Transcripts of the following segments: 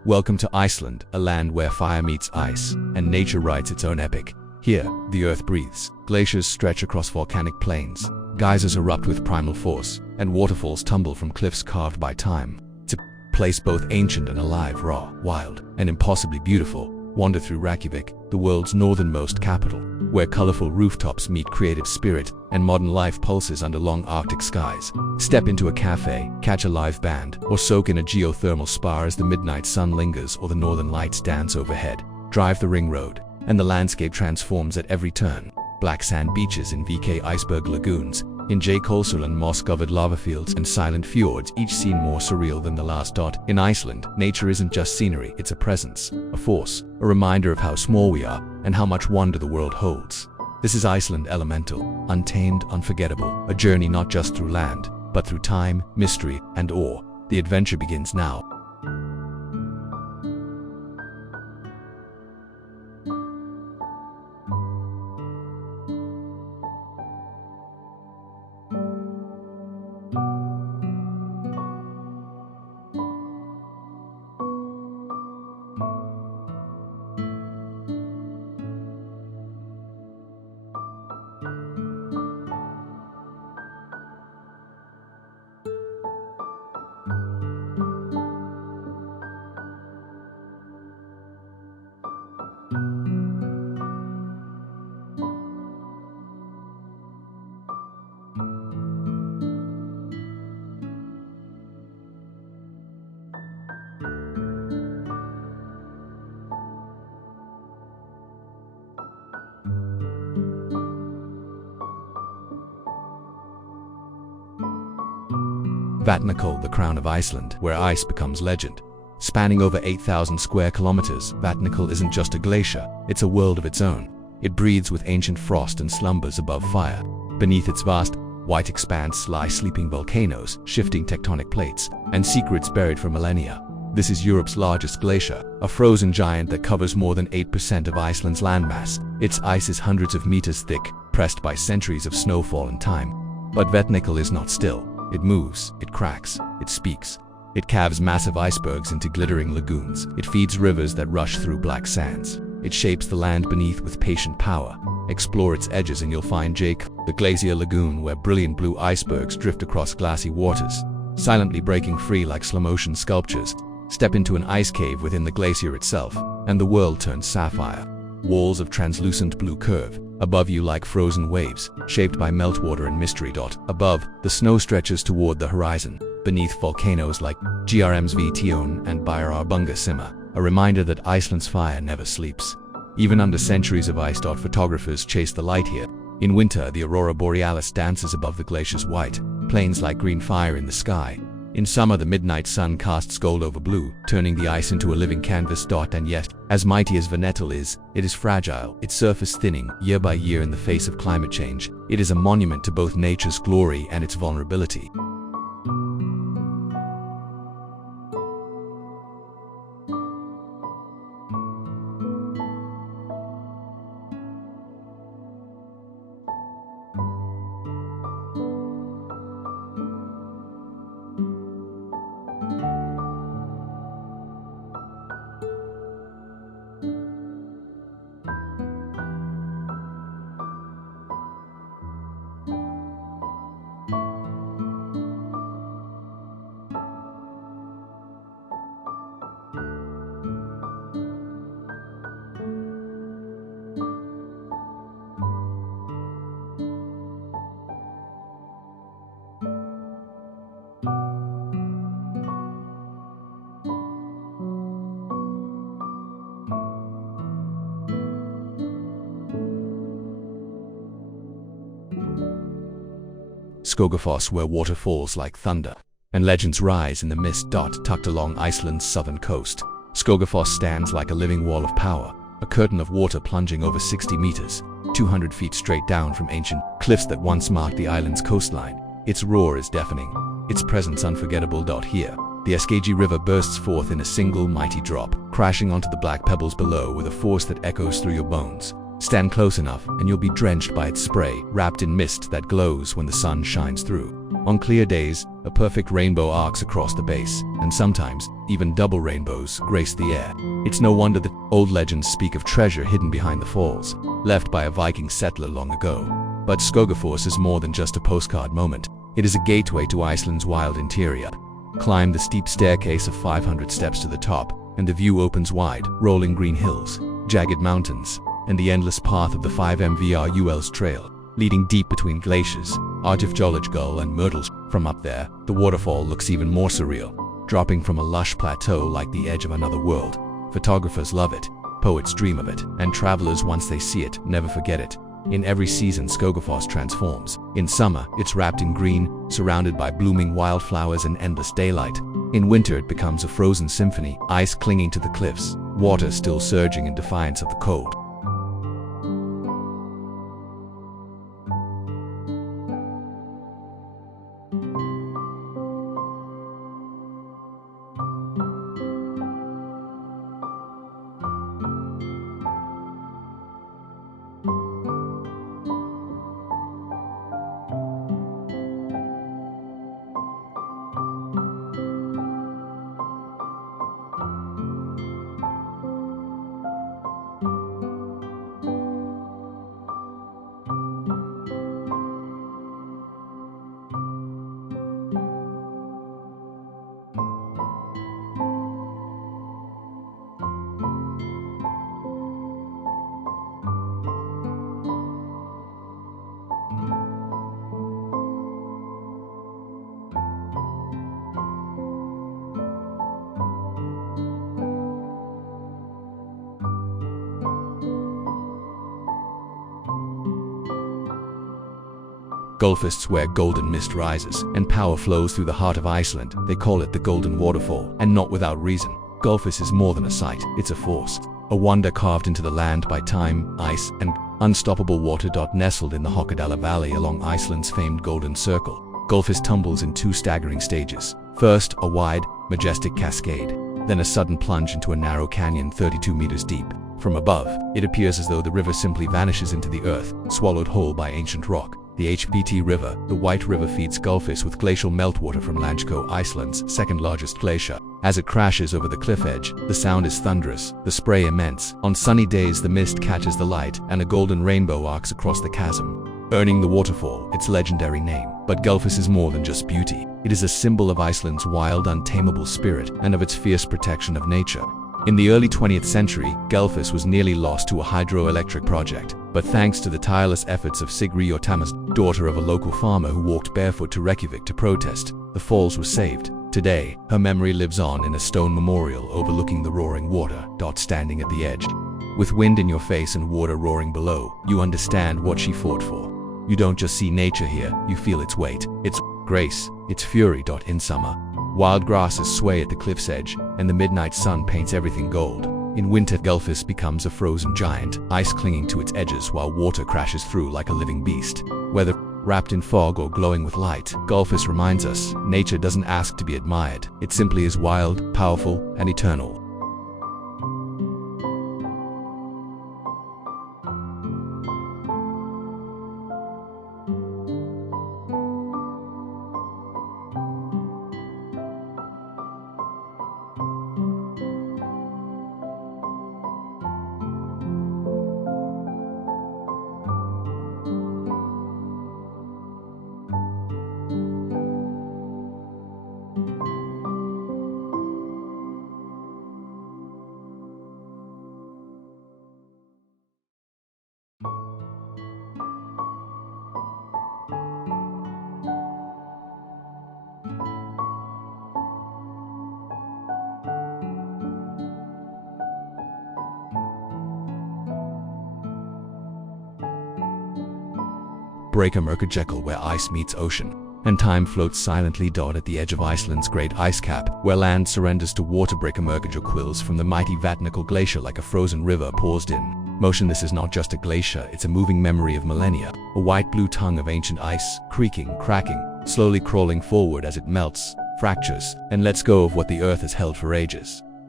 Welcome to Iceland, a land where fire meets ice, and nature writes its own epic. Here, the earth breathes, glaciers stretch across volcanic plains, geysers erupt with primal force, and waterfalls tumble from cliffs carved by time. It's a place both ancient and alive, raw, wild, and impossibly beautiful. Wander through Reykjavik, the world's northernmost capital, where colorful rooftops meet creative spirit and modern life pulses under long Arctic skies. Step into a cafe, catch a live band, or soak in a geothermal spa as the midnight sun lingers or the northern lights dance overhead. Drive the ring road, and the landscape transforms at every turn. Black sand beaches in VK iceberg lagoons, in J. Kolsarland moss-covered lava fields and silent fjords, each scene more surreal than the last dot. In Iceland, nature isn't just scenery, it's a presence, a force, a reminder of how small we are and how much wonder the world holds. This is Iceland Elemental, untamed, unforgettable, a journey not just through land, but through time, mystery, and awe. The adventure begins now. Vatnajökull, the crown of Iceland, where ice becomes legend. Spanning over 8,000 square kilometers, Vatnajökull isn't just a glacier, it's a world of its own. It breathes with ancient frost and slumbers above fire. Beneath its vast, white expanse lie sleeping volcanoes, shifting tectonic plates, and secrets buried for millennia. This is Europe's largest glacier, a frozen giant that covers more than 8% of Iceland's landmass. Its ice is hundreds of meters thick, pressed by centuries of snowfall and time. But Vatnajökull is not still. It moves, it cracks, it speaks. It calves massive icebergs into glittering lagoons. It feeds rivers that rush through black sands. It shapes the land beneath with patient power. Explore its edges and you'll find Jake, the glacier lagoon where brilliant blue icebergs drift across glassy waters, silently breaking free like slow-motion sculptures. Step into an ice cave within the glacier itself, and the world turns sapphire. Walls of translucent blue curve above you like frozen waves, shaped by meltwater and mystery. Above, the snow stretches toward the horizon. Beneath, volcanoes like Grmsvötn and Bæjarárbangi simmer, a reminder that Iceland's fire never sleeps. Even under centuries of ice. Photographers chase the light here. In winter, the aurora borealis dances above the glacier's white plains like green fire in the sky. In summer, the midnight sun casts gold over blue, turning the ice into a living canvas. And yet, as mighty as Vatnajökull is, it is fragile, its surface thinning year by year in the face of climate change. It is a monument to both nature's glory and its vulnerability. Skogafoss, where water falls like thunder, and legends rise in the mist. Tucked along Iceland's southern coast, Skogafoss stands like a living wall of power, a curtain of water plunging over 60 meters, 200 feet straight down from ancient cliffs that once marked the island's coastline. Its roar is deafening, its presence unforgettable. Here, the Skagi River bursts forth in a single mighty drop, crashing onto the black pebbles below with a force that echoes through your bones. Stand close enough and you'll be drenched by its spray, wrapped in mist that glows when the sun shines through. On clear days, a perfect rainbow arcs across the base, and sometimes even double rainbows grace the air. It's no wonder that old legends speak of treasure hidden behind the falls, left by a Viking settler long ago. But Skogafoss is more than just a postcard moment. It is a gateway to Iceland's wild interior. Climb the steep staircase of 500 steps to the top, and the view opens wide, rolling green hills, jagged mountains, and the endless path of the 5 MVRUL's trail, leading deep between glaciers, Artifjolage and Myrtles. From up there, the waterfall looks even more surreal, dropping from a lush plateau like the edge of another world. Photographers love it, poets dream of it, and travelers, once they see it, never forget it. In every season, Skogafoss transforms. In summer, it's wrapped in green, surrounded by blooming wildflowers and endless daylight. In winter, it becomes a frozen symphony, ice clinging to the cliffs, water still surging in defiance of the cold. Gulfists where golden mist rises and power flows through the heart of Iceland. They call it the Golden Waterfall, and not without reason. Gulfis is more than a sight, it's a force. A wonder carved into the land by time, ice, and unstoppable water. Nestled in the Hokkadala Valley along Iceland's famed Golden Circle, Gulfis tumbles in two staggering stages. First, a wide, majestic cascade, then a sudden plunge into a narrow canyon 32 meters deep. From above, it appears as though the river simply vanishes into the earth, swallowed whole by ancient rock. The HPT River, the White River, feeds Gulfis with glacial meltwater from Langsko, Iceland's second-largest glacier. As it crashes over the cliff edge, the sound is thunderous, the spray immense. On sunny days, the mist catches the light, and a golden rainbow arcs across the chasm, earning the waterfall its legendary name. But Gulfis is more than just beauty. It is a symbol of Iceland's wild, untamable spirit and of its fierce protection of nature. In the early 20th century, Gulfis was nearly lost to a hydroelectric project, but thanks to the tireless efforts of Sigrid Jortamas, daughter of a local farmer who walked barefoot to Reykjavik to protest, the falls were saved. Today, her memory lives on in a stone memorial overlooking the roaring water. Standing at the edge, with wind in your face and water roaring below, you understand what she fought for. You don't just see nature here, you feel its weight, its grace, its fury. In summer, wild grasses sway at the cliff's edge, and the midnight sun paints everything gold. In winter, Gulfis becomes a frozen giant, ice clinging to its edges while water crashes through like a living beast. Whether wrapped in fog or glowing with light, Gulfis reminds us, nature doesn't ask to be admired. It simply is wild, powerful, and eternal. Breakamörkajekul, where ice meets ocean, and time floats silently. At the edge of Iceland's great ice cap, where land surrenders to water, Breakamörkajekul from the mighty Vatnajökull glacier like a frozen river paused in motion. This is not just a glacier, it's a moving memory of millennia, a white-blue tongue of ancient ice, creaking, cracking, slowly crawling forward as it melts, fractures, and lets go of what the earth has held for ages.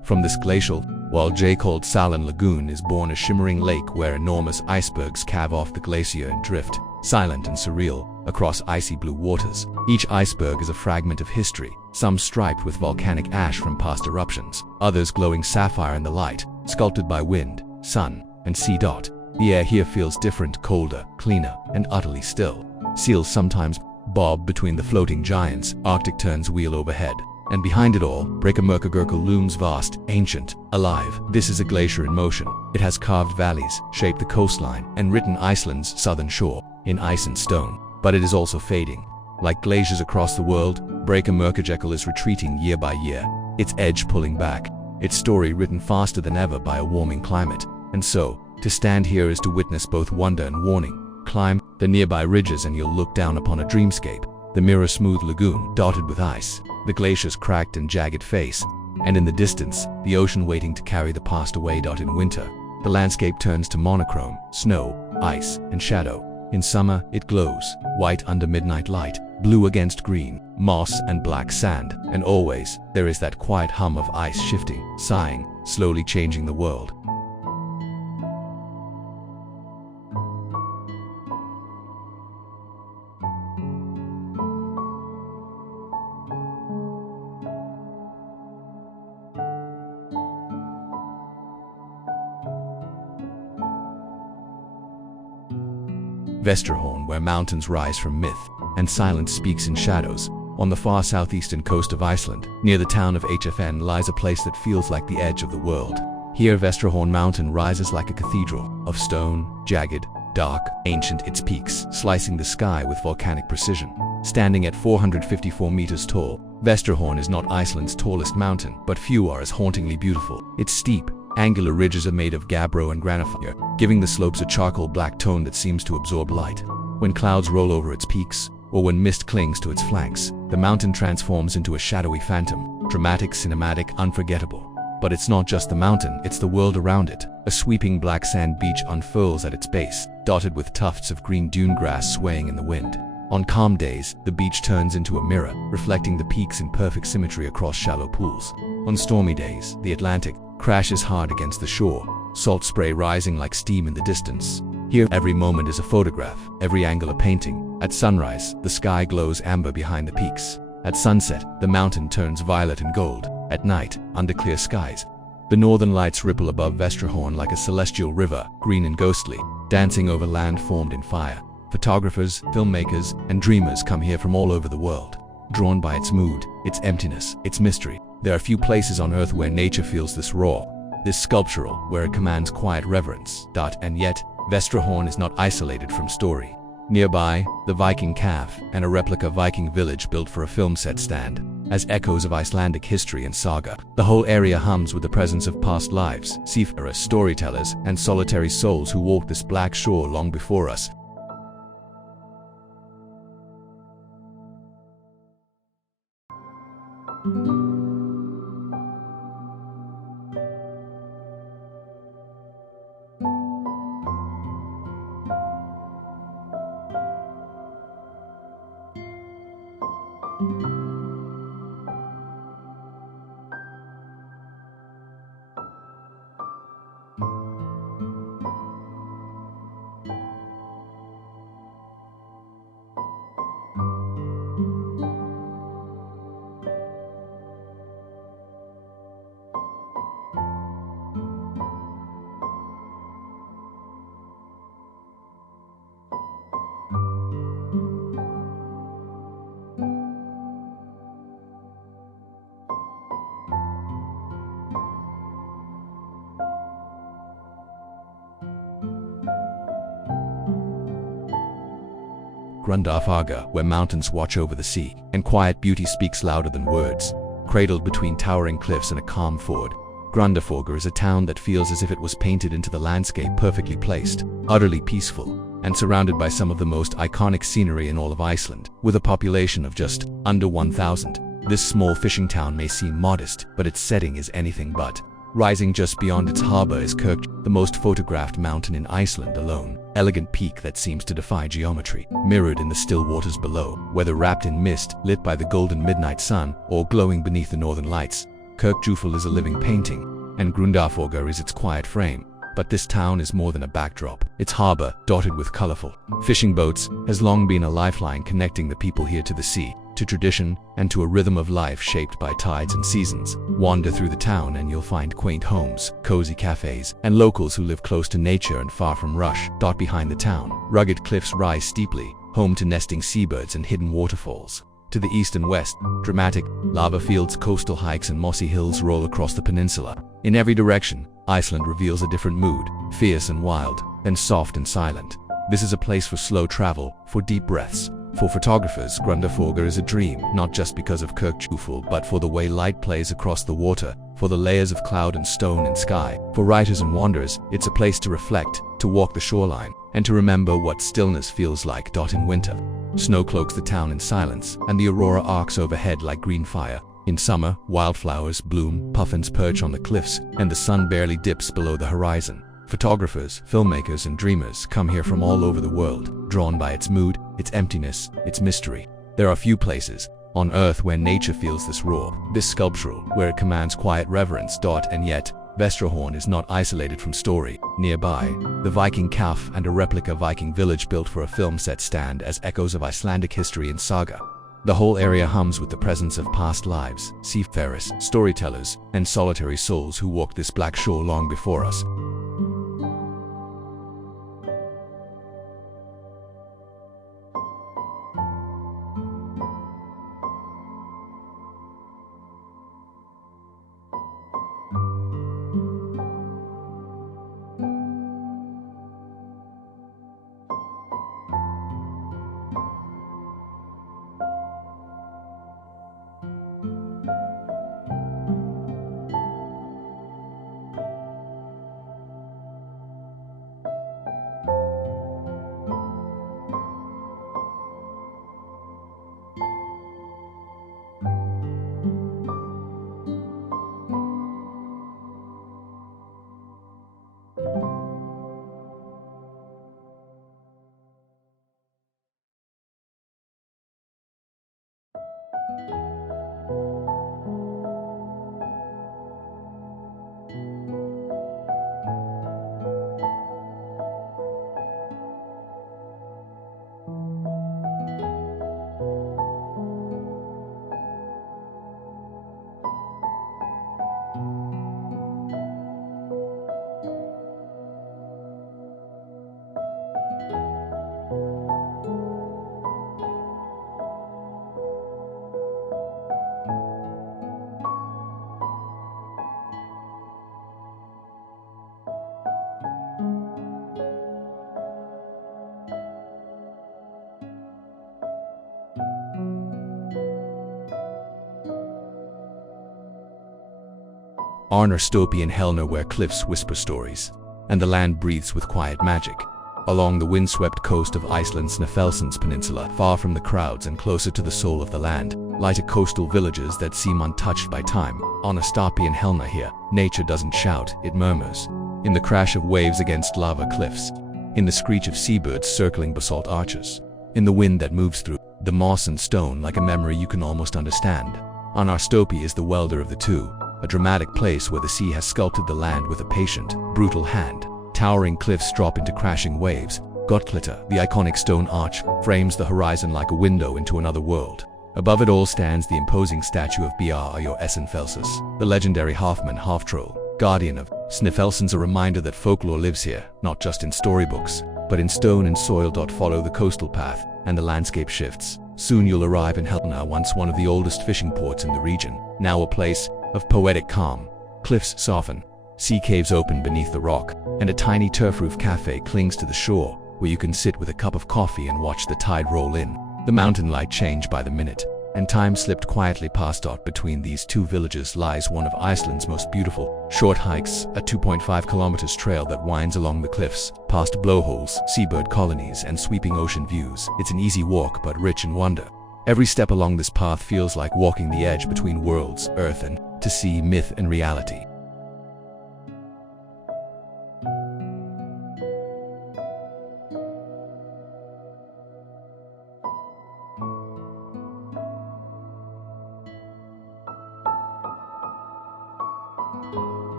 From this glacial, while called Salin Lagoon is born a shimmering lake where enormous icebergs calve off the glacier and drift, silent and surreal, across icy blue waters. Each iceberg is a fragment of history, some striped with volcanic ash from past eruptions, others glowing sapphire in the light, sculpted by wind, sun, and sea. The air here feels different, colder, cleaner, and utterly still. Seals sometimes bob between the floating giants, Arctic terns wheel overhead. And behind it all, Breakamurkagurkle looms vast, ancient, alive. This is a glacier in motion. It has carved valleys, shaped the coastline, and written Iceland's southern shore in ice and stone. But it is also fading. Like glaciers across the world, Breakamurkagurkle is retreating year by year, its edge pulling back, its story written faster than ever by a warming climate. And so, to stand here is to witness both wonder and warning. Climb the nearby ridges and you'll look down upon a dreamscape. The mirror-smooth lagoon, dotted with ice, the glacier's cracked and jagged face, and in the distance, the ocean waiting to carry the past away. In winter, the landscape turns to monochrome, snow, ice, and shadow. In summer, it glows, white under midnight light, blue against green, moss and black sand, and always, there is that quiet hum of ice shifting, sighing, slowly changing the world. Vesterhorn, where mountains rise from myth, and silence speaks in shadows. On the far southeastern coast of Iceland, near the town of Hfn, lies a place that feels like the edge of the world. Here Vesterhorn Mountain rises like a cathedral, of stone, jagged, dark, ancient, its peaks slicing the sky with volcanic precision. Standing at 454 meters tall, Vesterhorn is not Iceland's tallest mountain, but few are as hauntingly beautiful. Its steep, angular ridges are made of gabbro and granite, giving the slopes a charcoal black tone that seems to absorb light. When clouds roll over its peaks, or when mist clings to its flanks, the mountain transforms into a shadowy phantom, dramatic, cinematic, unforgettable. But it's not just the mountain, it's the world around it. A sweeping black sand beach unfurls at its base, dotted with tufts of green dune grass swaying in the wind. On calm days, the beach turns into a mirror, reflecting the peaks in perfect symmetry across shallow pools. On stormy days, the Atlantic crashes hard against the shore, salt spray rising like steam in the distance. Here, every moment is a photograph, every angle a painting. At sunrise, the sky glows amber behind the peaks. At sunset, the mountain turns violet and gold. At night, under clear skies, the northern lights ripple above Vesterhorn like a celestial river, green and ghostly, dancing over land formed in fire. Photographers, filmmakers, and dreamers come here from all over the world, drawn by its mood, its emptiness, its mystery. There are few places on Earth where nature feels this raw, this sculptural, where it commands quiet reverence. And yet, Vesterhorn is not isolated from story. Nearby, the Viking cave and a replica Viking village built for a film set stand, as echoes of Icelandic history and saga. The whole area hums with the presence of past lives, seafarers, storytellers, and solitary souls who walked this black shore long before us. Grundarfaga, where mountains watch over the sea, and quiet beauty speaks louder than words. Cradled between towering cliffs and a calm ford, Grundarfaga is a town that feels as if it was painted into the landscape, perfectly placed, utterly peaceful, and surrounded by some of the most iconic scenery in all of Iceland. With a population of just under 1,000, this small fishing town may seem modest, but its setting is anything but. Rising just beyond its harbor is Kirk, the most photographed mountain in Iceland alone. Elegant peak that seems to defy geometry, mirrored in the still waters below, whether wrapped in mist, lit by the golden midnight sun, or glowing beneath the northern lights. Kirkjufell is a living painting, and Grundarfjörður is its quiet frame. But this town is more than a backdrop. Its harbor, dotted with colorful fishing boats, has long been a lifeline connecting the people here to the sea, to tradition, and to a rhythm of life shaped by tides and seasons. Wander through the town and you'll find quaint homes, cozy cafes, and locals who live close to nature and far from rush. Behind the town, rugged cliffs rise steeply, home to nesting seabirds and hidden waterfalls. To the east and west, dramatic lava fields, coastal hikes, and mossy hills roll across the peninsula. In every direction, Iceland reveals a different mood, fierce and wild, then soft and silent. This is a place for slow travel, for deep breaths. For photographers, Grundarfjörður is a dream, not just because of Kirkjufell, but for the way light plays across the water, for the layers of cloud and stone and sky. For writers and wanderers, it's a place to reflect, to walk the shoreline, and to remember what stillness feels like. In winter, snow cloaks the town in silence, and the aurora arcs overhead like green fire. In summer, wildflowers bloom, puffins perch on the cliffs, and the sun barely dips below the horizon. Photographers, filmmakers, and dreamers come here from all over the world, drawn by its mood, its emptiness, its mystery. There are few places on Earth where nature feels this raw, this sculptural, where it commands quiet reverence. And yet, Vestrahorn is not isolated from story. Nearby, the Viking calf and a replica Viking village built for a film set stand as echoes of Icelandic history and saga. The whole area hums with the presence of past lives, seafarers, storytellers, and solitary souls who walked this black shore long before us. Arnarstopi and Helnar, where cliffs whisper stories, and the land breathes with quiet magic. Along the windswept coast of Iceland's Snæfellsnes Peninsula, far from the crowds and closer to the soul of the land, lie coastal villages that seem untouched by time. Arnarstopi and Helnar here, nature doesn't shout, it murmurs. In the crash of waves against lava cliffs, in the screech of seabirds circling basalt arches, in the wind that moves through the moss and stone like a memory you can almost understand. Arnarstopi is the welder of the two, a dramatic place where the sea has sculpted the land with a patient, brutal hand. Towering cliffs drop into crashing waves. Gottklitter, the iconic stone arch, frames the horizon like a window into another world. Above it all stands the imposing statue of Bjarr Essenfelsis, the legendary half-man, half-troll, guardian of Snæfellsnes, a reminder that folklore lives here, not just in storybooks, but in stone and soil. Follow the coastal path, and the landscape shifts. Soon you'll arrive in Helnar, once one of the oldest fishing ports in the region, now a place of poetic calm. Cliffs soften, sea caves open beneath the rock, and a tiny turf-roof cafe clings to the shore, where you can sit with a cup of coffee and watch the tide roll in. The mountain light changed by the minute, and time slipped quietly past. Between these two villages lies one of Iceland's most beautiful short hikes, a 2.5 kilometers trail that winds along the cliffs, past blowholes, seabird colonies, and sweeping ocean views. It's an easy walk but rich in wonder. Every step along this path feels like walking the edge between worlds, earth and to sea, myth and reality.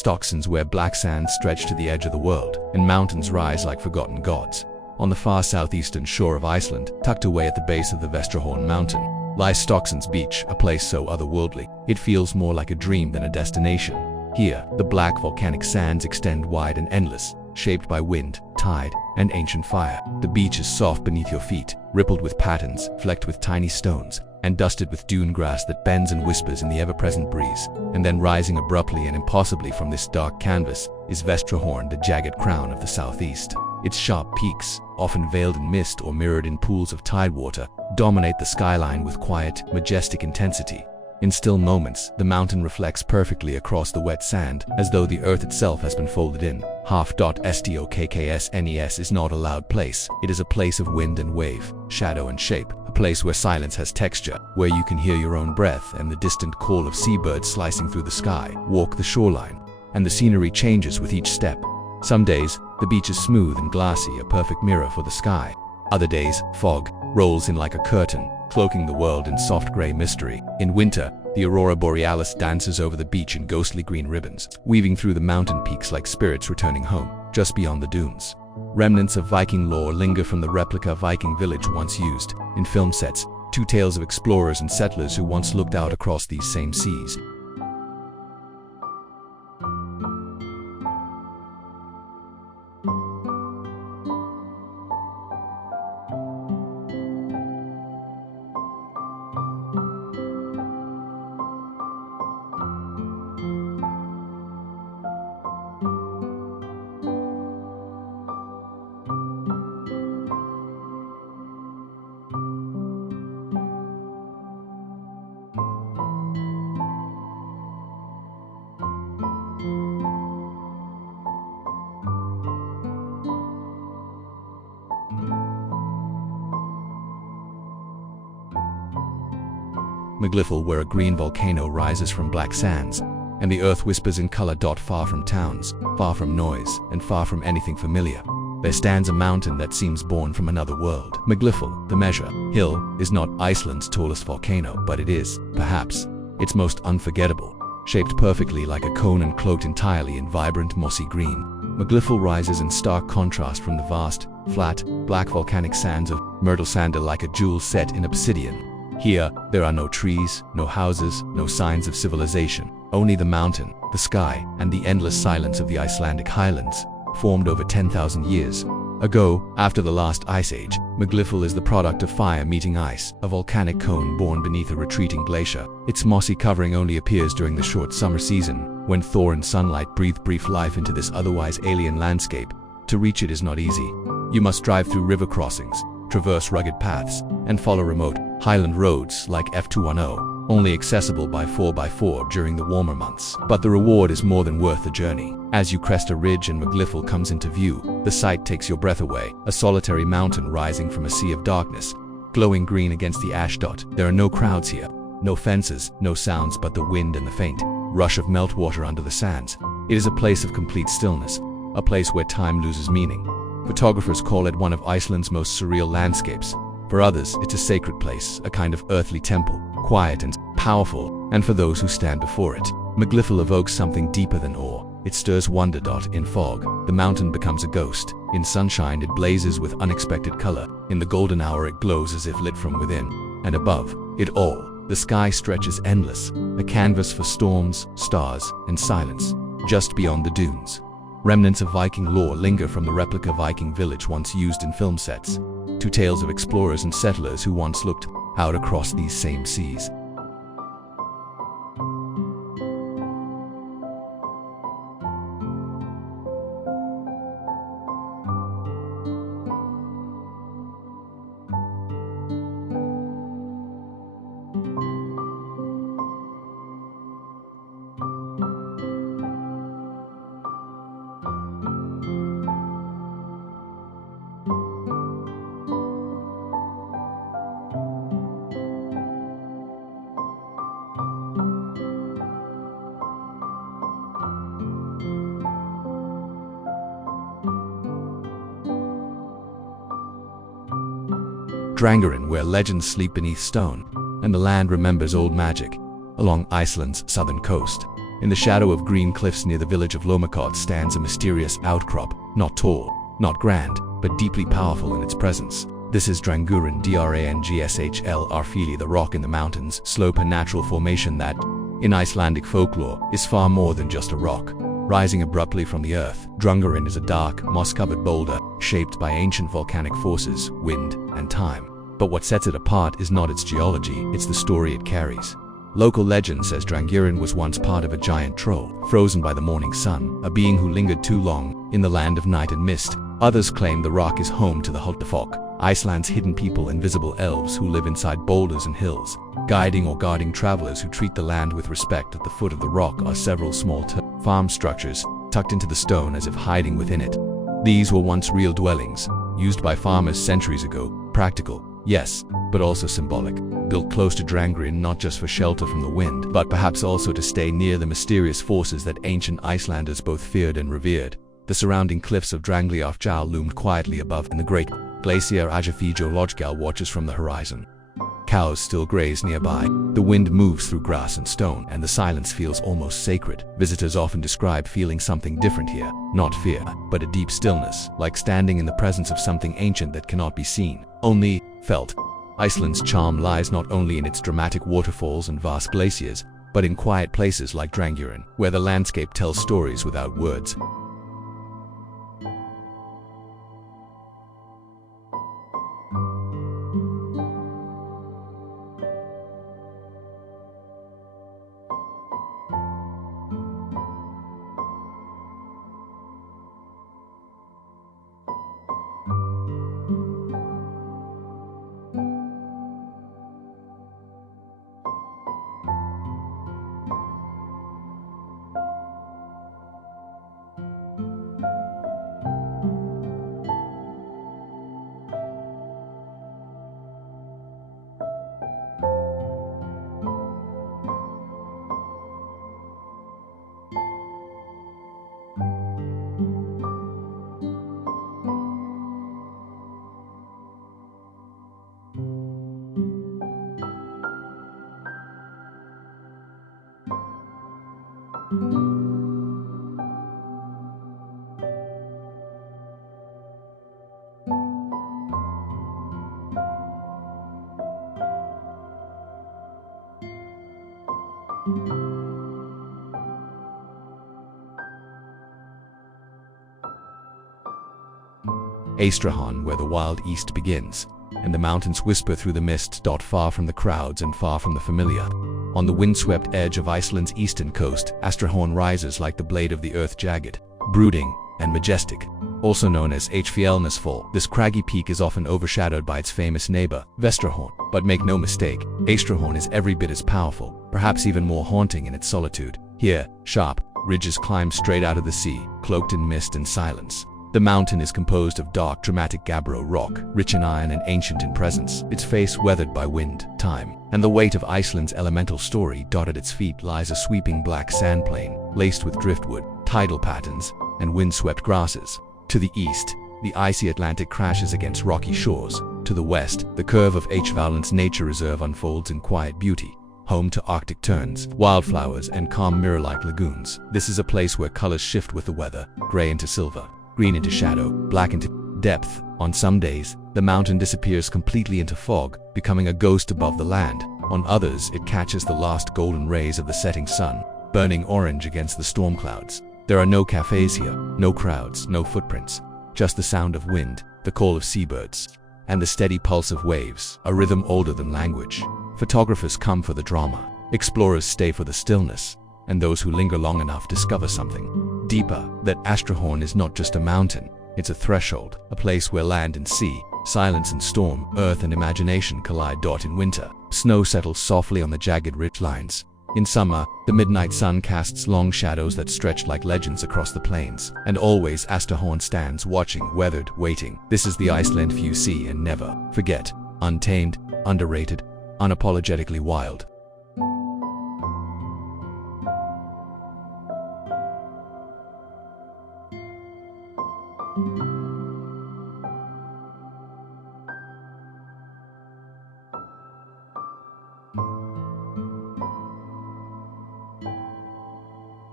Stocksons where black sands stretch to the edge of the world, and mountains rise like forgotten gods. On the far southeastern shore of Iceland, tucked away at the base of the Vestrahorn mountain, lies Stocksons Beach, a place so otherworldly, it feels more like a dream than a destination. Here, the black volcanic sands extend wide and endless, shaped by wind, tide, and ancient fire. The beach is soft beneath your feet, rippled with patterns, flecked with tiny stones, and dusted with dune grass that bends and whispers in the ever-present breeze. And then rising abruptly and impossibly from this dark canvas is Vestrahorn, the jagged crown of the southeast. Its sharp peaks, often veiled in mist or mirrored in pools of tidewater, dominate the skyline with quiet, majestic intensity. In still moments, the mountain reflects perfectly across the wet sand, as though the earth itself has been folded in. Stocksnes is not a loud place. It is a place of wind and wave, shadow and shape, a place where silence has texture, where you can hear your own breath and the distant call of seabirds slicing through the sky. Walk the shoreline, and the scenery changes with each step. Some days, the beach is smooth and glassy, a perfect mirror for the sky. Other days, fog rolls in like a curtain, cloaking the world in soft gray mystery. In winter, the aurora borealis dances over the beach in ghostly green ribbons, weaving through the mountain peaks like spirits returning home. Just beyond the dunes, remnants of Viking lore linger from the replica Viking village once used in film sets, two tales of explorers and settlers who once looked out across these same seas. Maglifel, where a green volcano rises from black sands, and the earth whispers in color. Far from towns, far from noise, and far from anything familiar, there stands a mountain that seems born from another world. Maglifel, the Measure Hill, is not Iceland's tallest volcano, but it is, perhaps, its most unforgettable. Shaped perfectly like a cone and cloaked entirely in vibrant mossy green, Maglifel rises in stark contrast from the vast, flat, black volcanic sands of Myrtlsander like a jewel set in obsidian. Here, there are no trees, no houses, no signs of civilization, only the mountain, the sky, and the endless silence of the Icelandic highlands, formed over 10,000 years ago. After the last ice age, Maglifel is the product of fire meeting ice, a volcanic cone born beneath a retreating glacier. Its mossy covering only appears during the short summer season, when thaw and sunlight breathe brief life into this otherwise alien landscape. To reach it is not easy. You must drive through river crossings, traverse rugged paths, and follow remote, highland roads like F210, only accessible by 4x4 during the warmer months. But the reward is more than worth the journey. As you crest a ridge and Maglifel comes into view, the sight takes your breath away, a solitary mountain rising from a sea of darkness, glowing green against the ash dot. There are no crowds here, no fences, no sounds but the wind and the faint rush of meltwater under the sands. It is a place of complete stillness, a place where time loses meaning. Photographers call it one of Iceland's most surreal landscapes. For others, it's a sacred place, a kind of earthly temple, quiet and powerful, and for those who stand before it, Maglifel evokes something deeper than awe. It stirs wonder. In fog, the mountain becomes a ghost. In sunshine, it blazes with unexpected color. In the golden hour, it glows as if lit from within. And above it all, the sky stretches endless, a canvas for storms, stars, and silence. Just beyond the dunes, remnants of Viking lore linger from the replica Viking village once used in film sets, two tales of explorers and settlers who once looked out across these same seas. Drangarinn, where legends sleep beneath stone, and the land remembers old magic. Along Iceland's southern coast, In the shadow of green cliffs near the village of Lomakot stands a mysterious outcrop, not tall, not grand, but deeply powerful in its presence. This is Drangurin, Drangshl Arfili, the rock in the mountains, slope and natural formation that, in Icelandic folklore, is far more than just a rock. Rising abruptly from the earth, Drangurin is a dark, moss-covered boulder, shaped by ancient volcanic forces, wind, and time. But what sets it apart is not its geology, it's the story it carries. Local legend says Drangurin was once part of a giant troll, frozen by the morning sun, a being who lingered too long in the land of night and mist. Others claim the rock is home to the Hultafolk, Iceland's hidden people, invisible elves who live inside boulders and hills, guiding or guarding travelers who treat the land with respect. At the foot of the rock are several small farm structures, tucked into the stone as if hiding within it. These were once real dwellings, used by farmers centuries ago, practical, yes, but also symbolic, built close to Drangurin not just for shelter from the wind, but perhaps also to stay near the mysterious forces that ancient Icelanders both feared and revered. The surrounding cliffs of Drangliafjall loomed quietly above, and the great glacier Ajafijolojgal watches from the horizon. Cows still graze nearby. The wind moves through grass and stone, and the silence feels almost sacred. Visitors often describe feeling something different here, not fear, but a deep stillness, like standing in the presence of something ancient that cannot be seen, only felt. Iceland's charm lies not only in its dramatic waterfalls and vast glaciers, but in quiet places like Drangurin, where the landscape tells stories without words. Astrahan, where the wild east begins, and the mountains whisper through the mist. Far from the crowds and far from the familiar. On the windswept edge of Iceland's eastern coast, Astrahan rises like the blade of the earth, jagged, brooding, and majestic. Also known as Fjellnesfall, this craggy peak is often overshadowed by its famous neighbor, Vestrahorn. But make no mistake, Astrahan is every bit as powerful, perhaps even more haunting in its solitude. Here, sharp ridges climb straight out of the sea, cloaked in mist and silence. The mountain is composed of dark, dramatic gabbro rock, rich in iron and ancient in presence, its face weathered by wind, time, and the weight of Iceland's elemental story. At its feet lies a sweeping black sand plain, laced with driftwood, tidal patterns, and windswept grasses. To the east, the icy Atlantic crashes against rocky shores. To the west, the curve of Valence Nature Reserve unfolds in quiet beauty, home to Arctic terns, wildflowers, and calm mirror-like lagoons. This is a place where colors shift with the weather, gray into silver, green into shadow, black into depth. On some days, the mountain disappears completely into fog, becoming a ghost above the land. On others, it catches the last golden rays of the setting sun, burning orange against the storm clouds. There are no cafes here, no crowds, no footprints, just the sound of wind, the call of seabirds, and the steady pulse of waves, a rhythm older than language. Photographers come for the drama, explorers stay for the stillness, and those who linger long enough discover something deeper, that Astrahan is not just a mountain, it's a threshold, a place where land and sea, silence and storm, earth and imagination collide. In winter, snow settles softly on the jagged ridgelines. In summer, the midnight sun casts long shadows that stretch like legends across the plains, and always Astrahan stands watching, weathered, waiting. This is the Iceland few see and never forget, untamed, underrated, unapologetically wild.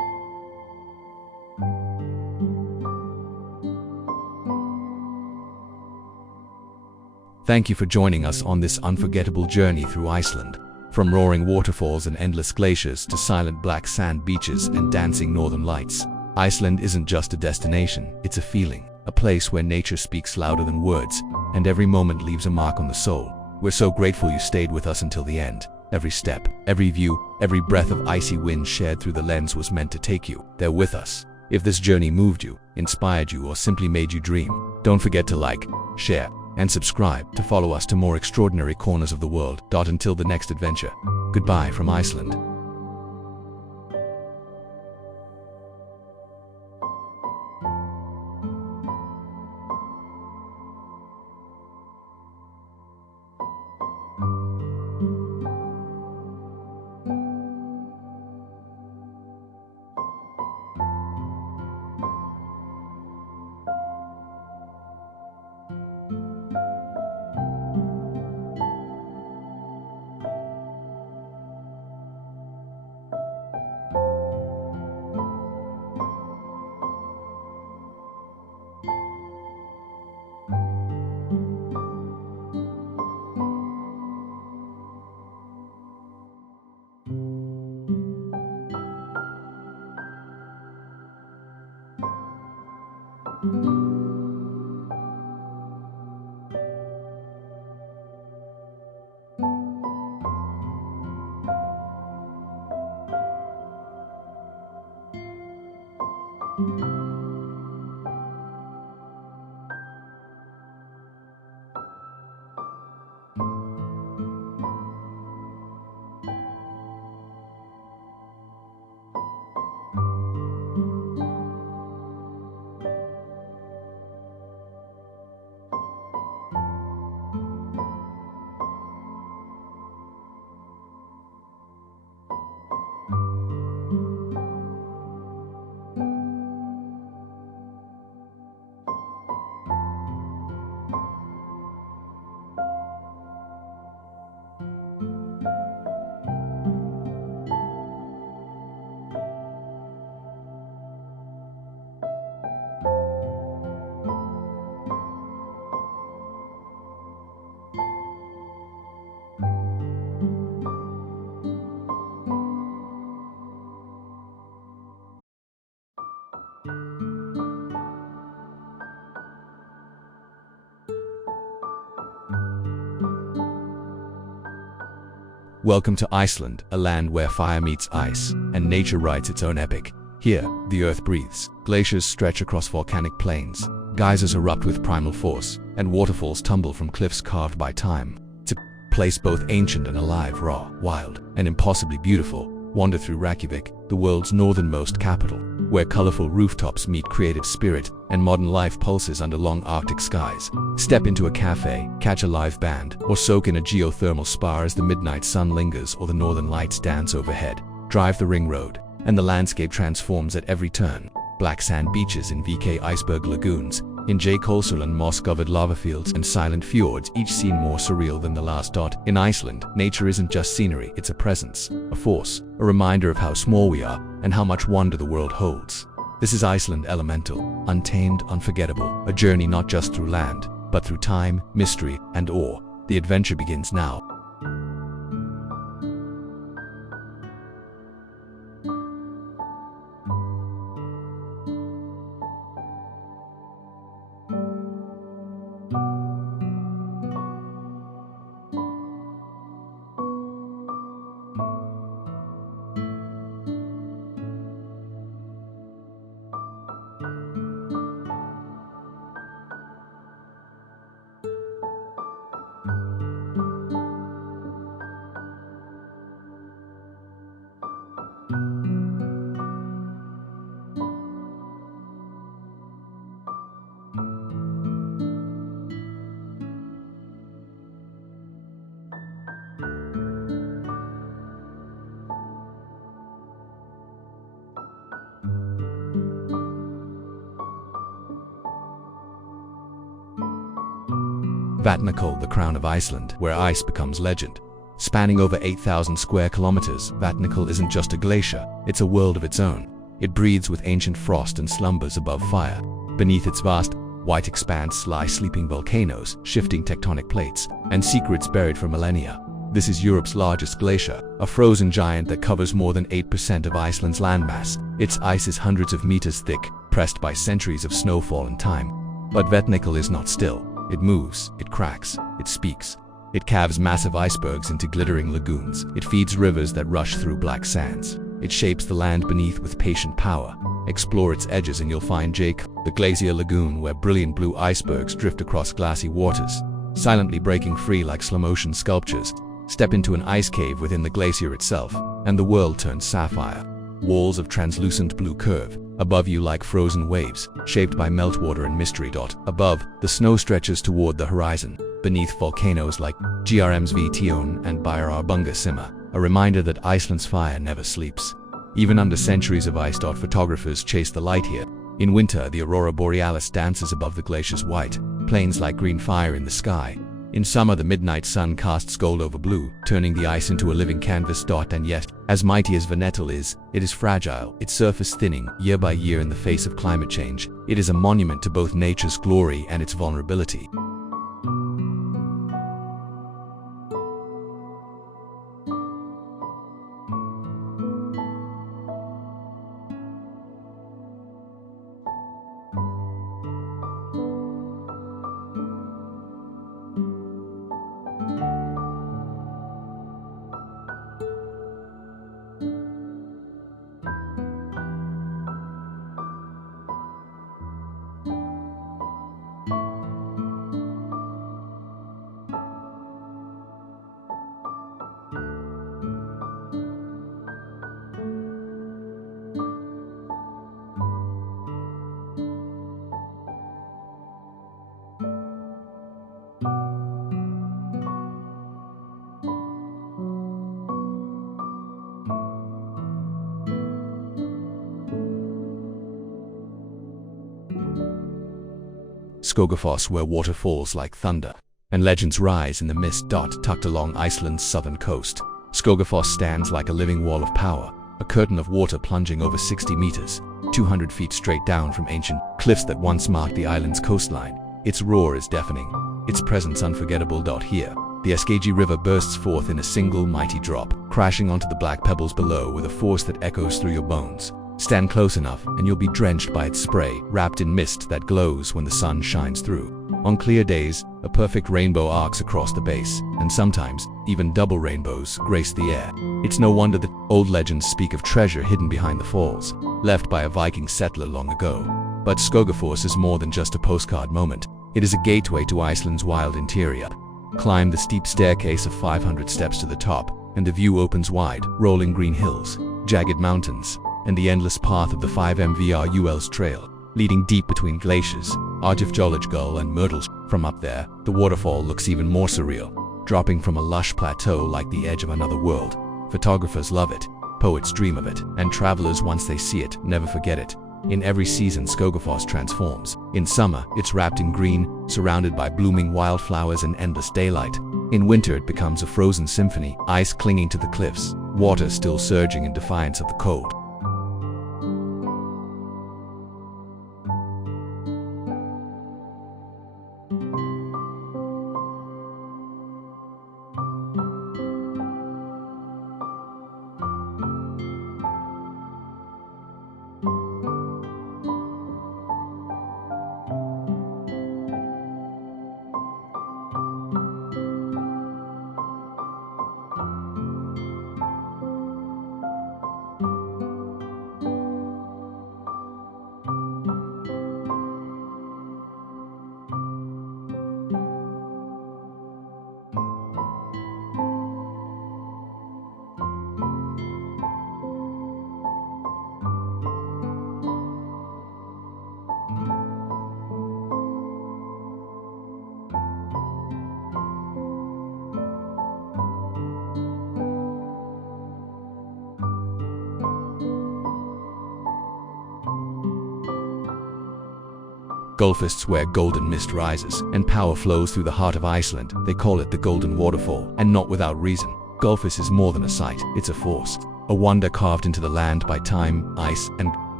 Thank you for joining us on this unforgettable journey through Iceland. From roaring waterfalls and endless glaciers to silent black sand beaches and dancing northern lights, Iceland isn't just a destination, it's a feeling, a place where nature speaks louder than words, and every moment leaves a mark on the soul. We're so grateful you stayed with us until the end. Every step, every view, every breath of icy wind shared through the lens was meant to take you there with us. If this journey moved you, inspired you, or simply made you dream, don't forget to like, share, and subscribe to follow us to more extraordinary corners of the world. Until the next adventure, goodbye from Iceland. Welcome to Iceland, a land where fire meets ice, and nature writes its own epic. Here, the earth breathes, glaciers stretch across volcanic plains, geysers erupt with primal force, and waterfalls tumble from cliffs carved by time. It's a place both ancient and alive, raw, wild, and impossibly beautiful. Wander through Reykjavik, the world's northernmost capital, where colorful rooftops meet creative spirit and modern life pulses under long Arctic skies. Step into a cafe, catch a live band, or soak in a geothermal spa as the midnight sun lingers or the northern lights dance overhead. Drive the ring road, and the landscape transforms at every turn. Black sand beaches in VK iceberg lagoons, in J. Kolsarland moss-covered lava fields and silent fjords, each scene more surreal than the last. In Iceland, nature isn't just scenery, it's a presence, a force, a reminder of how small we are and how much wonder the world holds. This is Iceland Elemental, untamed, unforgettable, a journey not just through land, but through time, mystery, and awe. The adventure begins now. Vatnajökull, the crown of Iceland, where ice becomes legend. Spanning over 8,000 square kilometers, Vatnajökull isn't just a glacier, it's a world of its own. It breathes with ancient frost and slumbers above fire. Beneath its vast, White expanse lie sleeping volcanoes, shifting tectonic plates, and secrets buried for millennia. This is Europe's largest glacier, a frozen giant that covers more than 8% of Iceland's landmass. Its ice is hundreds of meters thick, pressed by centuries of snowfall and time. But Vatnajökull is not still. It moves, it cracks, it speaks. It calves massive icebergs into glittering lagoons. It feeds rivers that rush through black sands. It shapes the land beneath with patient power. Explore its edges and you'll find Jake, the glacier lagoon where brilliant blue icebergs drift across glassy waters, silently breaking free like slow-motion sculptures. Step into an ice cave within the glacier itself, and the world turns sapphire. Walls of translucent blue curve above you like frozen waves, shaped by meltwater and mystery. Above, the snow stretches toward the horizon. Beneath, volcanoes like Grmsvtion and Bæjarárbangi simmer, a reminder that Iceland's fire never sleeps. Even under centuries of ice. Photographers chase the light here. In winter, the aurora borealis dances above the glacier's white plains like green fire in the sky. In summer, the midnight sun casts gold over blue, turning the ice into a living canvas. And yet, as mighty as Vatnajökull is, it is fragile, its surface thinning year by year in the face of climate change. It is a monument to both nature's glory and its vulnerability. Skogafoss, where waterfalls like thunder and legends rise in the mist. Tucked along Iceland's southern coast, Skogafoss stands like a living wall of power, a curtain of water plunging over 60 meters, 200 feet straight down from ancient cliffs that once marked the island's coastline. Its roar is deafening, its presence unforgettable. Here, the Skagi River bursts forth in a single mighty drop, crashing onto the black pebbles below with a force that echoes through your bones. Stand close enough and you'll be drenched by its spray, wrapped in mist that glows when the sun shines through. On clear days, a perfect rainbow arcs across the base, and sometimes even double rainbows grace the air. It's no wonder that old legends speak of treasure hidden behind the falls, left by a Viking settler long ago. But Skogafoss is more than just a postcard moment. It is a gateway to Iceland's wild interior. Climb the steep staircase of 500 steps to the top, and the view opens wide, rolling green hills, jagged mountains, and the endless path of the 5 trail, leading deep between glaciers, Árgjöfulsjökull and Myrtles. From up there, the waterfall looks even more surreal, dropping from a lush plateau like the edge of another world. Photographers love it, poets dream of it, and travelers, once they see it, never forget it. In every season, Skogafoss transforms. In summer, it's wrapped in green, surrounded by blooming wildflowers and endless daylight. In winter, it becomes a frozen symphony, ice clinging to the cliffs, water still surging in defiance of the cold. Gullfists, where golden mist rises and power flows through the heart of Iceland. They call it the Golden Waterfall, and not without reason. Gullfish is more than a sight, it's a force, a wonder carved into the land by time, ice, and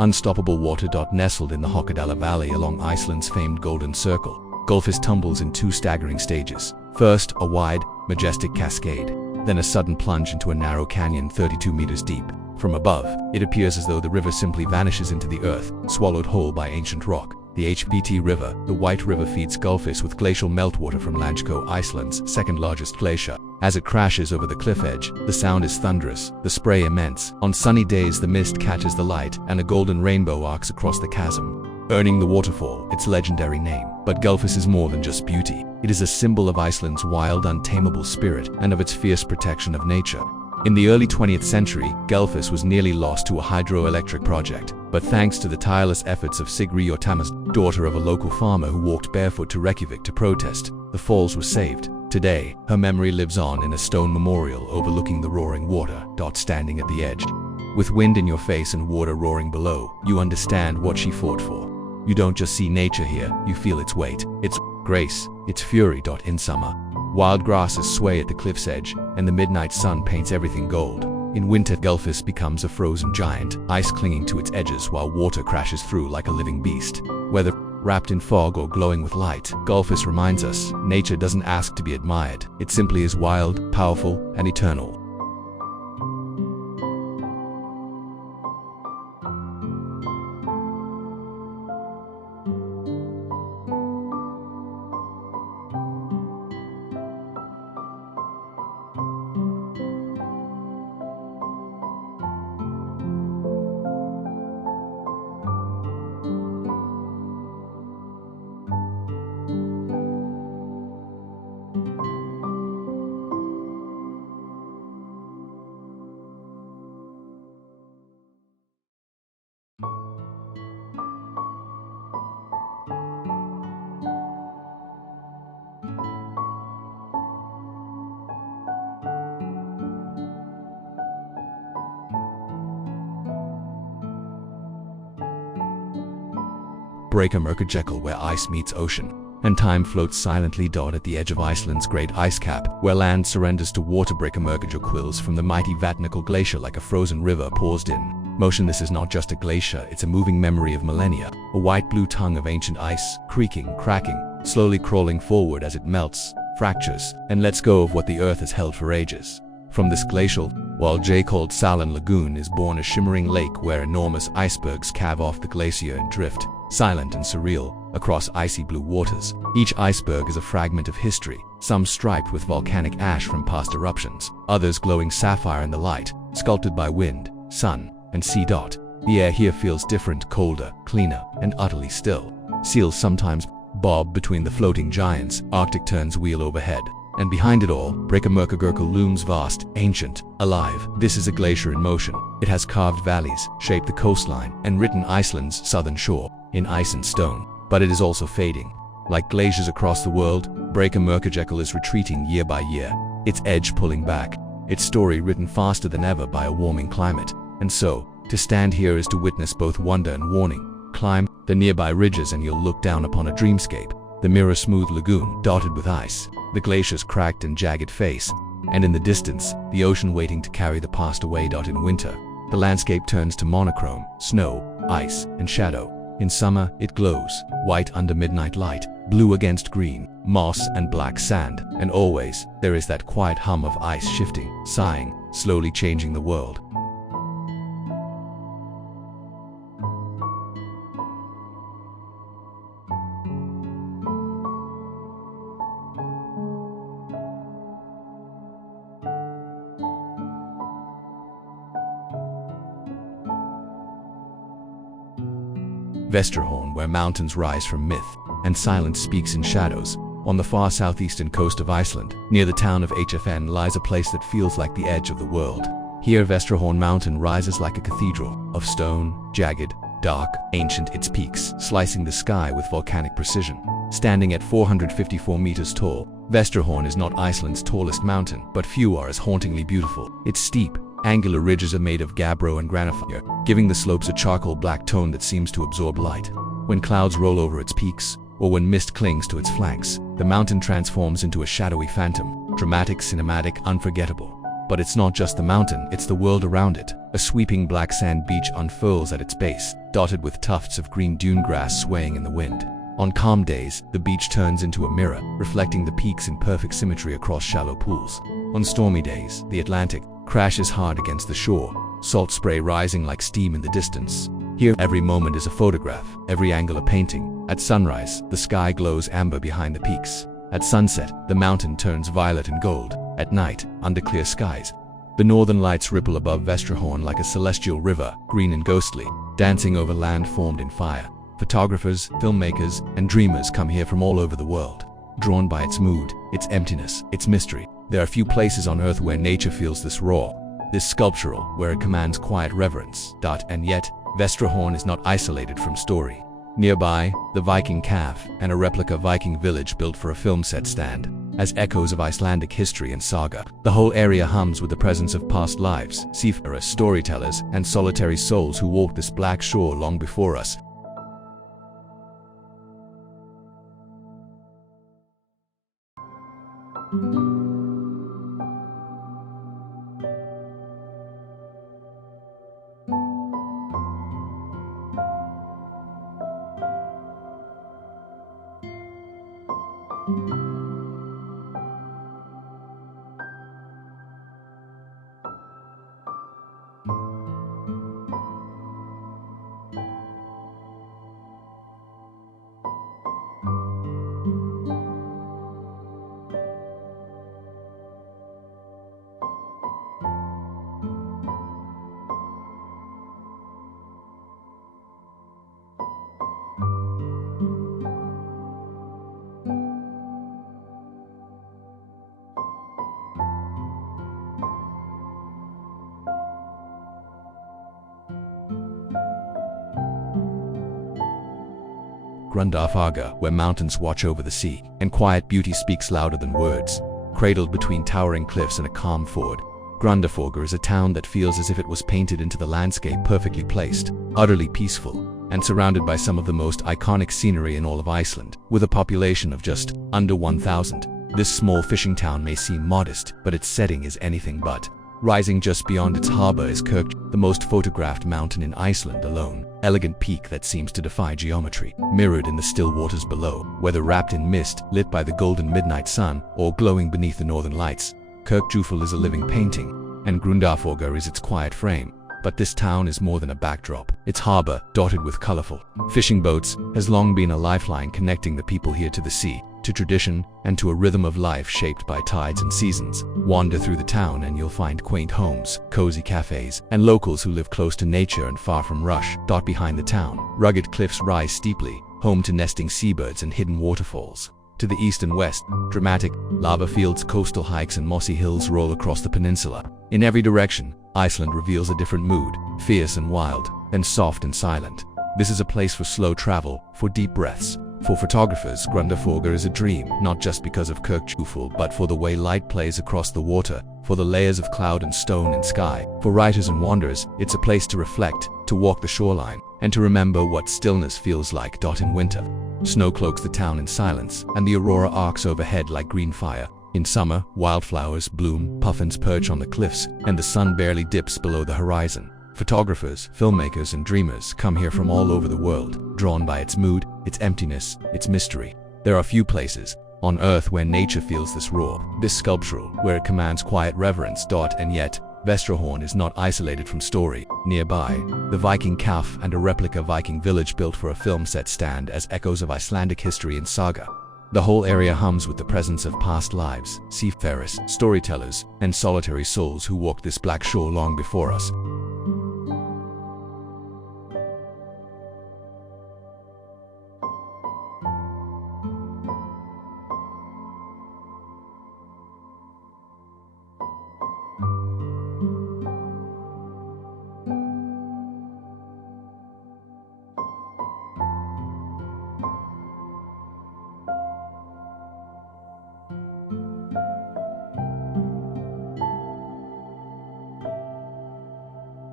unstoppable water. Nestled in the Hokkadala Valley along Iceland's famed Golden Circle, Gullfoss tumbles in two staggering stages. First, a wide, majestic cascade, then a sudden plunge into a narrow canyon 32 meters deep. From above, it appears as though the river simply vanishes into the earth, swallowed whole by ancient rock. The HBT River, the White River, feeds Gullfoss with glacial meltwater from Langsko, Iceland's second-largest glacier. As it crashes over the cliff edge, the sound is thunderous, the spray immense. On sunny days, the mist catches the light, and a golden rainbow arcs across the chasm, earning the waterfall its legendary name. But Gullfoss is more than just beauty. It is a symbol of Iceland's wild, untamable spirit and of its fierce protection of nature. In the early 20th century, Gullfoss was nearly lost to a hydroelectric project, but thanks to the tireless efforts of Sigrid Jortamas, daughter of a local farmer who walked barefoot to Reykjavik to protest, the falls were saved. Today, her memory lives on in a stone memorial overlooking the roaring water. Standing at the edge, with wind in your face and water roaring below, you understand what she fought for. You don't just see nature here, you feel its weight, its grace, its fury. In summer, wild grasses sway at the cliff's edge, and the midnight sun paints everything gold. In winter, Gullfoss becomes a frozen giant, ice clinging to its edges while water crashes through like a living beast. Whether wrapped in fog or glowing with light, Gullfoss reminds us, nature doesn't ask to be admired. It simply is wild, powerful, and eternal. Breakamörkajekul, where ice meets ocean, and time floats silently. At the edge of Iceland's great ice cap, where land surrenders to water, Breakamörkajekul quills from the mighty Vatnajökull glacier like a frozen river paused in motion. This is not just a glacier, it's a moving memory of millennia, a white-blue tongue of ancient ice, creaking, cracking, slowly crawling forward as it melts, fractures, and lets go of what the earth has held for ages. From this glacial, called Salan Lagoon, is born a shimmering lake where enormous icebergs calve off the glacier and drift, silent and surreal, across icy blue waters. Each iceberg is a fragment of history, some striped with volcanic ash from past eruptions, others glowing sapphire in the light, sculpted by wind, sun, and sea. The air here feels different, colder, cleaner, and utterly still. Seals sometimes bob between the floating giants, Arctic terns wheel overhead, and behind it all, Breakamörkajekul looms vast, ancient, alive. This is a glacier in motion. It has carved valleys, shaped the coastline, and written Iceland's southern shore in ice and stone. But it is also fading. Like glaciers across the world, Breakamörkajekul is retreating year by year, its edge pulling back, its story written faster than ever by a warming climate. And so, to stand here is to witness both wonder and warning. Climb the nearby ridges and you'll look down upon a dreamscape, the mirror-smooth lagoon dotted with ice, the glacier's cracked and jagged face, and in the distance, the ocean waiting to carry the past away. In winter, the landscape turns to monochrome, snow, ice, and shadow. In summer, it glows, white under midnight light, blue against green, moss and black sand, and always, there is that quiet hum of ice shifting, sighing, slowly changing the world. Vesterhorn, where mountains rise from myth, and silence speaks in shadows. On the far southeastern coast of Iceland, near the town of Hfn, lies a place that feels like the edge of the world. Here, Vesterhorn Mountain rises like a cathedral, of stone, jagged, dark, ancient, its peaks slicing the sky with volcanic precision. Standing at 454 meters tall, Vesterhorn is not Iceland's tallest mountain, but few are as hauntingly beautiful. Its steep, angular ridges are made of gabbro and granophyre, giving the slopes a charcoal black tone that seems to absorb light. When clouds roll over its peaks, or when mist clings to its flanks, the mountain transforms into a shadowy phantom, dramatic, cinematic, unforgettable. But it's not just the mountain, it's the world around it. A sweeping black sand beach unfurls at its base, dotted with tufts of green dune grass swaying in the wind. On calm days, the beach turns into a mirror, reflecting the peaks in perfect symmetry across shallow pools. On stormy days, the Atlantic crashes hard against the shore, salt spray rising like steam in the distance. Here, every moment is a photograph, every angle a painting. At sunrise, the sky glows amber behind the peaks. At sunset, the mountain turns violet and gold. At night, under clear skies, the northern lights ripple above Vestrahorn like a celestial river, green and ghostly, dancing over land formed in fire. Photographers, filmmakers, and dreamers come here from all over the world, drawn by its mood, its emptiness, its mystery. There are few places on Earth where nature feels this raw, this sculptural, where it commands quiet reverence. And yet, Vestrahorn is not isolated from story. Nearby, the Viking calf and a replica Viking village built for a film set stand as echoes of Icelandic history and saga. The whole area hums with the presence of past lives, seafarers, storytellers, and solitary souls who walked this black shore long before us. Grundarfaga, where mountains watch over the sea, and quiet beauty speaks louder than words. Cradled between towering cliffs and a calm ford, Grundarfaga is a town that feels as if it was painted into the landscape, perfectly placed, utterly peaceful, and surrounded by some of the most iconic scenery in all of Iceland. With a population of just under 1,000, this small fishing town may seem modest, but its setting is anything but. Rising just beyond its harbor is Kirk, the most photographed mountain in Iceland alone. Elegant peak that seems to defy geometry, mirrored in the still waters below, whether wrapped in mist, lit by the golden midnight sun, or glowing beneath the northern lights. Kirkjufell is a living painting, and Grundarfaga is its quiet frame. But this town is more than a backdrop. Its harbor, dotted with colorful fishing boats, has long been a lifeline connecting the people here to the sea, to tradition, and to a rhythm of life shaped by tides and seasons. Wander through the town and you'll find quaint homes, cozy cafes, and locals who live close to nature and far from rush. Behind the town, rugged cliffs rise steeply, home to nesting seabirds and hidden waterfalls. To the east and west, dramatic lava fields, coastal hikes, and mossy hills roll across the peninsula. In every direction, Iceland reveals a different mood, fierce and wild, then soft and silent. This is a place for slow travel, for deep breaths. For photographers, Grundarfaga is a dream, not just because of Kirkjufell, but for the way light plays across the water, for the layers of cloud and stone and sky. For writers and wanderers, it's a place to reflect, to walk the shoreline, and to remember what stillness feels like. In winter, snow cloaks the town in silence, and the aurora arcs overhead like green fire. In summer, wildflowers bloom, puffins perch on the cliffs, and the sun barely dips below the horizon. Photographers, filmmakers, and dreamers come here from all over the world, drawn by its mood, its emptiness, its mystery. There are few places on Earth where nature feels this raw, this sculptural, where it commands quiet reverence. And yet, Vestrahorn is not isolated from story. Nearby, the Viking calf and a replica Viking village built for a film set stand as echoes of Icelandic history and saga. The whole area hums with the presence of past lives, seafarers, storytellers, and solitary souls who walked this black shore long before us.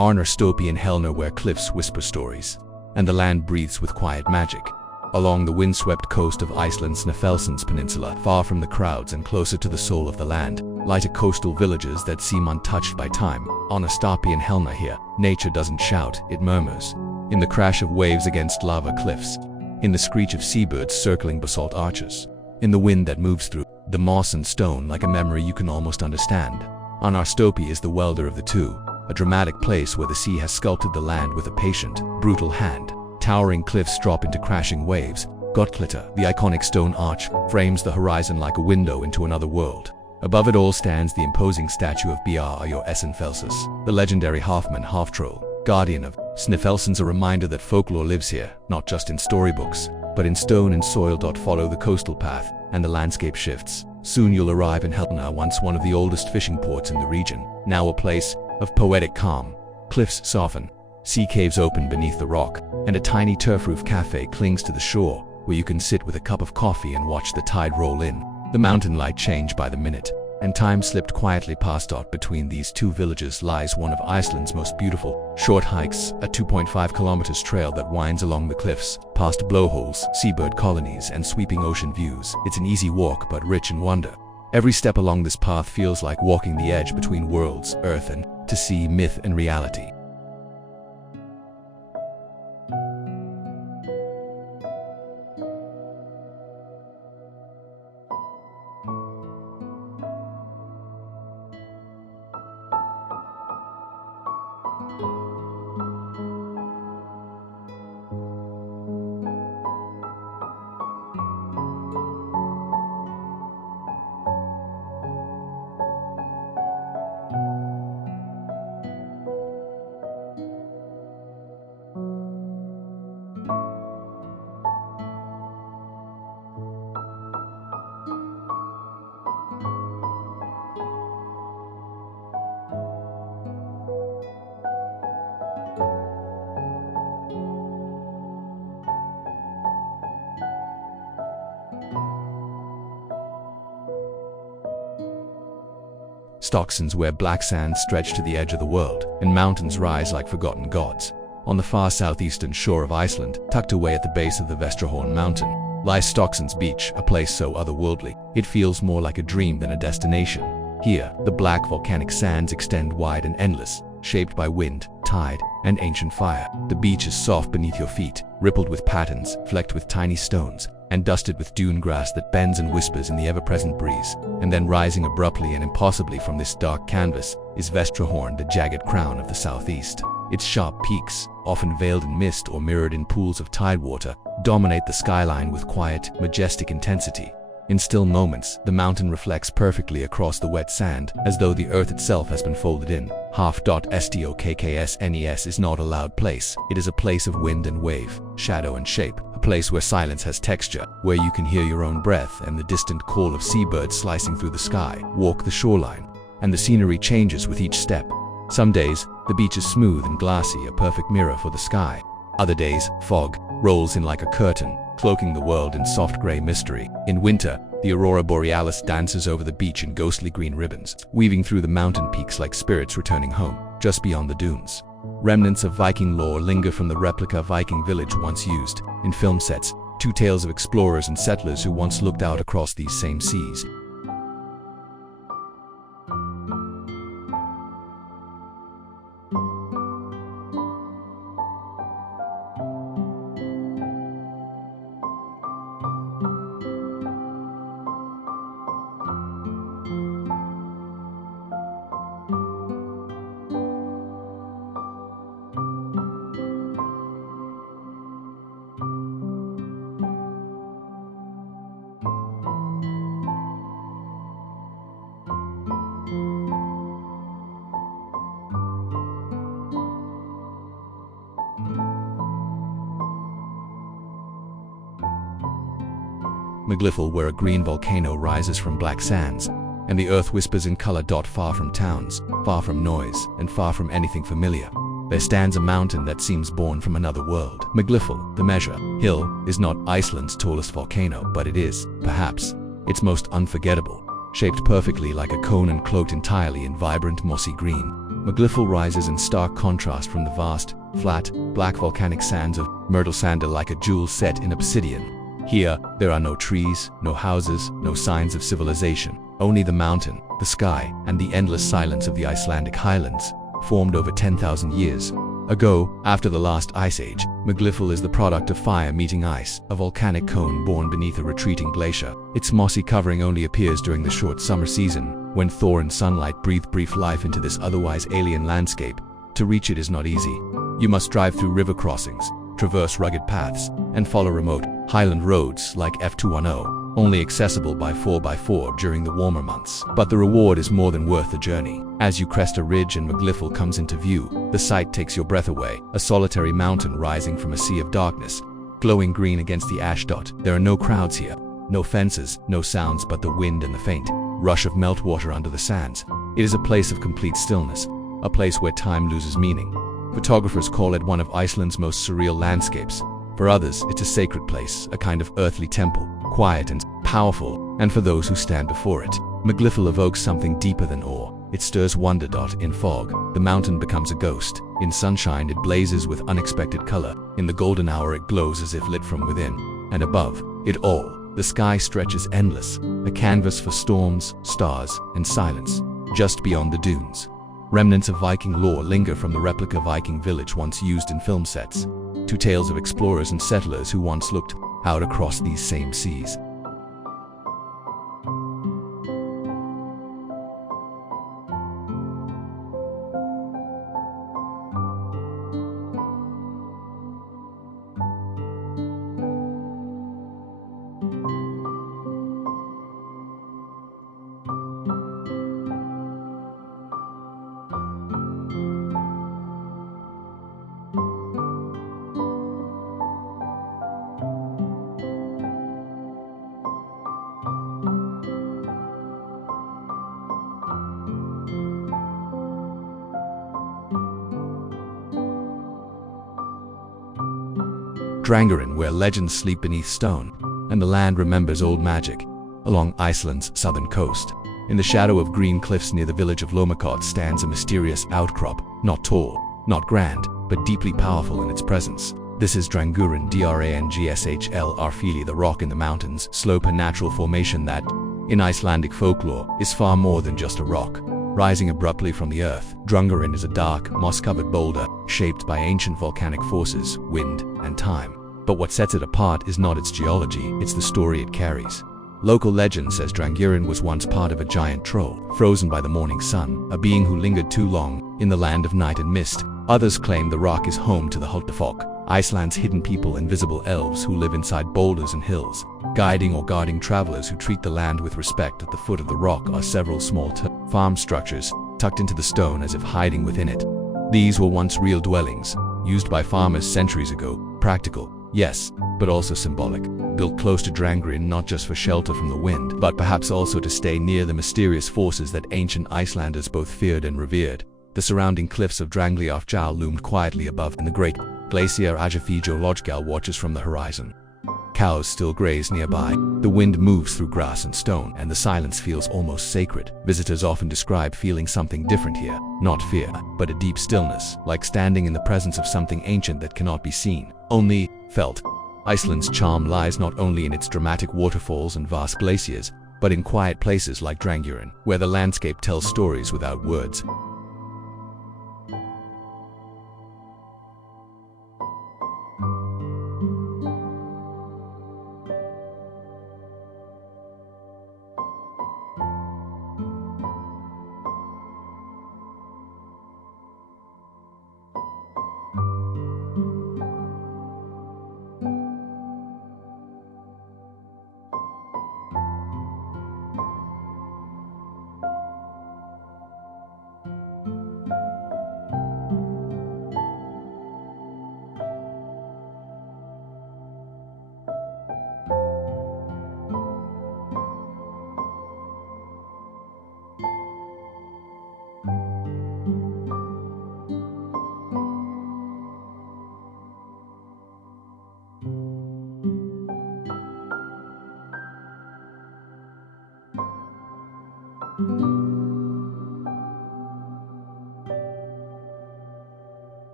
Arnarstopi and Helner where cliffs whisper stories, and the land breathes with quiet magic. Along the windswept coast of Iceland's Snæfellsnes Peninsula, far from the crowds and closer to the soul of the land, lie coastal villages that seem untouched by time. Arnarstopi and Helner here, nature doesn't shout, it murmurs. In the crash of waves against lava cliffs, in the screech of seabirds circling basalt arches, in the wind that moves through the moss and stone like a memory you can almost understand. Arnarstopi is the welder of the two, a dramatic place where the sea has sculpted the land with a patient, brutal hand. Towering cliffs drop into crashing waves. Gottklitter, the iconic stone arch, frames the horizon like a window into another world. Above it all stands the imposing statue of Bjarr Essenfelsis, the legendary half-man, half-troll, guardian of Snæfellsnes, a reminder that folklore lives here, not just in storybooks, but in stone and soil. Follow the coastal path, and the landscape shifts. Soon you'll arrive in Helner, once one of the oldest fishing ports in the region, now a place of poetic calm. Cliffs soften, sea caves open beneath the rock, and a tiny turf-roof cafe clings to the shore, where you can sit with a cup of coffee and watch the tide roll in. The mountain light changed by the minute, and time slipped quietly past. Between these two villages lies one of Iceland's most beautiful short hikes, a 2.5 kilometers trail that winds along the cliffs, past blowholes, seabird colonies, and sweeping ocean views. It's an easy walk but rich in wonder. Every step along this path feels like walking the edge between worlds, earth and to sea, myth and reality. Stocksons, where black sands stretch to the edge of the world, and mountains rise like forgotten gods. On the far southeastern shore of Iceland, tucked away at the base of the Vestrahorn mountain, lies Stocksons Beach, a place so otherworldly, it feels more like a dream than a destination. Here, the black volcanic sands extend wide and endless, shaped by wind, tide, and ancient fire. The beach is soft beneath your feet, rippled with patterns, flecked with tiny stones, and dusted with dune grass that bends and whispers in the ever-present breeze. And then rising abruptly and impossibly from this dark canvas is Vestrahorn, the jagged crown of the southeast. Its sharp peaks, often veiled in mist or mirrored in pools of tidewater, dominate the skyline with quiet, majestic intensity. In still moments, the mountain reflects perfectly across the wet sand, as though the earth itself has been folded in. Stocksnes is not a loud place. It is a place of wind and wave, shadow and shape, a place where silence has texture, where you can hear your own breath and the distant call of seabirds slicing through the sky. Walk the shoreline, and the scenery changes with each step. Some days, the beach is smooth and glassy, a perfect mirror for the sky. Other days, fog rolls in like a curtain, cloaking the world in soft gray mystery. In winter, the aurora borealis dances over the beach in ghostly green ribbons, weaving through the mountain peaks like spirits returning home. Just beyond the dunes, remnants of Viking lore linger from the replica Viking village once used in film sets, two tales of explorers and settlers who once looked out across these same seas. Myglifell, where a green volcano rises from black sands, and the earth whispers in color. Far from towns, far from noise, and far from anything familiar, there stands a mountain that seems born from another world. Myglifell, the measure hill, is not Iceland's tallest volcano, but it is, perhaps, its most unforgettable, shaped perfectly like a cone and cloaked entirely in vibrant mossy green. Maglifel rises in stark contrast from the vast, flat, black volcanic sands of Myrtlesande like a jewel set in obsidian. Here, there are no trees, no houses, no signs of civilization, only the mountain, the sky, and the endless silence of the Icelandic highlands, formed over 10,000 years ago. After the last ice age, Maglifel is the product of fire meeting ice, a volcanic cone born beneath a retreating glacier. Its mossy covering only appears during the short summer season, when thaw and sunlight breathe brief life into this otherwise alien landscape. To reach it is not easy. You must drive through river crossings, traverse rugged paths, and follow remote, highland roads like F210, only accessible by 4x4 during the warmer months. But the reward is more than worth the journey. As you crest a ridge and Maglifel comes into view, the sight takes your breath away, a solitary mountain rising from a sea of darkness, glowing green against the ash dot. There are no crowds here, no fences, no sounds but the wind and the faint rush of meltwater under the sands. It is a place of complete stillness, a place where time loses meaning. Photographers call it one of Iceland's most surreal landscapes. For others, it's a sacred place, a kind of earthly temple, quiet and powerful, and for those who stand before it, Maglifel evokes something deeper than awe. It stirs wonder. In fog, the mountain becomes a ghost. In sunshine, it blazes with unexpected color. In the golden hour, it glows as if lit from within. And above it all, the sky stretches endless, a canvas for storms, stars, and silence. Just beyond the dunes, remnants of Viking lore linger from the replica Viking village once used in film sets, to tales of explorers and settlers who once looked out across these same seas. Drangarinn, where legends sleep beneath stone, and the land remembers old magic. Along Iceland's southern coast, in the shadow of green cliffs near the village of Lomakot, stands a mysterious outcrop, not tall, not grand, but deeply powerful in its presence. This is Drangarinn, Drangshl Arfili, the rock in the mountains, slope and natural formation that, in Icelandic folklore, is far more than just a rock. Rising abruptly from the earth, Drangarinn is a dark, moss-covered boulder, shaped by ancient volcanic forces, wind, and time. But what sets it apart is not its geology, it's the story it carries. Local legend says Drangarinn was once part of a giant troll, frozen by the morning sun, a being who lingered too long in the land of night and mist. Others claim the rock is home to the Hultafolk, Iceland's hidden people, invisible elves who live inside boulders and hills, guiding or guarding travelers who treat the land with respect. At the foot of the rock are several small farm structures, tucked into the stone as if hiding within it. These were once real dwellings, used by farmers centuries ago, practical, yes, but also symbolic, built close to Drangarinn not just for shelter from the wind, but perhaps also to stay near the mysterious forces that ancient Icelanders both feared and revered. The surrounding cliffs of Drangleifjall loomed quietly above, and the great glacier Eyjafjallajökull watches from the horizon. Cows still graze nearby, the wind moves through grass and stone, and the silence feels almost sacred. Visitors often describe feeling something different here, not fear, but a deep stillness, like standing in the presence of something ancient that cannot be seen, only felt. Iceland's charm lies not only in its dramatic waterfalls and vast glaciers, but in quiet places like Drangarinn, where the landscape tells stories without words.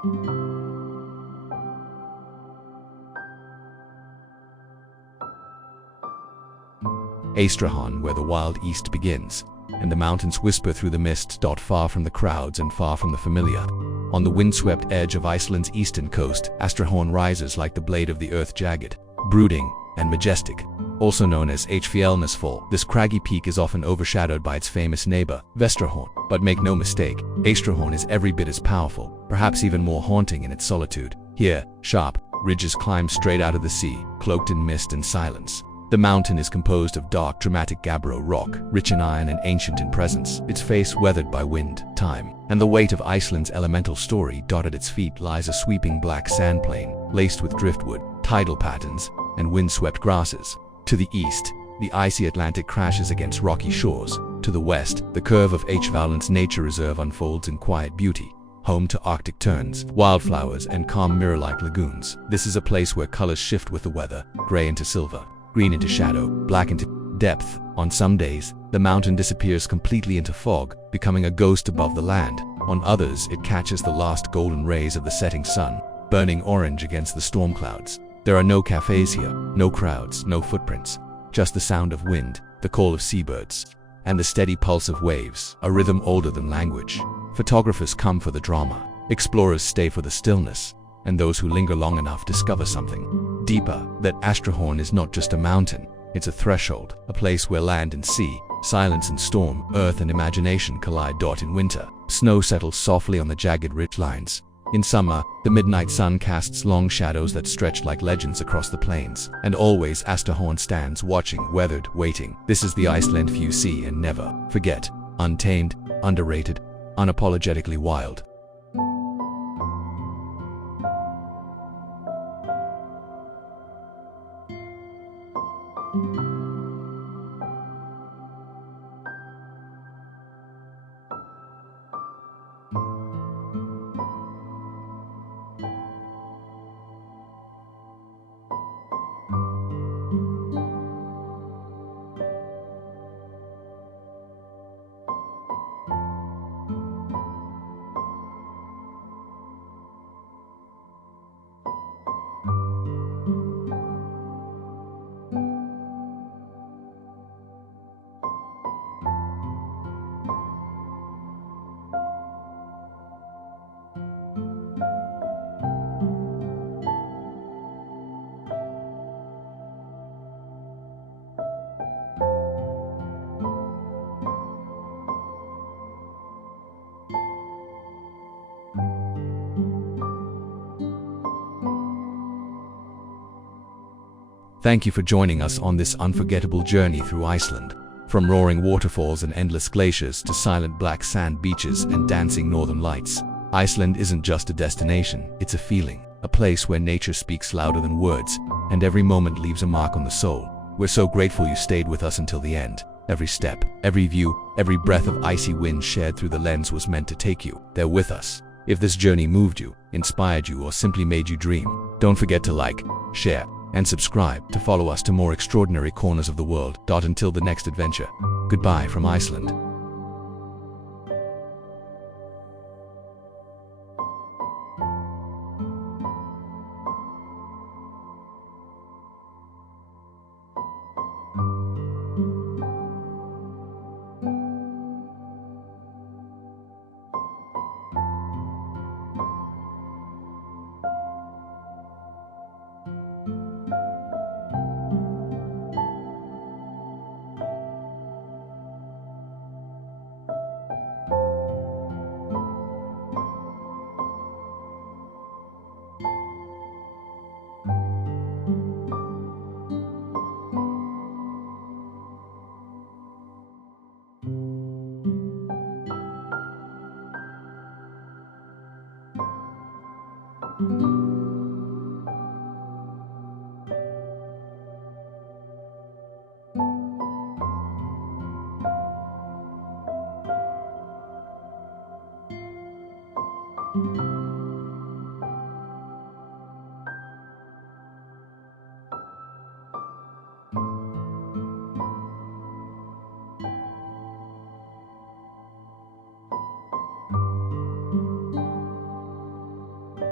Astrahan, where the wild east begins, and the mountains whisper through the mist. Far from the crowds and far from the familiar. On the windswept edge of Iceland's eastern coast, Astrahan rises like the blade of the earth, jagged, brooding, and majestic. Also known as Fjellnesfall, this craggy peak is often overshadowed by its famous neighbor, Vestrahorn. But make no mistake, Astrahan is every bit as powerful, perhaps even more haunting in its solitude. Here, sharp ridges climb straight out of the sea, cloaked in mist and silence. The mountain is composed of dark, dramatic gabbro rock, rich in iron and ancient in presence, its face weathered by wind, time, and the weight of Iceland's elemental story. At its feet lies a sweeping black sand plain, laced with driftwood, tidal patterns, and windswept grasses. To the east, the icy Atlantic crashes against rocky shores. To the west, the curve of Valence Nature Reserve unfolds in quiet beauty, home to Arctic terns, wildflowers, and calm mirror-like lagoons. This is a place where colors shift with the weather, gray into silver, green into shadow, black into depth. On some days, the mountain disappears completely into fog, becoming a ghost above the land. On others, it catches the last golden rays of the setting sun, burning orange against the storm clouds. There are no cafes here, no crowds, no footprints, just the sound of wind, the call of seabirds, and the steady pulse of waves, a rhythm older than language. Photographers come for the drama, explorers stay for the stillness, and those who linger long enough discover something deeper. That Astrahan is not just a mountain, it's a threshold, a place where land and sea, silence and storm, earth and imagination collide. In winter, snow settles softly on the jagged ridgelines. In summer, the midnight sun casts long shadows that stretch like legends across the plains. And always Astrahan stands watching, weathered, waiting. This is the Iceland few see and never forget. Untamed, underrated, unapologetically wild. Thank you for joining us on this unforgettable journey through Iceland. From roaring waterfalls and endless glaciers to silent black sand beaches and dancing northern lights, Iceland isn't just a destination, it's a feeling, a place where nature speaks louder than words, and every moment leaves a mark on the soul. We're so grateful you stayed with us until the end. Every step, every view, every breath of icy wind shared through the lens was meant to take you there with us. If this journey moved you, inspired you, or simply made you dream, don't forget to like, share, and subscribe to follow us to more extraordinary corners of the world. Until the next adventure, goodbye from Iceland.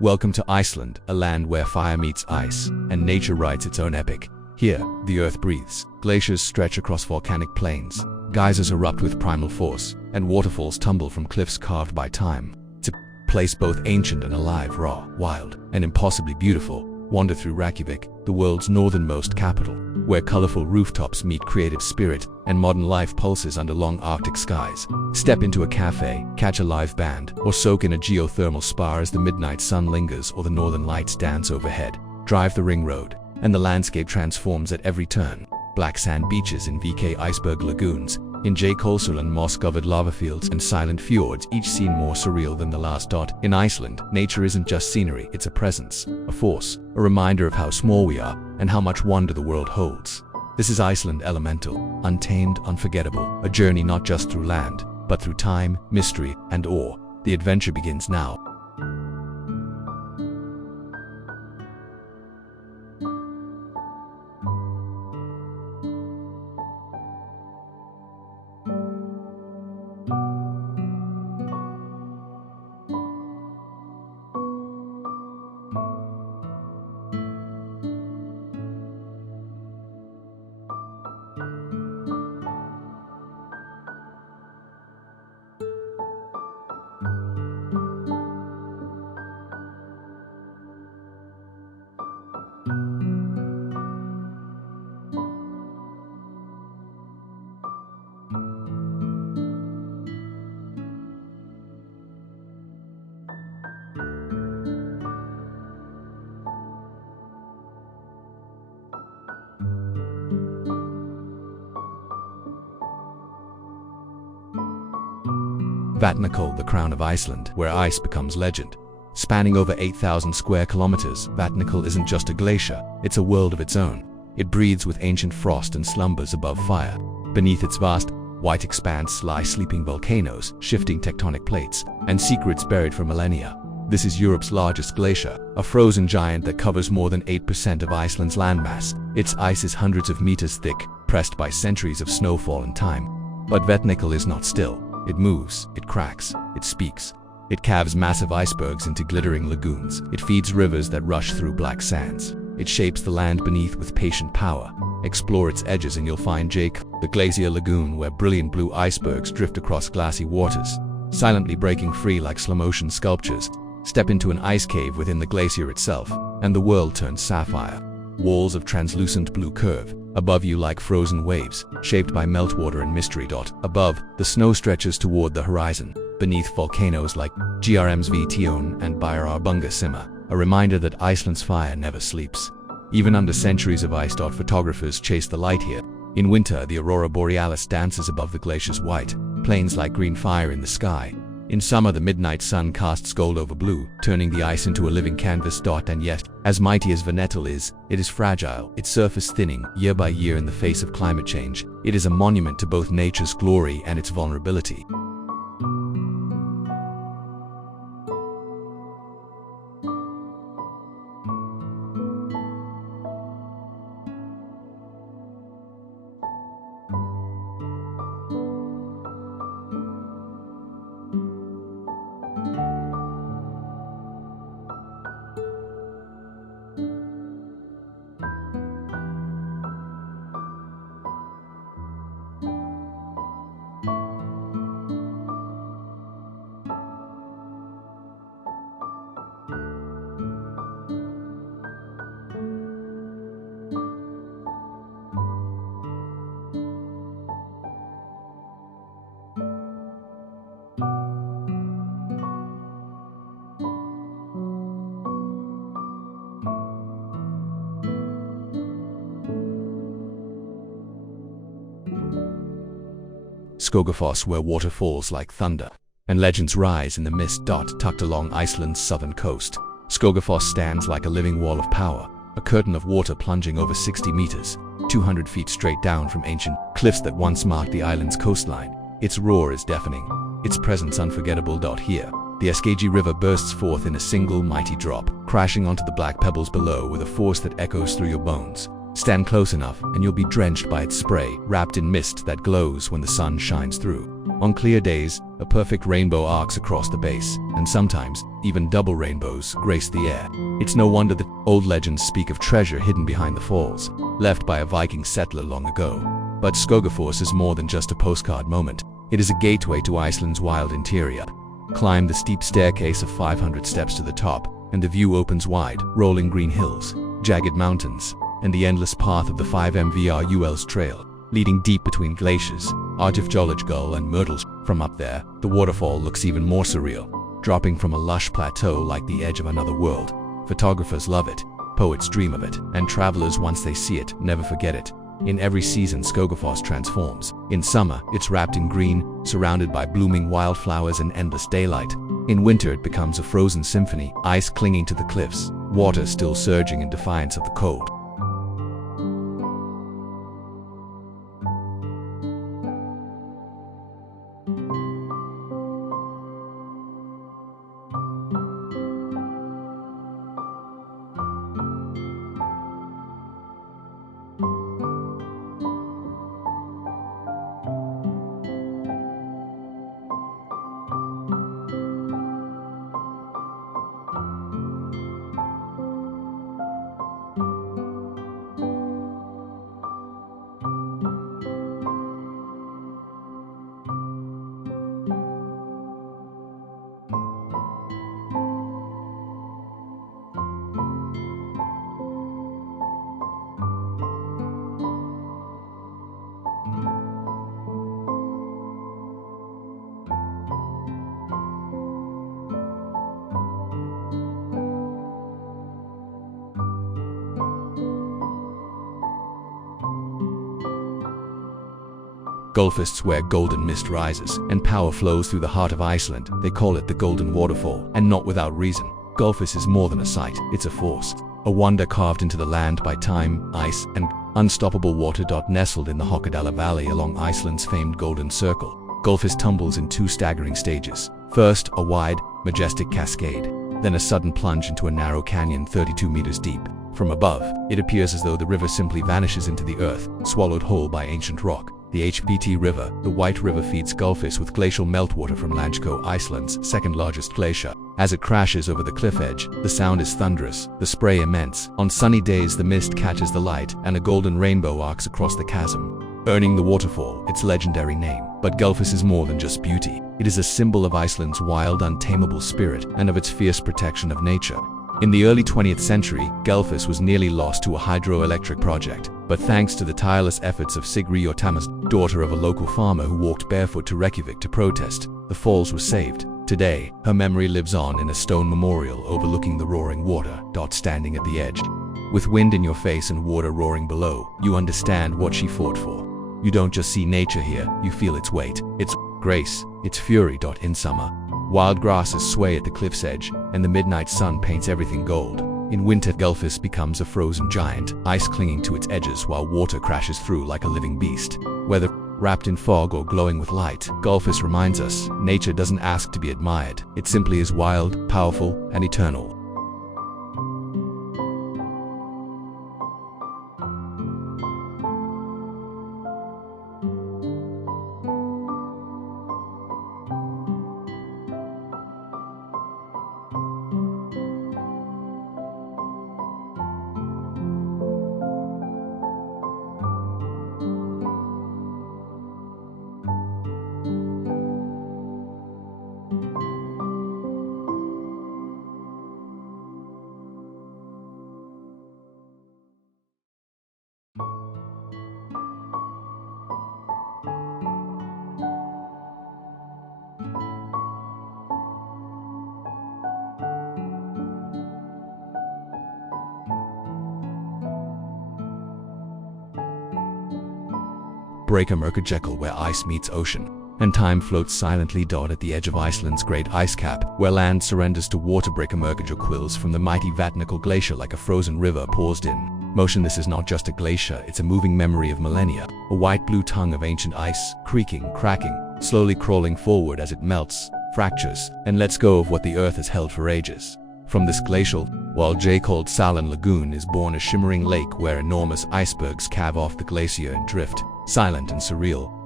Welcome to Iceland, a land where fire meets ice, and nature writes its own epic. Here, the earth breathes, glaciers stretch across volcanic plains, geysers erupt with primal force, and waterfalls tumble from cliffs carved by time. It's a place both ancient and alive, raw, wild, and impossibly beautiful. Wander through Reykjavik, the world's northernmost capital, where colorful rooftops meet creative spirit and modern life pulses under long Arctic skies. Step into a cafe, catch a live band, or soak in a geothermal spa as the midnight sun lingers or the northern lights dance overhead. Drive the ring road, and the landscape transforms at every turn. Black sand beaches in VK iceberg lagoons, in J. Kolsarland moss-covered lava fields and silent fjords, each scene more surreal than the last. In Iceland, nature isn't just scenery, it's a presence, a force, a reminder of how small we are and how much wonder the world holds. This is Iceland Elemental, untamed, unforgettable, a journey not just through land, but through time, mystery, and awe. The adventure begins now. Vatnajökull, the crown of Iceland, where ice becomes legend. Spanning over 8,000 square kilometers, Vatnajökull isn't just a glacier, it's a world of its own. It breathes with ancient frost and slumbers above fire. Beneath its vast, white expanse lie sleeping volcanoes, shifting tectonic plates, and secrets buried for millennia. This is Europe's largest glacier, a frozen giant that covers more than 8% of Iceland's landmass. Its ice is hundreds of meters thick, pressed by centuries of snowfall and time. But Vatnajökull is not still. It moves, it cracks, it speaks. It calves massive icebergs into glittering lagoons. It feeds rivers that rush through black sands. It shapes the land beneath with patient power. Explore its edges and you'll find Jake, the glacier lagoon where brilliant blue icebergs drift across glassy waters, silently breaking free like slow-motion sculptures. Step into an ice cave within the glacier itself, and the world turns sapphire. Walls of translucent blue curve above you like frozen waves, shaped by meltwater and mystery. Above, the snow stretches toward the horizon. Beneath, volcanoes like Grmsvötn and Bæjarárbangi simmer, a reminder that Iceland's fire never sleeps. Even under centuries of ice. Photographers chase the light here. In winter, the aurora borealis dances above the glacier's white plains like green fire in the sky. In summer, the midnight sun casts gold over blue, turning the ice into a living canvas. And yet, as mighty as Vatnajökull is, it is fragile, its surface thinning year by year in the face of climate change. It is a monument to both nature's glory and its vulnerability. Skogafoss, where water falls like thunder, and legends rise in the mist. Tucked along Iceland's southern coast, Skogafoss stands like a living wall of power, a curtain of water plunging over 60 meters, 200 feet straight down from ancient cliffs that once marked the island's coastline. Its roar is deafening, its presence unforgettable. Here, the Skagi River bursts forth in a single mighty drop, crashing onto the black pebbles below with a force that echoes through your bones. Stand close enough and you'll be drenched by its spray, wrapped in mist that glows when the sun shines through. On clear days, A perfect rainbow arcs across the base, and sometimes, even double rainbows grace the air. It's no wonder that old legends speak of treasure hidden behind the falls, left by a Viking settler long ago. But Skogafoss is more than just a postcard moment. It is a gateway to Iceland's wild interior. Climb the steep staircase of 500 steps to the top, and the view opens wide, rolling green hills, jagged mountains, and the endless path of the 5 MVRUL's trail, leading deep between glaciers, Artifjolajgull and Myrtles. From up there, the waterfall looks even more surreal, dropping from a lush plateau like the edge of another world. Photographers love it, poets dream of it, and travelers, once they see it, never forget it. In every season, Skogafoss transforms. In summer, it's wrapped in green, surrounded by blooming wildflowers and endless daylight. In winter, it becomes a frozen symphony, ice clinging to the cliffs, water still surging in defiance of the cold. Gullfists where golden mist rises and power flows through the heart of Iceland. They call it the Golden Waterfall, and not without reason. Gullfish is more than a sight, it's a force. A wonder carved into the land by time, ice, and unstoppable water. Nestled in the Hakadala Valley along Iceland's famed Golden Circle, Gullfish tumbles in two staggering stages. First, a wide, majestic cascade, then a sudden plunge into a narrow canyon 32 meters deep. From above, it appears as though the river simply vanishes into the earth, swallowed whole by ancient rock. The HPT River, the White River, feeds Gullfish with glacial meltwater from Langsko, Iceland's second largest glacier. As it crashes over the cliff edge, the sound is thunderous, the spray immense. On sunny days, the mist catches the light, and a golden rainbow arcs across the chasm, earning the waterfall its legendary name. But Gullfish is more than just beauty. It is a symbol of Iceland's wild, untamable spirit and of its fierce protection of nature. In the early 20th century, Gullfish was nearly lost to a hydroelectric project, but thanks to the tireless efforts of Sigrid Jortamas, daughter of a local farmer who walked barefoot to Reykjavik to protest, the falls were saved. Today, her memory lives on in a stone memorial overlooking the roaring water. Standing at the edge, with wind in your face and water roaring below, you understand what she fought for. You don't just see nature here, you feel its weight, its grace, its fury. In summer, wild grasses sway at the cliff's edge, and the midnight sun paints everything gold. In winter, Gullfish becomes a frozen giant, ice clinging to its edges while water crashes through like a living beast. Whether wrapped in fog or glowing with light, Gullfish reminds us, nature doesn't ask to be admired. It simply is wild, powerful, and eternal. Breakamörkajekul, where ice meets ocean, and time floats silently. At the edge of Iceland's great ice cap, where land surrenders to water, Breakamörkajekul from the mighty Vatnajökull glacier like a frozen river pours in. Motion, this is not just a glacier, it's a moving memory of millennia, a white-blue tongue of ancient ice, creaking, cracking, slowly crawling forward as it melts, fractures, and lets go of what the earth has held for ages. From this glacial, while called Salan Lagoon, is born a shimmering lake where enormous icebergs calve off the glacier and drift, silent and surreal,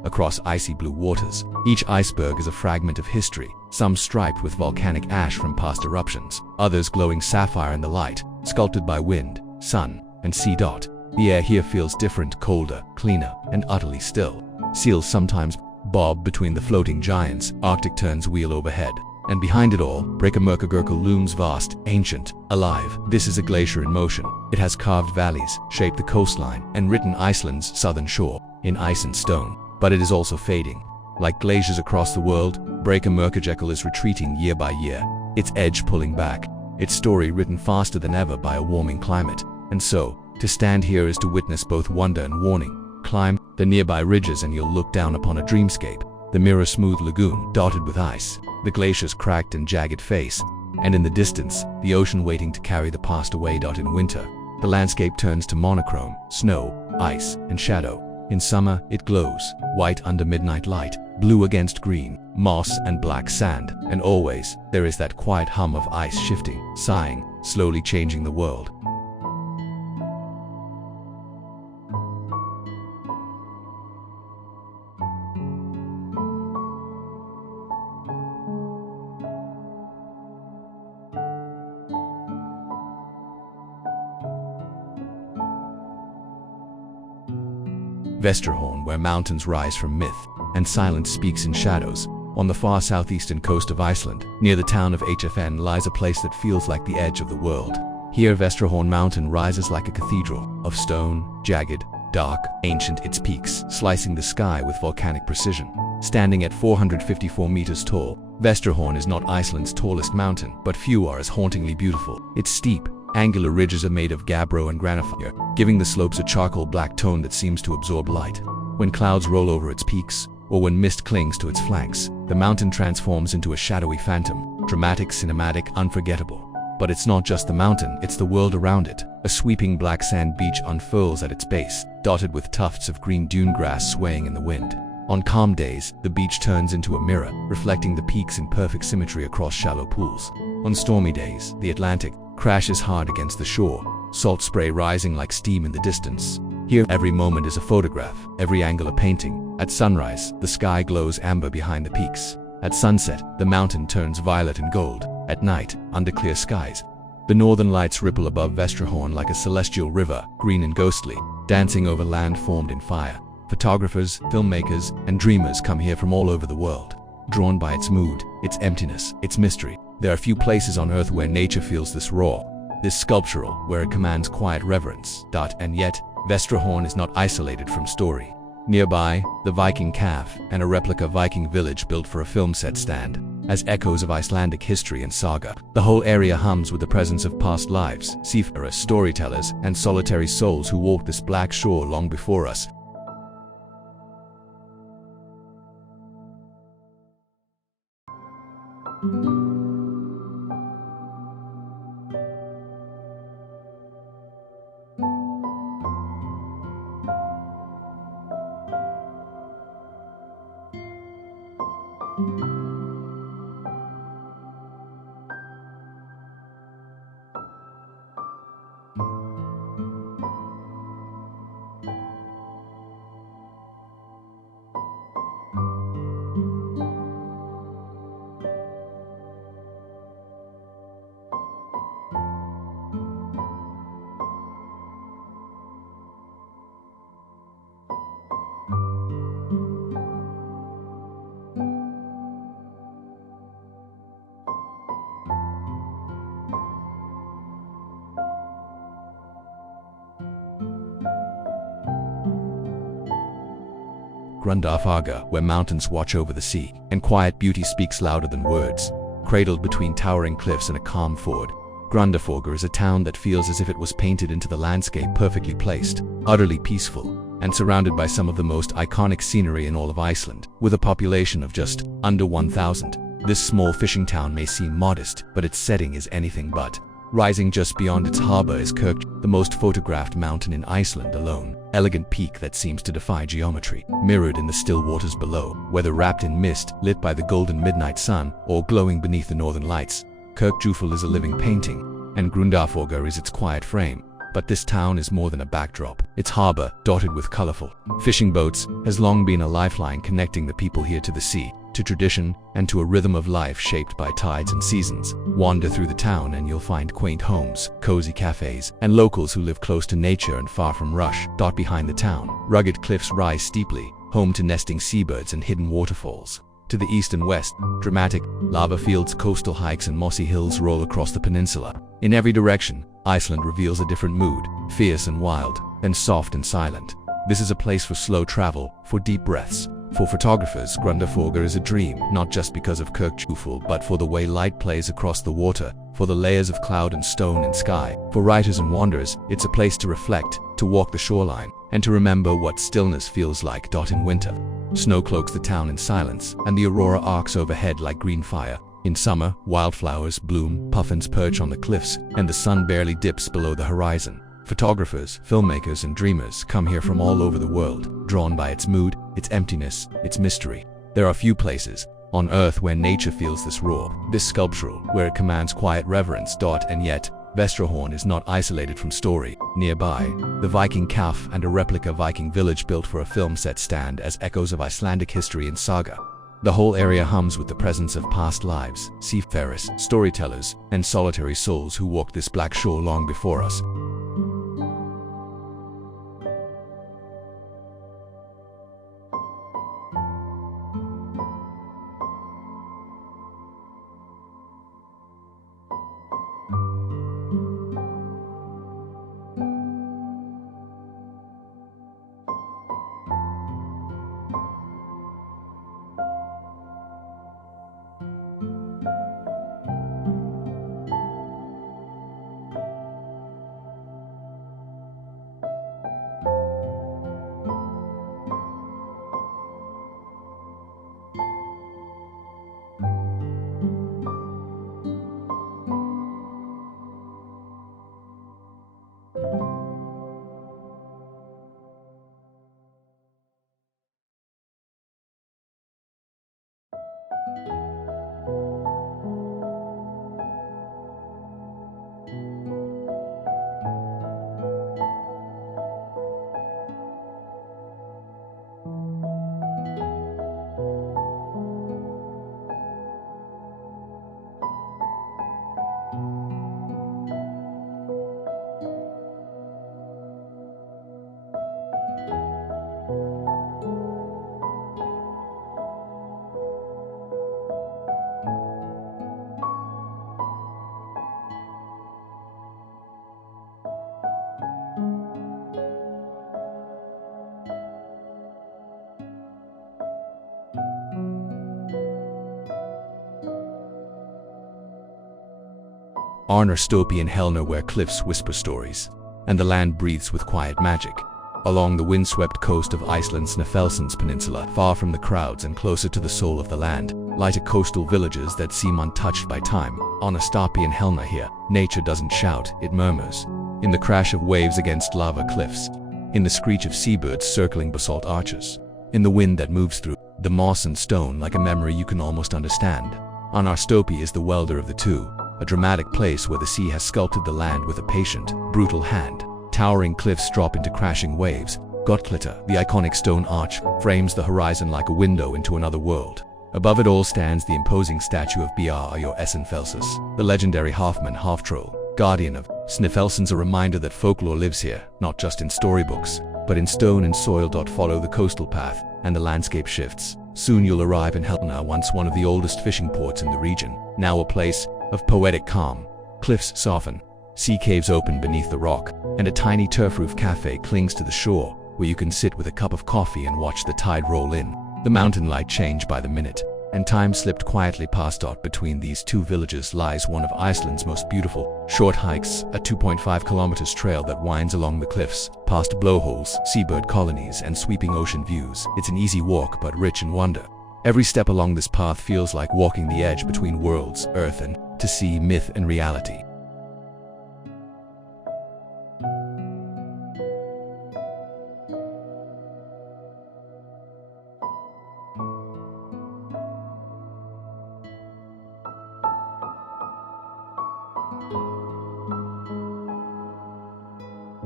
across icy blue waters. Each iceberg is a fragment of history, some striped with volcanic ash from past eruptions, others glowing sapphire in the light, sculpted by wind, sun, and sea. The air here feels different, colder, cleaner, and utterly still. Seals sometimes bob between the floating giants, Arctic terns wheel overhead, and behind it all, Breakamurkagurkle looms vast, ancient, alive. This is a glacier in motion. It has carved valleys, shaped the coastline, and written Iceland's southern shore in ice and stone. But it is also fading. Like glaciers across the world, Breakamurkagurkle is retreating year by year, its edge pulling back, its story written faster than ever by a warming climate. And so, to stand here is to witness both wonder and warning. Climb the nearby ridges and you'll look down upon a dreamscape. The mirror-smooth lagoon, dotted with ice, the glacier's cracked and jagged face, and in the distance, the ocean waiting to carry the past away. In winter, the landscape turns to monochrome, snow, ice, and shadow. In summer, it glows, white under midnight light, blue against green, moss and black sand, and always, there is that quiet hum of ice shifting, sighing, slowly changing the world. Vesterhorn, where mountains rise from myth, and silence speaks in shadows. On the far southeastern coast of Iceland, near the town of Hfn, lies a place that feels like the edge of the world. Here, Vesterhorn Mountain rises like a cathedral, of stone, jagged, dark, ancient, its peaks slicing the sky with volcanic precision. Standing at 454 meters tall, Vesterhorn is not Iceland's tallest mountain, but few are as hauntingly beautiful. Its steep, angular ridges are made of gabbro and granophyre, giving the slopes a charcoal black tone that seems to absorb light. When clouds roll over its peaks, or when mist clings to its flanks, the mountain transforms into a shadowy phantom, dramatic, cinematic, unforgettable. But it's not just the mountain, it's the world around it. A sweeping black sand beach unfurls at its base, dotted with tufts of green dune grass swaying in the wind. On calm days, the beach turns into a mirror, reflecting the peaks in perfect symmetry across shallow pools. On stormy days, the Atlantic crashes hard against the shore, salt spray rising like steam in the distance. Here, every moment is a photograph, every angle a painting. At sunrise, the sky glows amber behind the peaks. At sunset, the mountain turns violet and gold. At night, under clear skies, the northern lights ripple above Vesterhorn like a celestial river, green and ghostly, dancing over land formed in fire. Photographers, filmmakers, and dreamers come here from all over the world, drawn by its mood, its emptiness, its mystery. There are few places on Earth where nature feels this raw, this sculptural, where it commands quiet reverence. And yet, Vesterhorn is not isolated from story. Nearby, the Viking calf and a replica Viking village built for a film set stand as echoes of Icelandic history and saga. The whole area hums with the presence of past lives, seafarers, storytellers, and solitary souls who walked this black shore long before us. Grundarfjörður, where mountains watch over the sea, and quiet beauty speaks louder than words. Cradled between towering cliffs and a calm ford, Grundarfjörður is a town that feels as if it was painted into the landscape, perfectly placed, utterly peaceful, and surrounded by some of the most iconic scenery in all of Iceland. With a population of just under 1,000, this small fishing town may seem modest, but its setting is anything but. Rising just beyond its harbor is Kirk, the most photographed mountain in Iceland alone. Elegant peak that seems to defy geometry, mirrored in the still waters below, whether wrapped in mist, lit by the golden midnight sun, or glowing beneath the northern lights. Kirkjufell is a living painting, and Grundarfjörður is its quiet frame. But this town is more than a backdrop. Its harbor, dotted with colorful fishing boats, has long been a lifeline connecting the people here to the sea, to tradition, and to a rhythm of life shaped by tides and seasons. Wander through the town and you'll find quaint homes, cozy cafes, and locals who live close to nature and far from rush. Behind the town, rugged cliffs rise steeply, home to nesting seabirds and hidden waterfalls. To the east and west, dramatic lava fields, coastal hikes, and mossy hills roll across the peninsula. In every direction, Iceland reveals a different mood, fierce and wild, then soft and silent. This is a place for slow travel, for deep breaths. For photographers, Grundarfjörður is a dream, not just because of Kirkjufell, but for the way light plays across the water, for the layers of cloud and stone and sky. For writers and wanderers, it's a place to reflect, to walk the shoreline, and to remember what stillness feels like. In winter, snow cloaks the town in silence, and the aurora arcs overhead like green fire. In summer, wildflowers bloom, puffins perch on the cliffs, and the sun barely dips below the horizon. Photographers, filmmakers, and dreamers come here from all over the world, drawn by its mood, its emptiness, its mystery. There are few places on Earth where nature feels this raw, this sculptural, where it commands quiet reverence. And yet, Vestrahorn is not isolated from story. Nearby, the Viking calf and a replica Viking village built for a film set stand as echoes of Icelandic history and saga. The whole area hums with the presence of past lives, seafarers, storytellers, and solitary souls who walked this black shore long before us. Arnarstopi and Helnar, where cliffs whisper stories, and the land breathes with quiet magic. Along the windswept coast of Iceland's Snæfellsnes Peninsula, far from the crowds and closer to the soul of the land, lie coastal villages that seem untouched by time. Arnarstopi and Helnar here, nature doesn't shout, it murmurs. In the crash of waves against lava cliffs, in the screech of seabirds circling basalt arches, in the wind that moves through the moss and stone like a memory you can almost understand. Arnarstopi is the welder of the two, a dramatic place where the sea has sculpted the land with a patient, brutal hand. Towering cliffs drop into crashing waves. Gottklitter, the iconic stone arch, frames the horizon like a window into another world. Above it all stands the imposing statue of Bjarr Essenfelsis, the legendary half-man, half-troll, guardian of Snæfellsnes, a reminder that folklore lives here, not just in storybooks, but in stone and soil. Follow the coastal path, and the landscape shifts. Soon you'll arrive in Helnar, once one of the oldest fishing ports in the region, now a place of poetic calm. Cliffs soften, sea caves open beneath the rock, and a tiny turf-roof cafe clings to the shore, where you can sit with a cup of coffee and watch the tide roll in. The mountain light changed by the minute, and time slipped quietly past. Between these two villages lies one of Iceland's most beautiful short hikes, a 2.5 kilometers trail that winds along the cliffs, past blowholes, seabird colonies, and sweeping ocean views. It's an easy walk, but rich in wonder. Every step along this path feels like walking the edge between worlds, earth and to sea, myth and reality.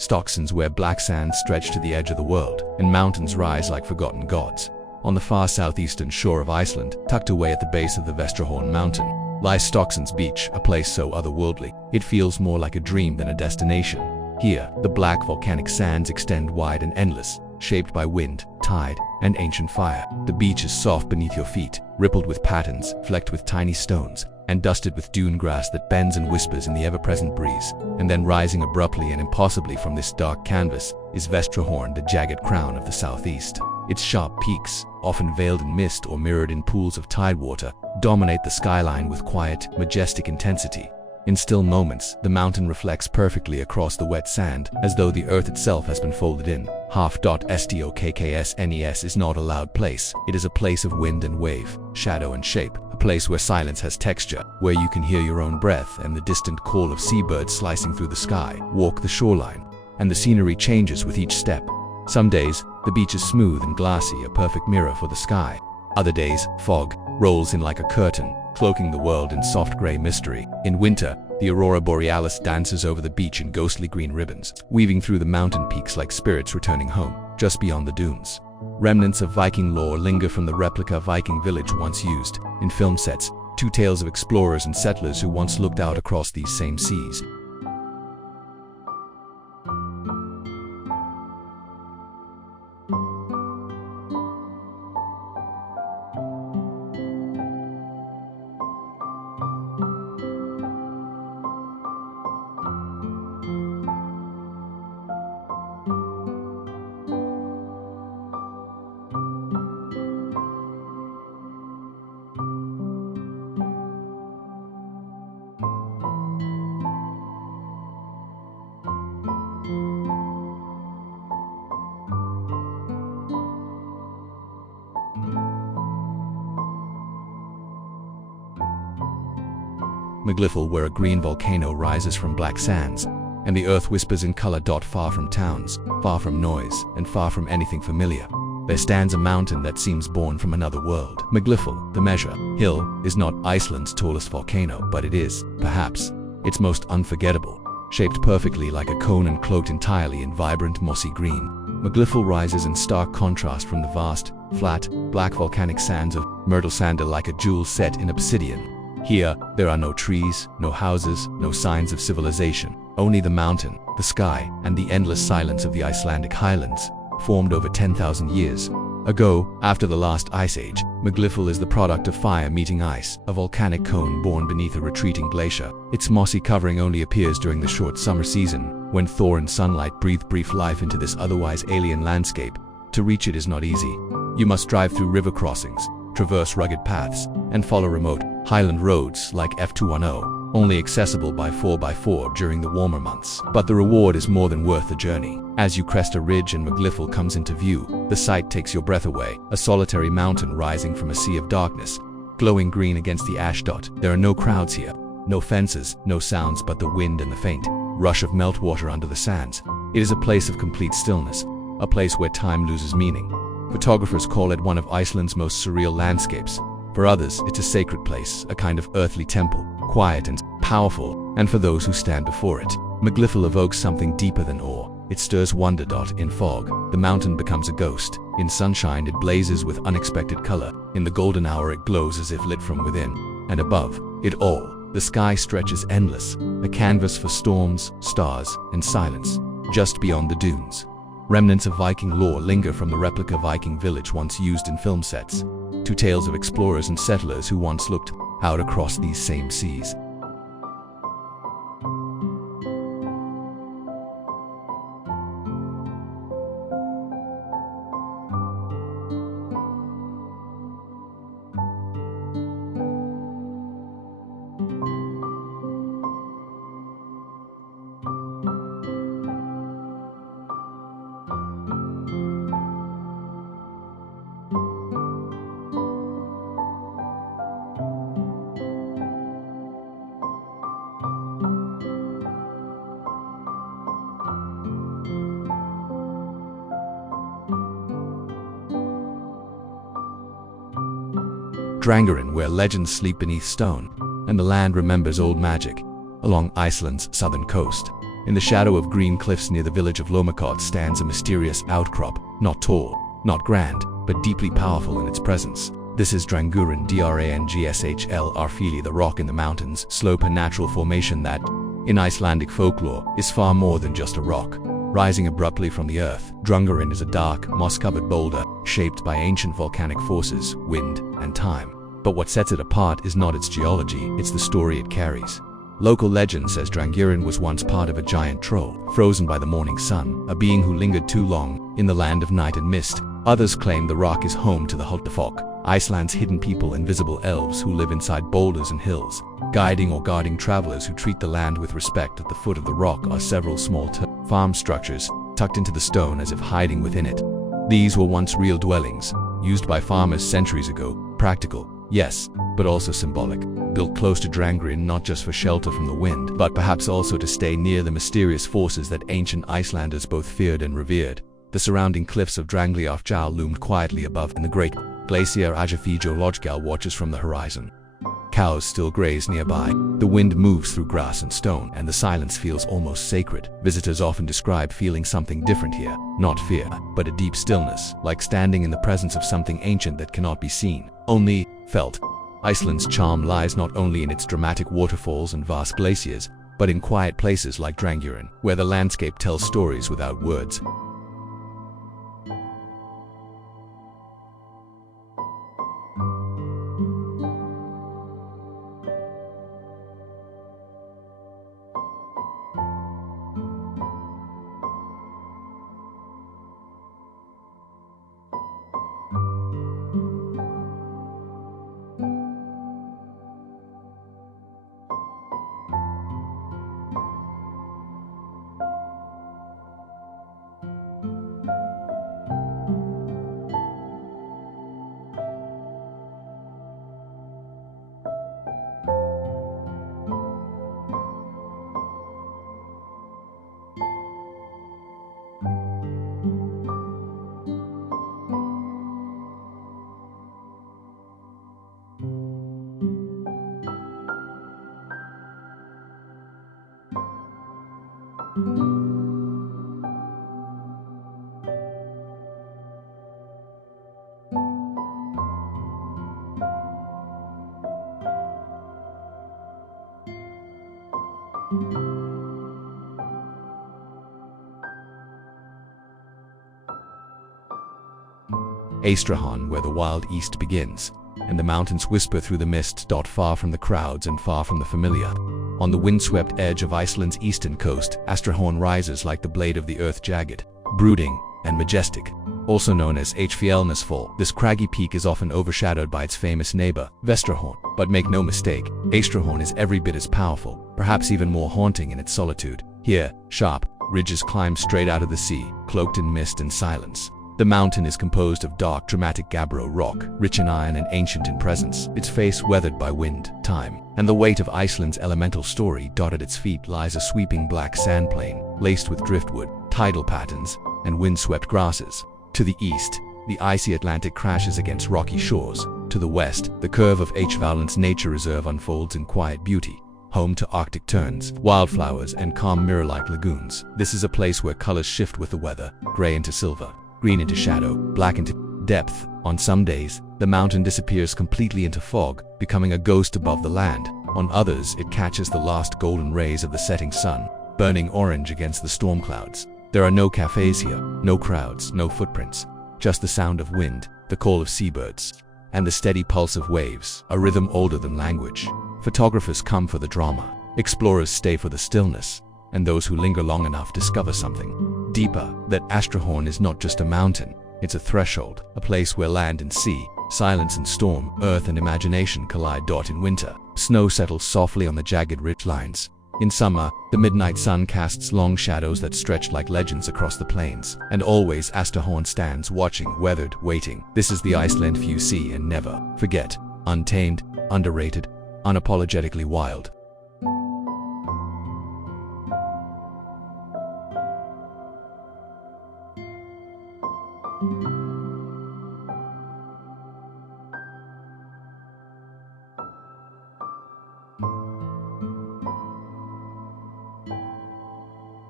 Stocksons where black sands stretch to the edge of the world, and mountains rise like forgotten gods. On the far southeastern shore of Iceland, tucked away at the base of the Vestrahorn mountain, lies Stocksons Beach, a place so otherworldly, it feels more like a dream than a destination. Here, the black volcanic sands extend wide and endless, shaped by wind, tide, and ancient fire. The beach is soft beneath your feet, rippled with patterns, flecked with tiny stones, and dusted with dune grass that bends and whispers in the ever-present breeze. And then rising abruptly and impossibly from this dark canvas is Vestrahorn, the jagged crown of the southeast. Its sharp peaks, often veiled in mist or mirrored in pools of tidewater, dominate the skyline with quiet, majestic intensity. In still moments, the mountain reflects perfectly across the wet sand, as though the earth itself has been folded in. Stocksnes is not a loud place. It is a place of wind and wave, shadow and shape, a place where silence has texture, where you can hear your own breath and the distant call of seabirds slicing through the sky. Walk the shoreline, and the scenery changes with each step. Some days, the beach is smooth and glassy, a perfect mirror for the sky. Other days, fog rolls in like a curtain, cloaking the world in soft gray mystery. In winter, the aurora borealis dances over the beach in ghostly green ribbons, weaving through the mountain peaks like spirits returning home. Just beyond the dunes, remnants of Viking lore linger from the replica Viking village once used in film sets, two tales of explorers and settlers who once looked out across these same seas. Maglyphal, where a green volcano rises from black sands, and the earth whispers in color. Far from towns, far from noise, and far from anything familiar, there stands a mountain that seems born from another world. Maglyphal, the Measure Hill, is not Iceland's tallest volcano, but it is, perhaps, its most unforgettable. Shaped perfectly like a cone and cloaked entirely in vibrant mossy green, Maglyphal rises in stark contrast from the vast, flat, black volcanic sands of Myrtle Sander like a jewel set in obsidian. Here, there are no trees, no houses, no signs of civilization, only the mountain, the sky, and the endless silence of the Icelandic highlands, formed over 10,000 years ago. After the last ice age, Maglyphal is the product of fire meeting ice, a volcanic cone born beneath a retreating glacier. Its mossy covering only appears during the short summer season, when thaw and sunlight breathe brief life into this otherwise alien landscape. To reach it is not easy. You must drive through river crossings, traverse rugged paths, and follow remote, highland roads like F210, only accessible by 4x4 during the warmer months. But the reward is more than worth the journey. As you crest a ridge and Maglyphal comes into view, the sight takes your breath away, a solitary mountain rising from a sea of darkness, glowing green against the ash dot. There are no crowds here, no fences, no sounds but the wind and the faint rush of meltwater under the sands. It is a place of complete stillness, a place where time loses meaning. Photographers call it one of Iceland's most surreal landscapes. For others, it's a sacred place, a kind of earthly temple, quiet and powerful, and for those who stand before it, Maglyphal evokes something deeper than awe. It stirs wonder. In fog, the mountain becomes a ghost. In sunshine, it blazes with unexpected color. In the golden hour, it glows as if lit from within. And above it all, the sky stretches endless, a canvas for storms, stars, and silence. Just beyond the dunes, remnants of Viking lore linger from the replica Viking village once used in film sets. Two tales of explorers and settlers who once looked out across these same seas. Drangarinn, where legends sleep beneath stone, and the land remembers old magic, along Iceland's southern coast. In the shadow of green cliffs near the village of Lomakot stands a mysterious outcrop, not tall, not grand, but deeply powerful in its presence. This is Drangurin Drangshl Arfili, the rock in the mountains, slope and natural formation that, in Icelandic folklore, is far more than just a rock. Rising abruptly from the earth, Drangurin is a dark, moss-covered boulder, shaped by ancient volcanic forces, wind, and time. But what sets it apart is not its geology, it's the story it carries. Local legend says Drangurin was once part of a giant troll, frozen by the morning sun, a being who lingered too long in the land of night and mist. Others claim the rock is home to the Huldufólk, Iceland's hidden people, invisible elves who live inside boulders and hills, guiding or guarding travelers who treat the land with respect. At the foot of the rock are several small farm structures, tucked into the stone as if hiding within it. These were once real dwellings, used by farmers centuries ago, practical, yes, but also symbolic, built close to Drangurin not just for shelter from the wind, but perhaps also to stay near the mysterious forces that ancient Icelanders both feared and revered. The surrounding cliffs of Drangliafjall loomed quietly above, and the great glacier Ajafijolojgal watches from the horizon. Cows still graze nearby. The wind moves through grass and stone, and the silence feels almost sacred. Visitors often describe feeling something different here, not fear, but a deep stillness, like standing in the presence of something ancient that cannot be seen, only felt. Iceland's charm lies not only in its dramatic waterfalls and vast glaciers, but in quiet places like Drangurin, where the landscape tells stories without words. Astrahan, where the wild east begins, and the mountains whisper through the mist. Far from the crowds and far from the familiar. On the windswept edge of Iceland's eastern coast, Astrahan rises like the blade of the earth, jagged, brooding, and majestic. Also known as Fjellnesfall, this craggy peak is often overshadowed by its famous neighbor, Vestrahorn. But make no mistake, Astrahan is every bit as powerful, perhaps even more haunting in its solitude. Here, sharp ridges climb straight out of the sea, cloaked in mist and silence. The mountain is composed of dark, dramatic gabbro rock, rich in iron and ancient in presence, its face weathered by wind, time, and the weight of Iceland's elemental story. At its feet lies a sweeping black sand plain, laced with driftwood, tidal patterns, and windswept grasses. To the east, the icy Atlantic crashes against rocky shores. To the west, the curve of Valence Nature Reserve unfolds in quiet beauty, home to Arctic terns, wildflowers, and calm mirror-like lagoons. This is a place where colors shift with the weather, gray into silver, green into shadow, black into depth. On some days, the mountain disappears completely into fog, becoming a ghost above the land. On others, it catches the last golden rays of the setting sun, burning orange against the storm clouds. There are no cafes here, no crowds, no footprints, just the sound of wind, the call of seabirds, and the steady pulse of waves, a rhythm older than language. Photographers come for the drama, explorers stay for the stillness, and those who linger long enough discover something deeper. That Astrahan is not just a mountain, it's a threshold, a place where land and sea, silence and storm, earth and imagination collide. In winter, snow settles softly on the jagged ridge lines. In summer, the midnight sun casts long shadows that stretch like legends across the plains. And always Astrahan stands watching, weathered, waiting. This is the Iceland few see and never forget. Untamed, underrated, unapologetically wild.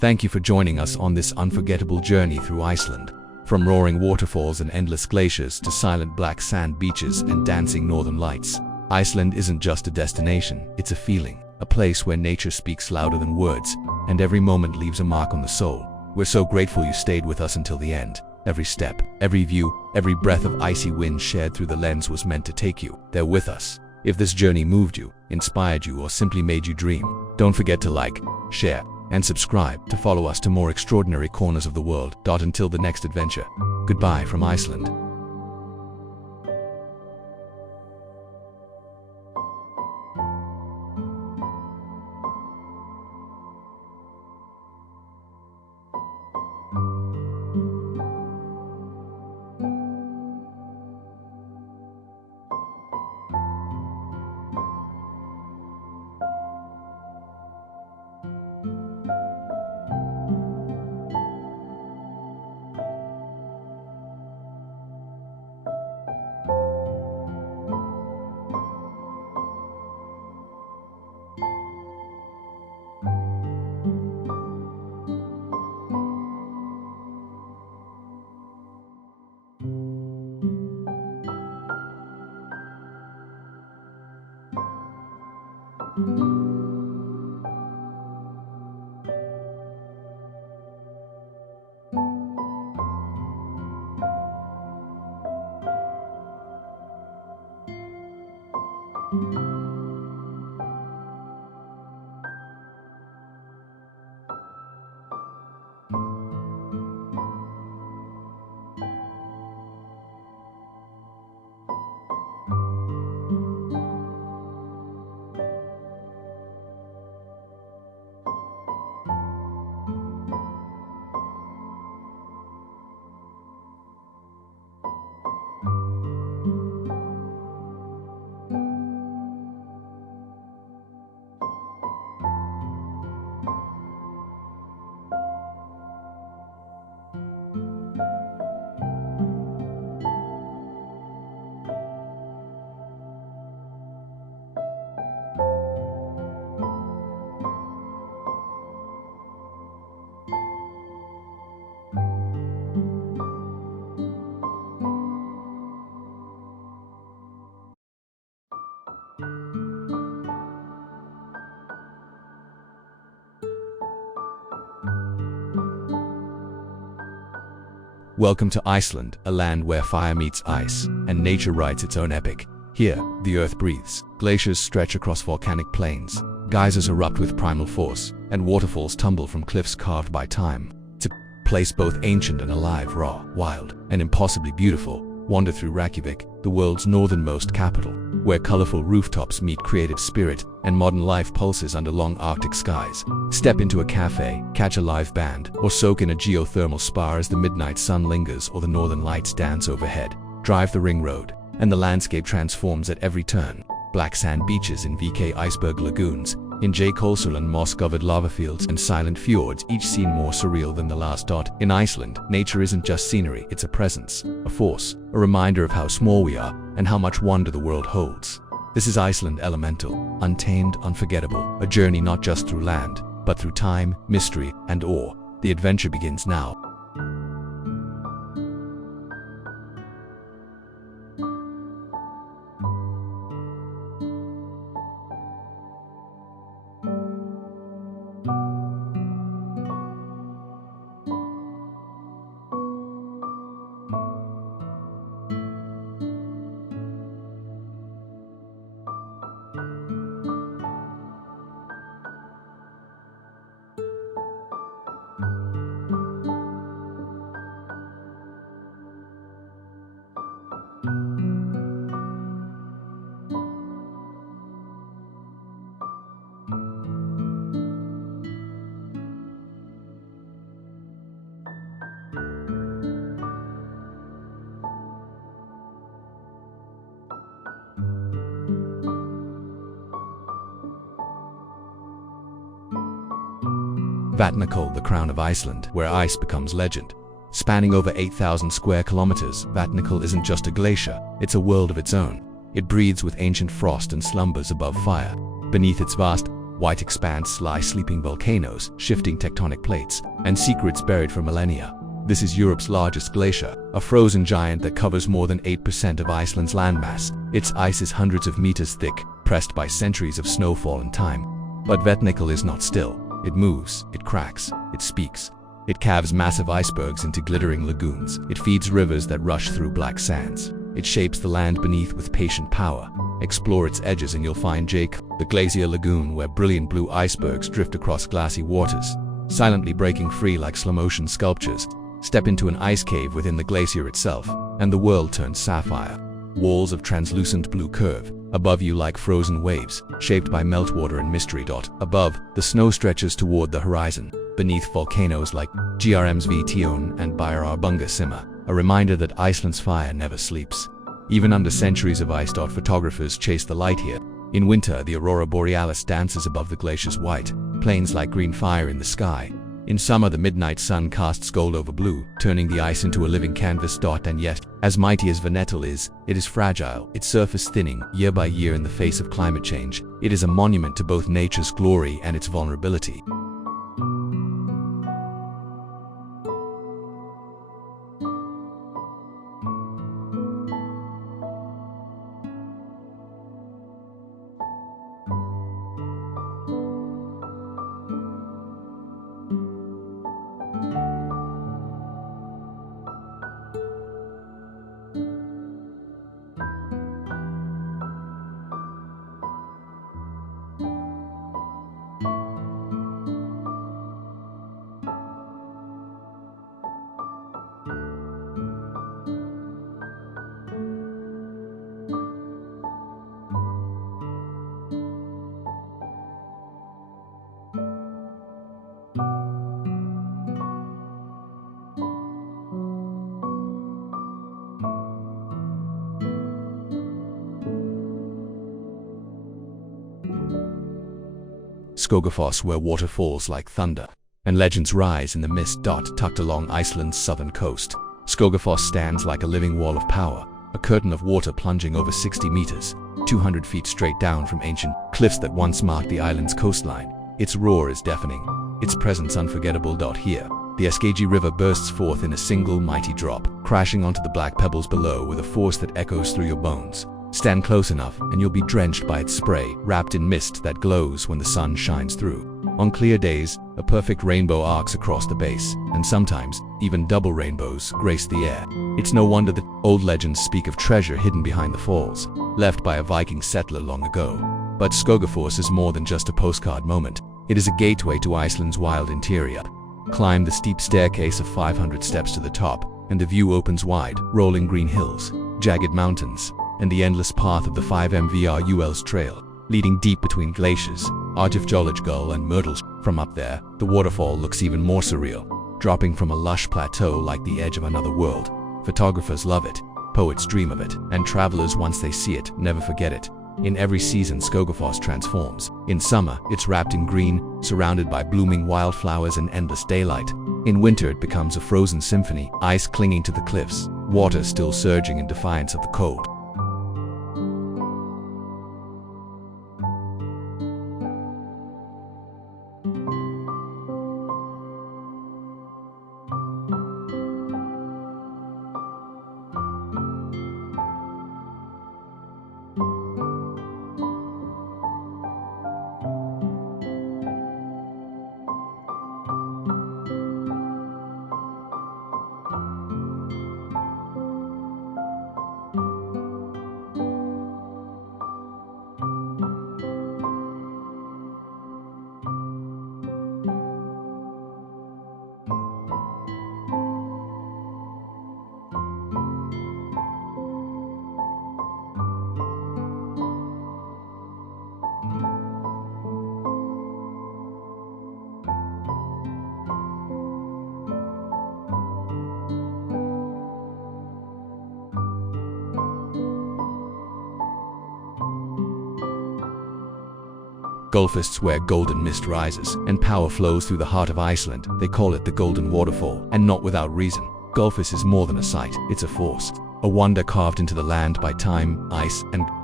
Thank you for joining us on this unforgettable journey through Iceland. From roaring waterfalls and endless glaciers to silent black sand beaches and dancing northern lights, Iceland isn't just a destination, it's a feeling, a place where nature speaks louder than words, and every moment leaves a mark on the soul. We're so grateful you stayed with us until the end. Every step, every view, every breath of icy wind shared through the lens was meant to take you there with us. If this journey moved you, inspired you, or simply made you dream, don't forget to like, share, and subscribe to follow us to more extraordinary corners of the world. Until the next adventure, goodbye from Iceland. Welcome to Iceland, a land where fire meets ice, and nature writes its own epic. Here, the earth breathes, glaciers stretch across volcanic plains, geysers erupt with primal force, and waterfalls tumble from cliffs carved by time. It's a place both ancient and alive, raw, wild, and impossibly beautiful. Wander through Reykjavik, the world's northernmost capital, where colorful rooftops meet creative spirit and modern life pulses under long Arctic skies. Step into a cafe, catch a live band, or soak in a geothermal spa as the midnight sun lingers or the northern lights dance overhead. Drive the ring road, and the landscape transforms at every turn. Black sand beaches in VK iceberg lagoons, in J. Kolsarland moss-covered lava fields and silent fjords, each scene more surreal than the last. In Iceland, nature isn't just scenery, it's a presence, a force, a reminder of how small we are and how much wonder the world holds. This is Iceland Elemental, untamed, unforgettable, a journey not just through land, but through time, mystery, and awe. The adventure begins now. Vatnajökull, the crown of Iceland, where ice becomes legend. Spanning over 8,000 square kilometers, Vatnajökull isn't just a glacier, it's a world of its own. It breathes with ancient frost and slumbers above fire. Beneath its vast, White expanse lie sleeping volcanoes, shifting tectonic plates, and secrets buried for millennia. This is Europe's largest glacier, a frozen giant that covers more than 8% of Iceland's landmass. Its ice is hundreds of meters thick, pressed by centuries of snowfall and time. But Vatnajökull is not still. It moves, it cracks, it speaks. It calves massive icebergs into glittering lagoons. It feeds rivers that rush through black sands. It shapes the land beneath with patient power. Explore its edges and you'll find Geysers, the glacier lagoon where brilliant blue icebergs drift across glassy waters, silently breaking free like slow-motion sculptures. Step into an ice cave within the glacier itself, and the world turns sapphire. Walls of translucent blue curve above you like frozen waves, shaped by meltwater and mystery. Above, the snow stretches toward the horizon. Beneath, volcanoes like Grmsvötn and Bæjarárbangi simmer, a reminder that Iceland's fire never sleeps. Even under centuries of ice. Photographers chase the light here. In winter, the aurora borealis dances above the glacier's white plains like green fire in the sky. In summer, the midnight sun casts gold over blue, turning the ice into a living canvas. And yet, as mighty as Vatnajökull is, it is fragile, its surface thinning year by year in the face of climate change. It is a monument to both nature's glory and its vulnerability. Skogafoss, where water falls like thunder, and legends rise in the mist. Tucked along Iceland's southern coast, Skogafoss stands like a living wall of power, a curtain of water plunging over 60 meters, 200 feet straight down from ancient cliffs that once marked the island's coastline. Its roar is deafening, its presence unforgettable. Here, the Skagi River bursts forth in a single mighty drop, crashing onto the black pebbles below with a force that echoes through your bones. Stand close enough and you'll be drenched by its spray, wrapped in mist that glows when the sun shines through. On clear days, a perfect rainbow arcs across the base, and sometimes even double rainbows grace the air. It's no wonder that old legends speak of treasure hidden behind the falls, left by a Viking settler long ago. But Skogafoss is more than just a postcard moment. It is a gateway to Iceland's wild interior. Climb the steep staircase of 500 steps to the top, and the view opens wide, rolling green hills, jagged mountains, and the endless path of the 5 trail, leading deep between glaciers, Árgjöfulsjökull and Myrtles. From up there, the waterfall looks even more surreal, dropping from a lush plateau like the edge of another world. Photographers love it, poets dream of it, and travelers, once they see it, never forget it. In every season, Skogafoss transforms. In summer, it's wrapped in green, surrounded by blooming wildflowers and endless daylight. In winter, it becomes a frozen symphony, ice clinging to the cliffs, water still surging in defiance of the cold. Gullfists, where golden mist rises and power flows through the heart of Iceland. They call it the Golden Waterfall, and not without reason. Gullfish is more than a sight, it's a force. A wonder carved into the land by time, ice, and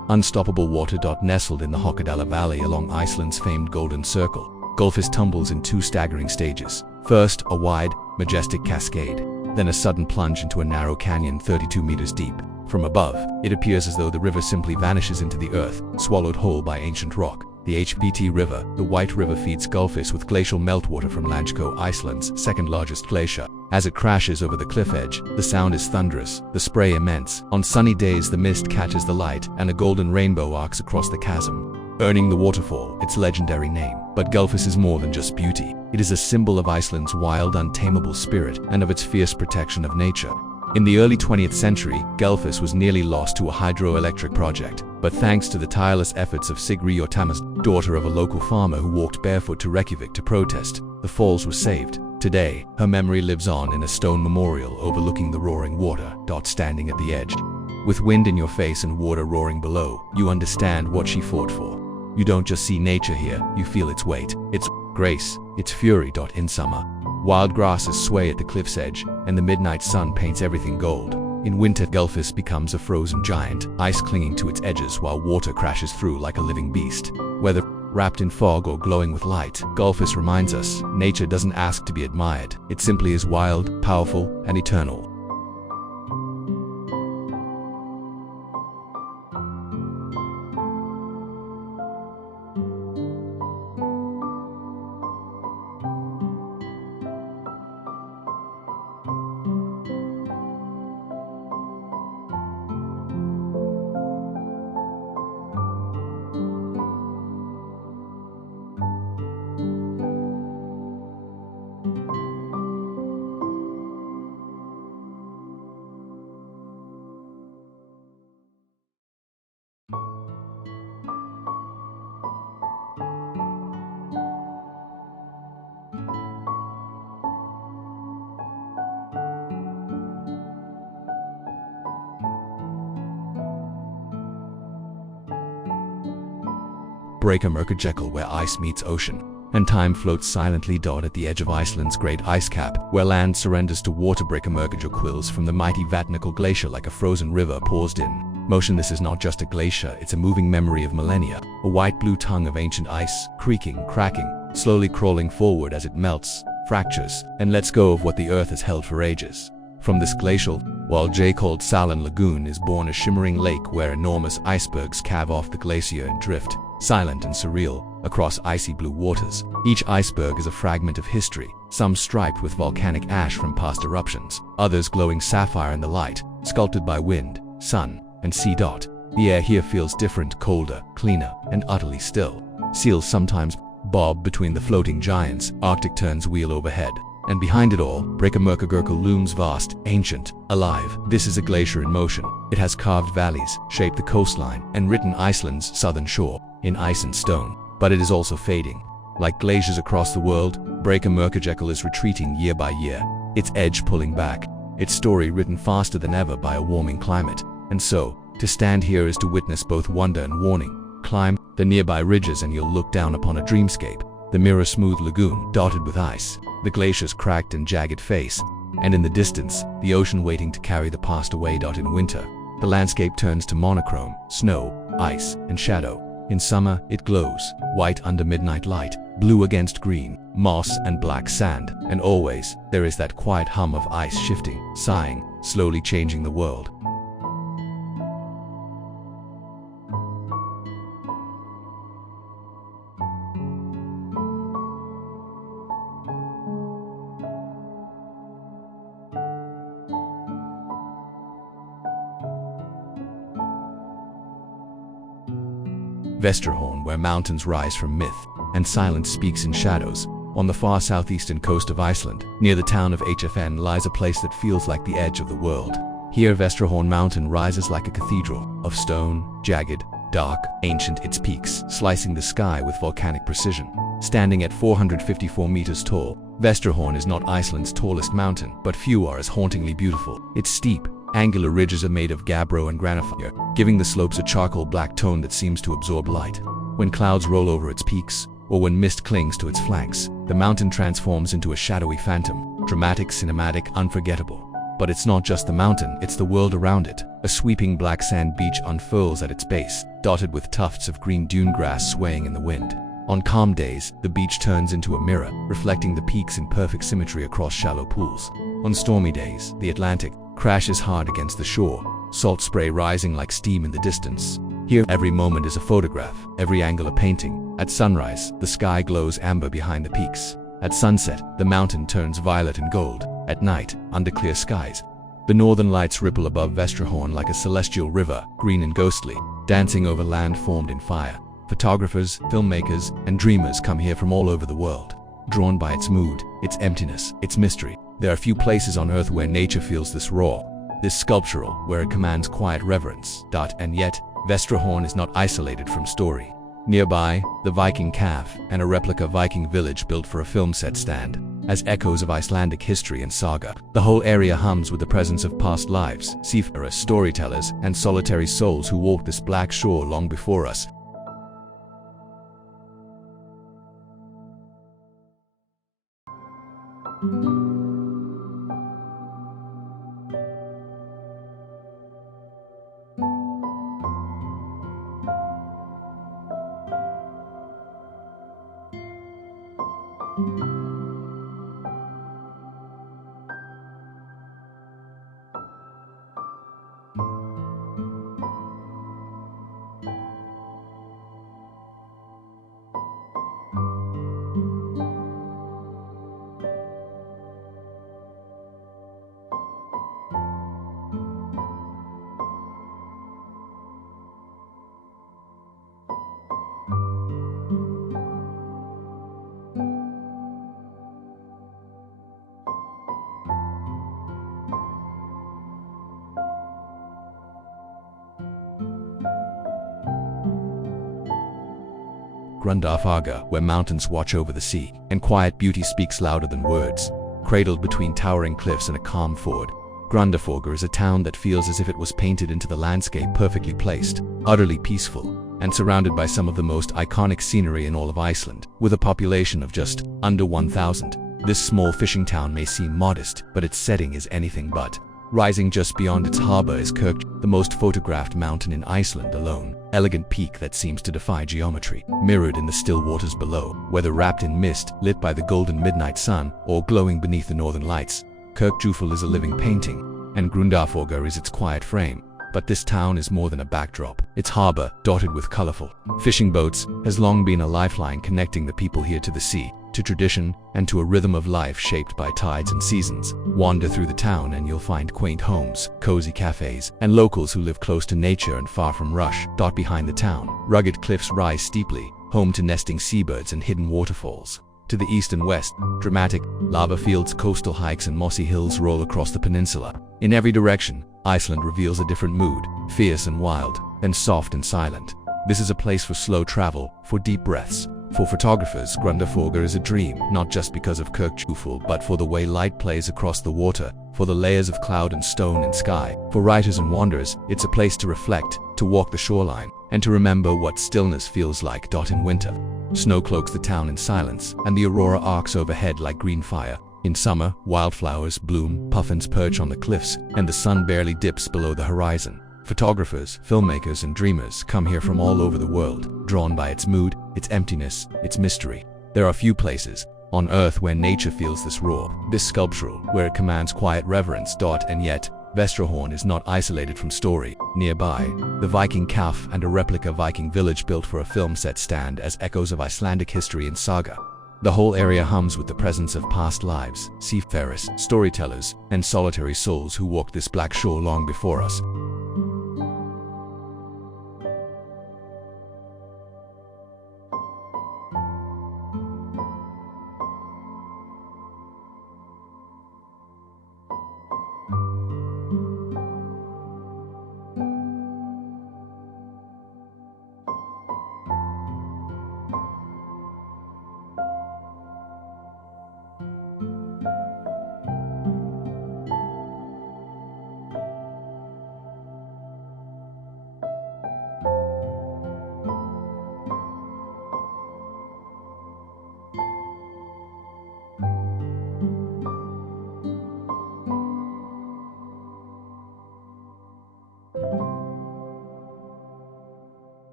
Unstoppable water. Nestled in the Hokkadala Valley along Iceland's famed Golden Circle, Gullfoss tumbles in two staggering stages. First, a wide, majestic cascade, then a sudden plunge into a narrow canyon 32 meters deep. From above, it appears as though the river simply vanishes into the earth, swallowed whole by ancient rock. The HBT River, the White River, feeds Gullfoss with glacial meltwater from Langsko, Iceland's second-largest glacier. As it crashes over the cliff edge, the sound is thunderous, the spray immense. On sunny days, the mist catches the light, and a golden rainbow arcs across the chasm, earning the waterfall its legendary name. But Gullfoss is more than just beauty. It is a symbol of Iceland's wild, untamable spirit and of its fierce protection of nature. In the early 20th century, Gullfoss was nearly lost to a hydroelectric project, but thanks to the tireless efforts of Sigrid Jortamas, daughter of a local farmer who walked barefoot to Reykjavik to protest, the falls were saved. Today, her memory lives on in a stone memorial overlooking the roaring water. Standing at the edge, with wind in your face and water roaring below, you understand what she fought for. You don't just see nature here, you feel its weight, its grace, its fury. In summer, wild grasses sway at the cliff's edge, and the midnight sun paints everything gold. In winter, Gullfoss becomes a frozen giant, ice clinging to its edges while water crashes through like a living beast. Whether wrapped in fog or glowing with light, Gullfoss reminds us, nature doesn't ask to be admired. It simply is wild, powerful, and eternal. Breakamörkajekul, where ice meets ocean, and time floats silently. At the edge of Iceland's great ice cap, where land surrenders to water, Breakamörkajekul from the mighty Vatnajökull glacier like a frozen river paused in motion. This is not just a glacier, it's a moving memory of millennia, a white-blue tongue of ancient ice, creaking, cracking, slowly crawling forward as it melts, fractures, and lets go of what the earth has held for ages. From this glacial, while called Salan Lagoon, is born a shimmering lake where enormous icebergs calve off the glacier and drift, silent and surreal, across icy blue waters. Each iceberg is a fragment of history, some striped with volcanic ash from past eruptions, others glowing sapphire in the light, sculpted by wind, sun, and sea. The air here feels different, colder, cleaner, and utterly still. Seals sometimes bob between the floating giants, Arctic terns wheel overhead, and behind it all, Breakamörkajekul looms vast, ancient, alive. This is a glacier in motion. It has carved valleys, shaped the coastline, and written Iceland's southern shore in ice and stone. But it is also fading. Like glaciers across the world, Breakamörkajekul is retreating year by year, its edge pulling back, its story written faster than ever by a warming climate. And so, to stand here is to witness both wonder and warning. Climb the nearby ridges and you'll look down upon a dreamscape. The mirror-smooth lagoon, dotted with ice, the glacier's cracked and jagged face, and in the distance, the ocean waiting to carry the past away. In winter, the landscape turns to monochrome, snow, ice, and shadow. In summer, it glows, white under midnight light, blue against green, moss and black sand, and always, there is that quiet hum of ice shifting, sighing, slowly changing the world. Vesterhorn, where mountains rise from myth, and silence speaks in shadows. On the far southeastern coast of Iceland, near the town of Hfn, lies a place that feels like the edge of the world. Here, Vesterhorn Mountain rises like a cathedral, of stone, jagged, dark, ancient, its peaks slicing the sky with volcanic precision. Standing at 454 meters tall, Vesterhorn is not Iceland's tallest mountain, but few are as hauntingly beautiful. Its steep, angular ridges are made of gabbro and granophyre, giving the slopes a charcoal black tone that seems to absorb light. When clouds roll over its peaks, or when mist clings to its flanks, the mountain transforms into a shadowy phantom, dramatic, cinematic, unforgettable. But it's not just the mountain, it's the world around it. A sweeping black sand beach unfurls at its base, dotted with tufts of green dune grass swaying in the wind. On calm days, the beach turns into a mirror, reflecting the peaks in perfect symmetry across shallow pools. On stormy days, the Atlantic crashes hard against the shore, salt spray rising like steam in the distance. Here, every moment is a photograph, every angle a painting. At sunrise, the sky glows amber behind the peaks. At sunset, the mountain turns violet and gold. At night, under clear skies, the northern lights ripple above Vestrahorn like a celestial river, green and ghostly, dancing over land formed in fire. Photographers, filmmakers, and dreamers come here from all over the world, drawn by its mood, its emptiness, its mystery. There are few places on Earth where nature feels this raw, this sculptural, where it commands quiet reverence. And yet, Vestrahorn is not isolated from story. Nearby, the Viking calf and a replica Viking village built for a film set stand as echoes of Icelandic history and saga. The whole area hums with the presence of past lives, seafarers, storytellers, and solitary souls who walked this black shore long before us. Grundarfaga, where mountains watch over the sea, and quiet beauty speaks louder than words. Cradled between towering cliffs and a calm ford, Grundarfaga is a town that feels as if it was painted into the landscape, perfectly placed, utterly peaceful, and surrounded by some of the most iconic scenery in all of Iceland. With a population of just under 1,000, this small fishing town may seem modest, but its setting is anything but. Rising just beyond its harbor is Kirk, the most photographed mountain in Iceland alone. Elegant peak that seems to defy geometry, mirrored in the still waters below. Whether wrapped in mist, lit by the golden midnight sun, or glowing beneath the northern lights, Kirkjufell is a living painting, and Grundarfaga is its quiet frame. But this town is more than a backdrop. Its harbor, dotted with colorful fishing boats, has long been a lifeline connecting the people here to the sea, to tradition, and to a rhythm of life shaped by tides and seasons. Wander through the town and you'll find quaint homes, cozy cafes, and locals who live close to nature and far from rush. Behind the town, rugged cliffs rise steeply, home to nesting seabirds and hidden waterfalls. To the east and west, dramatic lava fields, coastal hikes, and mossy hills roll across the peninsula. In every direction, Iceland reveals a different mood, fierce and wild, then soft and silent. This is a place for slow travel, for deep breaths. For photographers, Grundarfaga is a dream, not just because of Kirkjufell, but for the way light plays across the water, for the layers of cloud and stone and sky. For writers and wanderers, it's a place to reflect, to walk the shoreline, and to remember what stillness feels like. In winter, snow cloaks the town in silence, and the aurora arcs overhead like green fire. In summer, wildflowers bloom, puffins perch on the cliffs, and the sun barely dips below the horizon. Photographers, filmmakers, and dreamers come here from all over the world, drawn by its mood, its emptiness, its mystery. There are few places on Earth where nature feels this raw, this sculptural, where it commands quiet reverence. And yet, Vestrahorn is not isolated from story. Nearby, the Viking calf and a replica Viking village built for a film set stand as echoes of Icelandic history and saga. The whole area hums with the presence of past lives, seafarers, storytellers, and solitary souls who walked this black shore long before us.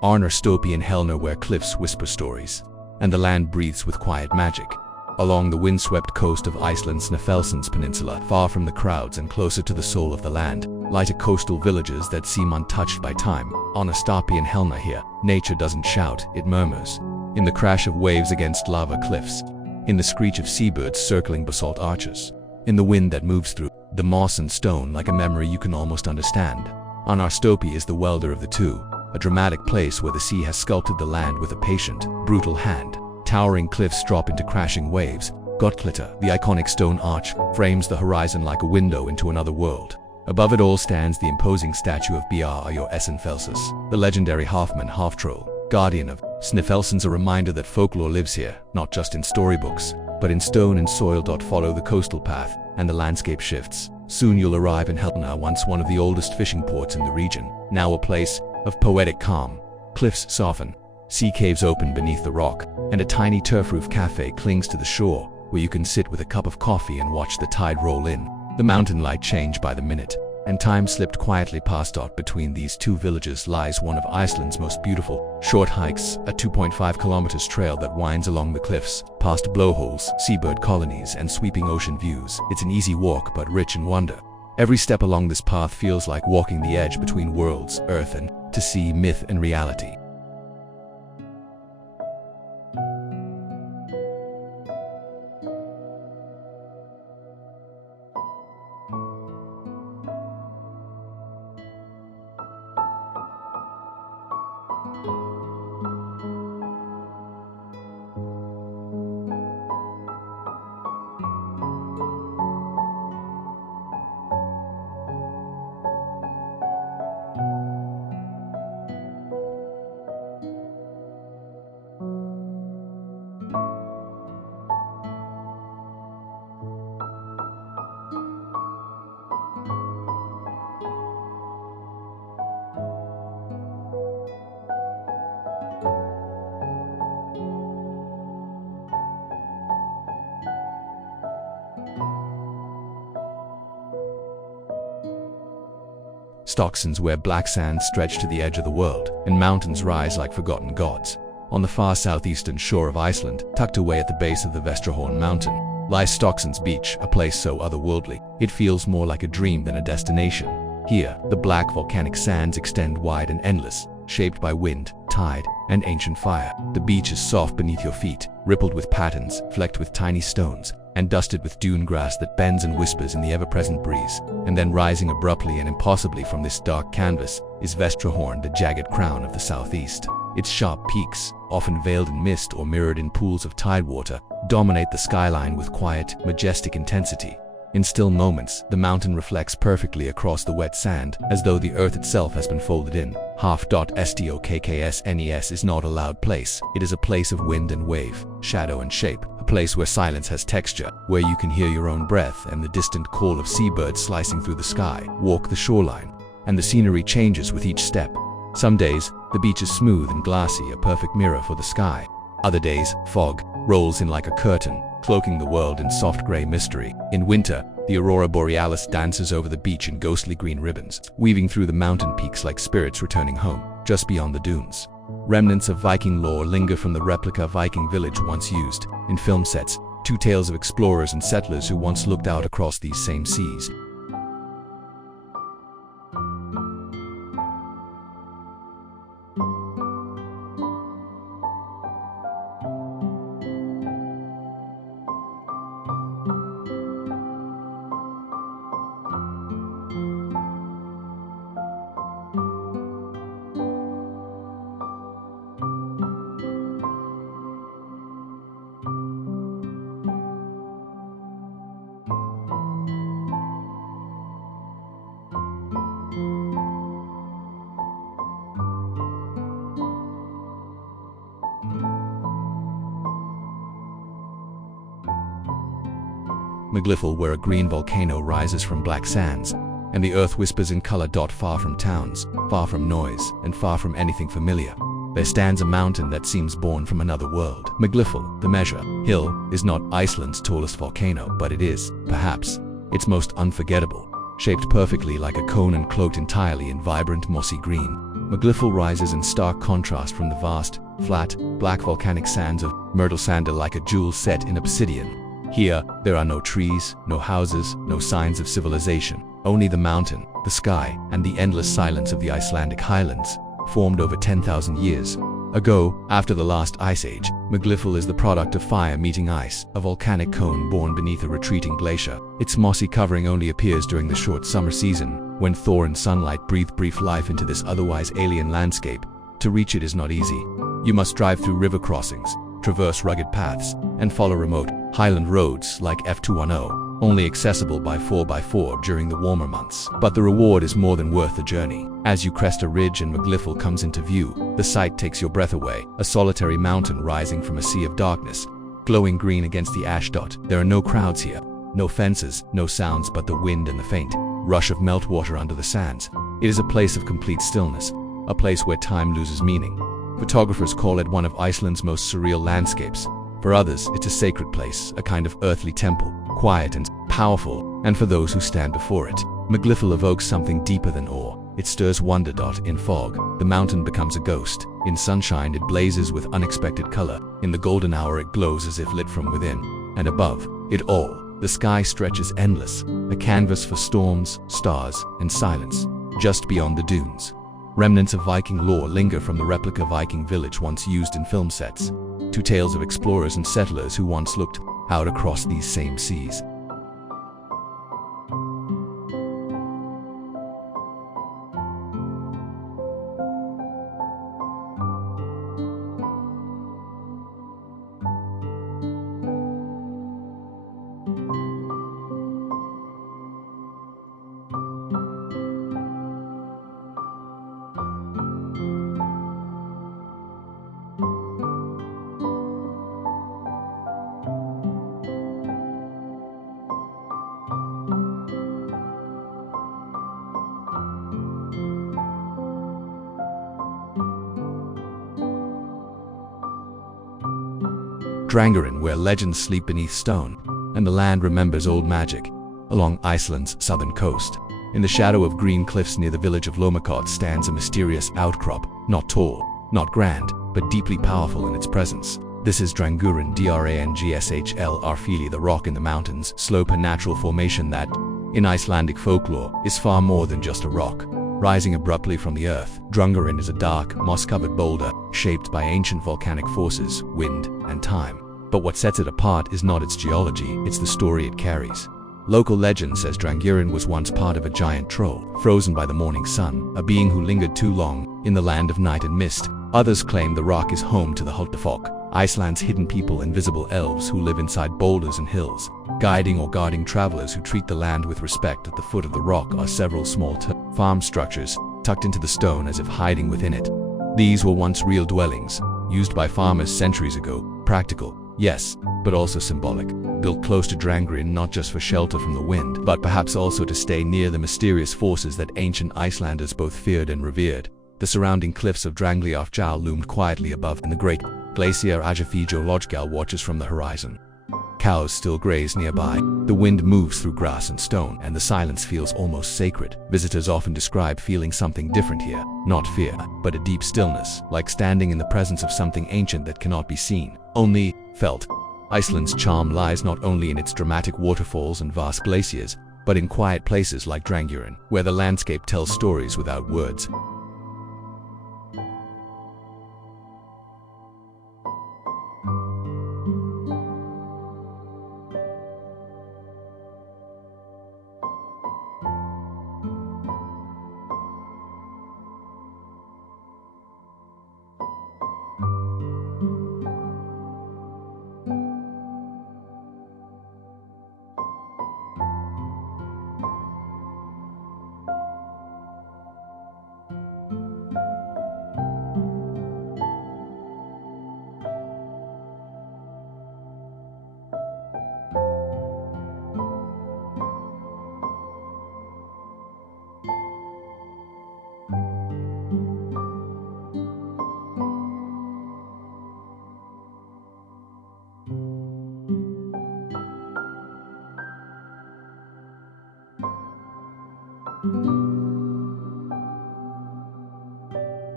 Arnor Stopi and Helner, where cliffs whisper stories, and the land breathes with quiet magic. Along the windswept coast of Iceland's Snæfellsnes Peninsula, far from the crowds and closer to the soul of the land, lie coastal villages that seem untouched by time. Arnor Stopi and Helner here, nature doesn't shout, it murmurs. In the crash of waves against lava cliffs, in the screech of seabirds circling basalt arches, in the wind that moves through the moss and stone like a memory you can almost understand. Arnor Stopi is the welder of the two, a dramatic place where the sea has sculpted the land with a patient, brutal hand. Towering cliffs drop into crashing waves. Gottklitter, the iconic stone arch, frames the horizon like a window into another world. Above it all stands the imposing statue of Bjarr Essenfelsis, the legendary half-man, half-troll, guardian of Snæfellsnes, a reminder that folklore lives here, not just in storybooks, but in stone and soil. Follow the coastal path, and the landscape shifts. Soon you'll arrive in Helna, once one of the oldest fishing ports in the region, now a place of poetic calm. Cliffs soften, sea caves open beneath the rock, and a tiny turf-roof cafe clings to the shore, where you can sit with a cup of coffee and watch the tide roll in. The mountain light changed by the minute, and time slipped quietly past. Between these two villages lies one of Iceland's most beautiful short hikes, a 2.5 kilometers trail that winds along the cliffs, past blowholes, seabird colonies, and sweeping ocean views. It's an easy walk but rich in wonder. Every step along this path feels like walking the edge between worlds, earth and to sea, myth and reality. Stocksons, where black sands stretch to the edge of the world, and mountains rise like forgotten gods. On the far southeastern shore of Iceland, tucked away at the base of the Vestrahorn mountain, lies Stocksons Beach, a place so otherworldly, it feels more like a dream than a destination. Here, the black volcanic sands extend wide and endless, shaped by wind, tide, and ancient fire. The beach is soft beneath your feet, rippled with patterns, flecked with tiny stones, and dusted with dune grass that bends and whispers in the ever-present breeze. And then rising abruptly and impossibly from this dark canvas is Vestrahorn, the jagged crown of the southeast. Its sharp peaks, often veiled in mist or mirrored in pools of tidewater, dominate the skyline with quiet, majestic intensity. In still moments, the mountain reflects perfectly across the wet sand, as though the earth itself has been folded in. Stocksnes is not a loud place. It is a place of wind and wave, shadow and shape, a place where silence has texture, where you can hear your own breath and the distant call of seabirds slicing through the sky. Walk the shoreline, and the scenery changes with each step. Some days, the beach is smooth and glassy, a perfect mirror for the sky. Other days, fog rolls in like a curtain, cloaking the world in soft gray mystery. In winter, the aurora borealis dances over the beach in ghostly green ribbons, weaving through the mountain peaks like spirits returning home. Just beyond the dunes, remnants of Viking lore linger from the replica Viking village once used in film sets, two tales of explorers and settlers who once looked out across these same seas. Myglifell, where a green volcano rises from black sands, and the earth whispers in color. Far from towns, far from noise, and far from anything familiar, there stands a mountain that seems born from another world. Myglifell, the Measure Hill, is not Iceland's tallest volcano, but it is, perhaps, its most unforgettable. Shaped perfectly like a cone and cloaked entirely in vibrant mossy green, Maglifel rises in stark contrast from the vast, flat, black volcanic sands of Myrtle Sanda like a jewel set in obsidian. Here, there are no trees, no houses, no signs of civilization, only the mountain, the sky, and the endless silence of the Icelandic highlands, formed over 10,000 years ago. After the last ice age, Maglifel is the product of fire meeting ice, a volcanic cone born beneath a retreating glacier. Its mossy covering only appears during the short summer season, when thaw and sunlight breathe brief life into this otherwise alien landscape. To reach it is not easy. You must drive through river crossings, traverse rugged paths, and follow remote, highland roads like F210, only accessible by 4x4 during the warmer months. But the reward is more than worth the journey. As you crest a ridge and Maglifel comes into view, the sight takes your breath away. A solitary mountain rising from a sea of darkness, glowing green against the ash dot. There are no crowds here, no fences, no sounds but the wind and the faint rush of meltwater under the sands. It is a place of complete stillness, a place where time loses meaning. Photographers call it one of Iceland's most surreal landscapes. For others, it's a sacred place, a kind of earthly temple, quiet and powerful, and for those who stand before it, Maglifel evokes something deeper than awe. It stirs wonder. In fog, the mountain becomes a ghost. In sunshine, it blazes with unexpected color. In the golden hour, it glows as if lit from within. And above it all, the sky stretches endless, a canvas for storms, stars, and silence. Just beyond the dunes, remnants of Viking lore linger from the replica Viking village once used in film sets, to tales of explorers and settlers who once looked out across these same seas. Drangarinn, where legends sleep beneath stone, and the land remembers old magic. Along Iceland's southern coast, in the shadow of green cliffs near the village of Lomakot stands a mysterious outcrop, not tall, not grand, but deeply powerful in its presence. This is Drangarinn, Drangshl Arfili, the rock in the mountains, slope and natural formation that, in Icelandic folklore, is far more than just a rock. Rising abruptly from the earth, Drangarinn is a dark, moss-covered boulder, shaped by ancient volcanic forces, wind, and time. But what sets it apart is not its geology, it's the story it carries. Local legend says Drangarinn was once part of a giant troll, frozen by the morning sun, a being who lingered too long in the land of night and mist. Others claim the rock is home to the Hultafólk, Iceland's hidden people, invisible elves who live inside boulders and hills, guiding or guarding travelers who treat the land with respect. At the foot of the rock are several small farm structures, tucked into the stone as if hiding within it. These were once real dwellings, used by farmers centuries ago. Practical, yes, but also symbolic. Built close to Drangarinn not just for shelter from the wind, but perhaps also to stay near the mysterious forces that ancient Icelanders both feared and revered. The surrounding cliffs of Drangleifjall loomed quietly above, and the great glacier Eyjafjallajökull watches from the horizon. Cows still graze nearby. The wind moves through grass and stone, and the silence feels almost sacred. Visitors often describe feeling something different here. Not fear, but a deep stillness, like standing in the presence of something ancient that cannot be seen, only felt. Iceland's charm lies not only in its dramatic waterfalls and vast glaciers, but in quiet places like Drangarinn, where the landscape tells stories without words.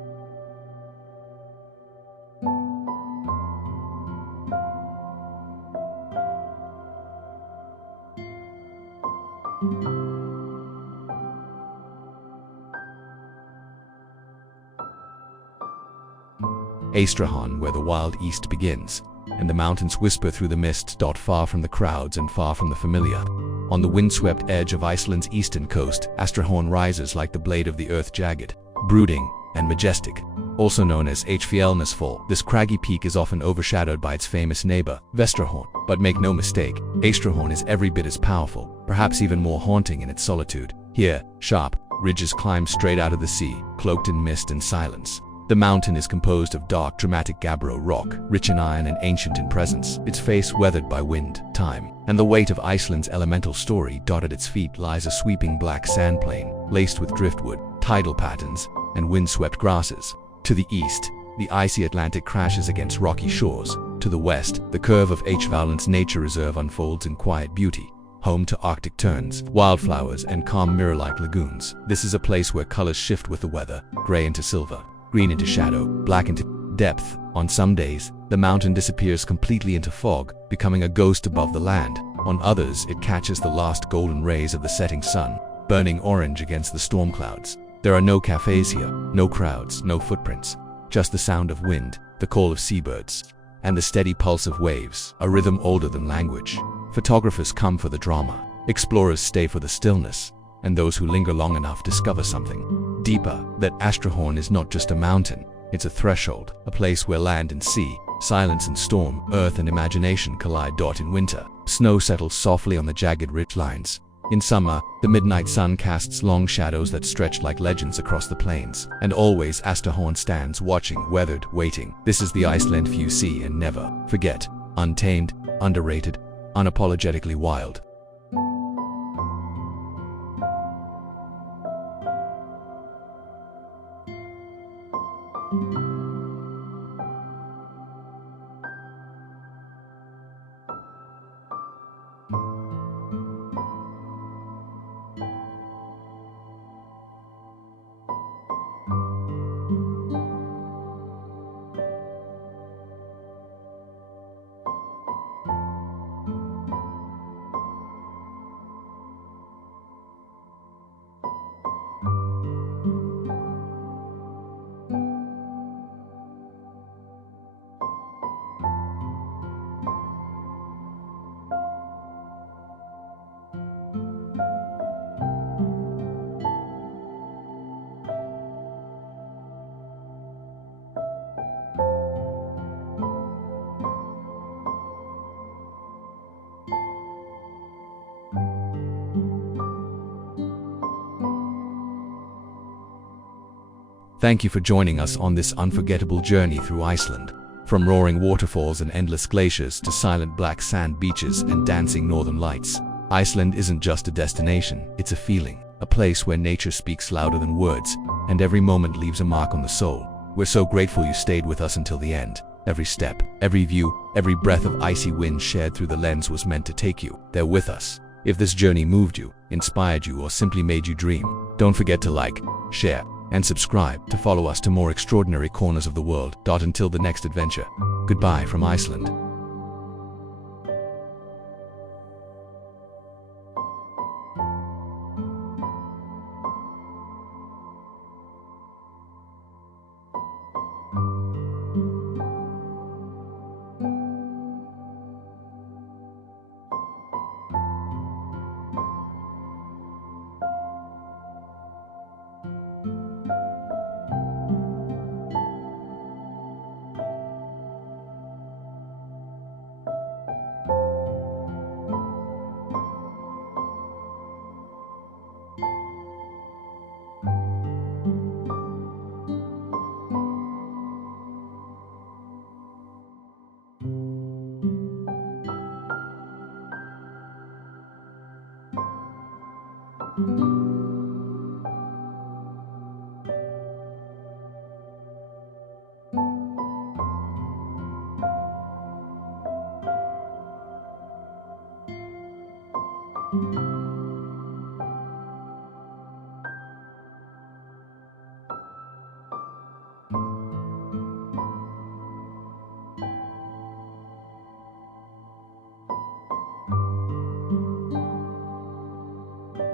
Astrahan, where the wild east begins, and the mountains whisper through the mist. Far from the crowds and far from the familiar. On the windswept edge of Iceland's eastern coast, Astrahan rises like the blade of the earth, jagged, brooding, and majestic. Also known as Fjellnesfall, this craggy peak is often overshadowed by its famous neighbor, Vestrahorn. But make no mistake, Astrahan is every bit as powerful, perhaps even more haunting in its solitude. Here, sharp ridges climb straight out of the sea, cloaked in mist and silence. The mountain is composed of dark, dramatic gabbro rock, rich in iron and ancient in presence, its face weathered by wind, time, and the weight of Iceland's elemental story. At its feet lies a sweeping black sand plain, laced with driftwood, tidal patterns, and windswept grasses. To the east, the icy Atlantic crashes against rocky shores. To the west, the curve of Valent's nature reserve unfolds in quiet beauty, home to Arctic terns, wildflowers, and calm mirror-like lagoons. This is a place where colors shift with the weather, gray into silver, green into shadow, black into depth. On some days, the mountain disappears completely into fog, becoming a ghost above the land. On others, it catches the last golden rays of the setting sun, burning orange against the storm clouds. There are no cafes here, no crowds, no footprints, just the sound of wind, the call of seabirds, and the steady pulse of waves, a rhythm older than language. Photographers come for the drama, explorers stay for the stillness, and those who linger long enough discover something deeper. That Astrahan is not just a mountain, it's a threshold, a place where land and sea, silence and storm, earth and imagination collide. In winter, snow settles softly on the jagged ridge lines. In summer, the midnight sun casts long shadows that stretch like legends across the plains. And always Astrahan stands watching, weathered, waiting. This is the Iceland few see and never forget. Untamed, underrated, unapologetically wild. Thank you for joining us on this unforgettable journey through Iceland. From roaring waterfalls and endless glaciers to silent black sand beaches and dancing northern lights, Iceland isn't just a destination, it's a feeling, a place where nature speaks louder than words, and every moment leaves a mark on the soul. We're so grateful you stayed with us until the end. Every step, every view, every breath of icy wind shared through the lens was meant to take you there with us. If this journey moved you, inspired you, or simply made you dream, don't forget to like, share, and subscribe to follow us to more extraordinary corners of the world. Until the next adventure, goodbye from Iceland.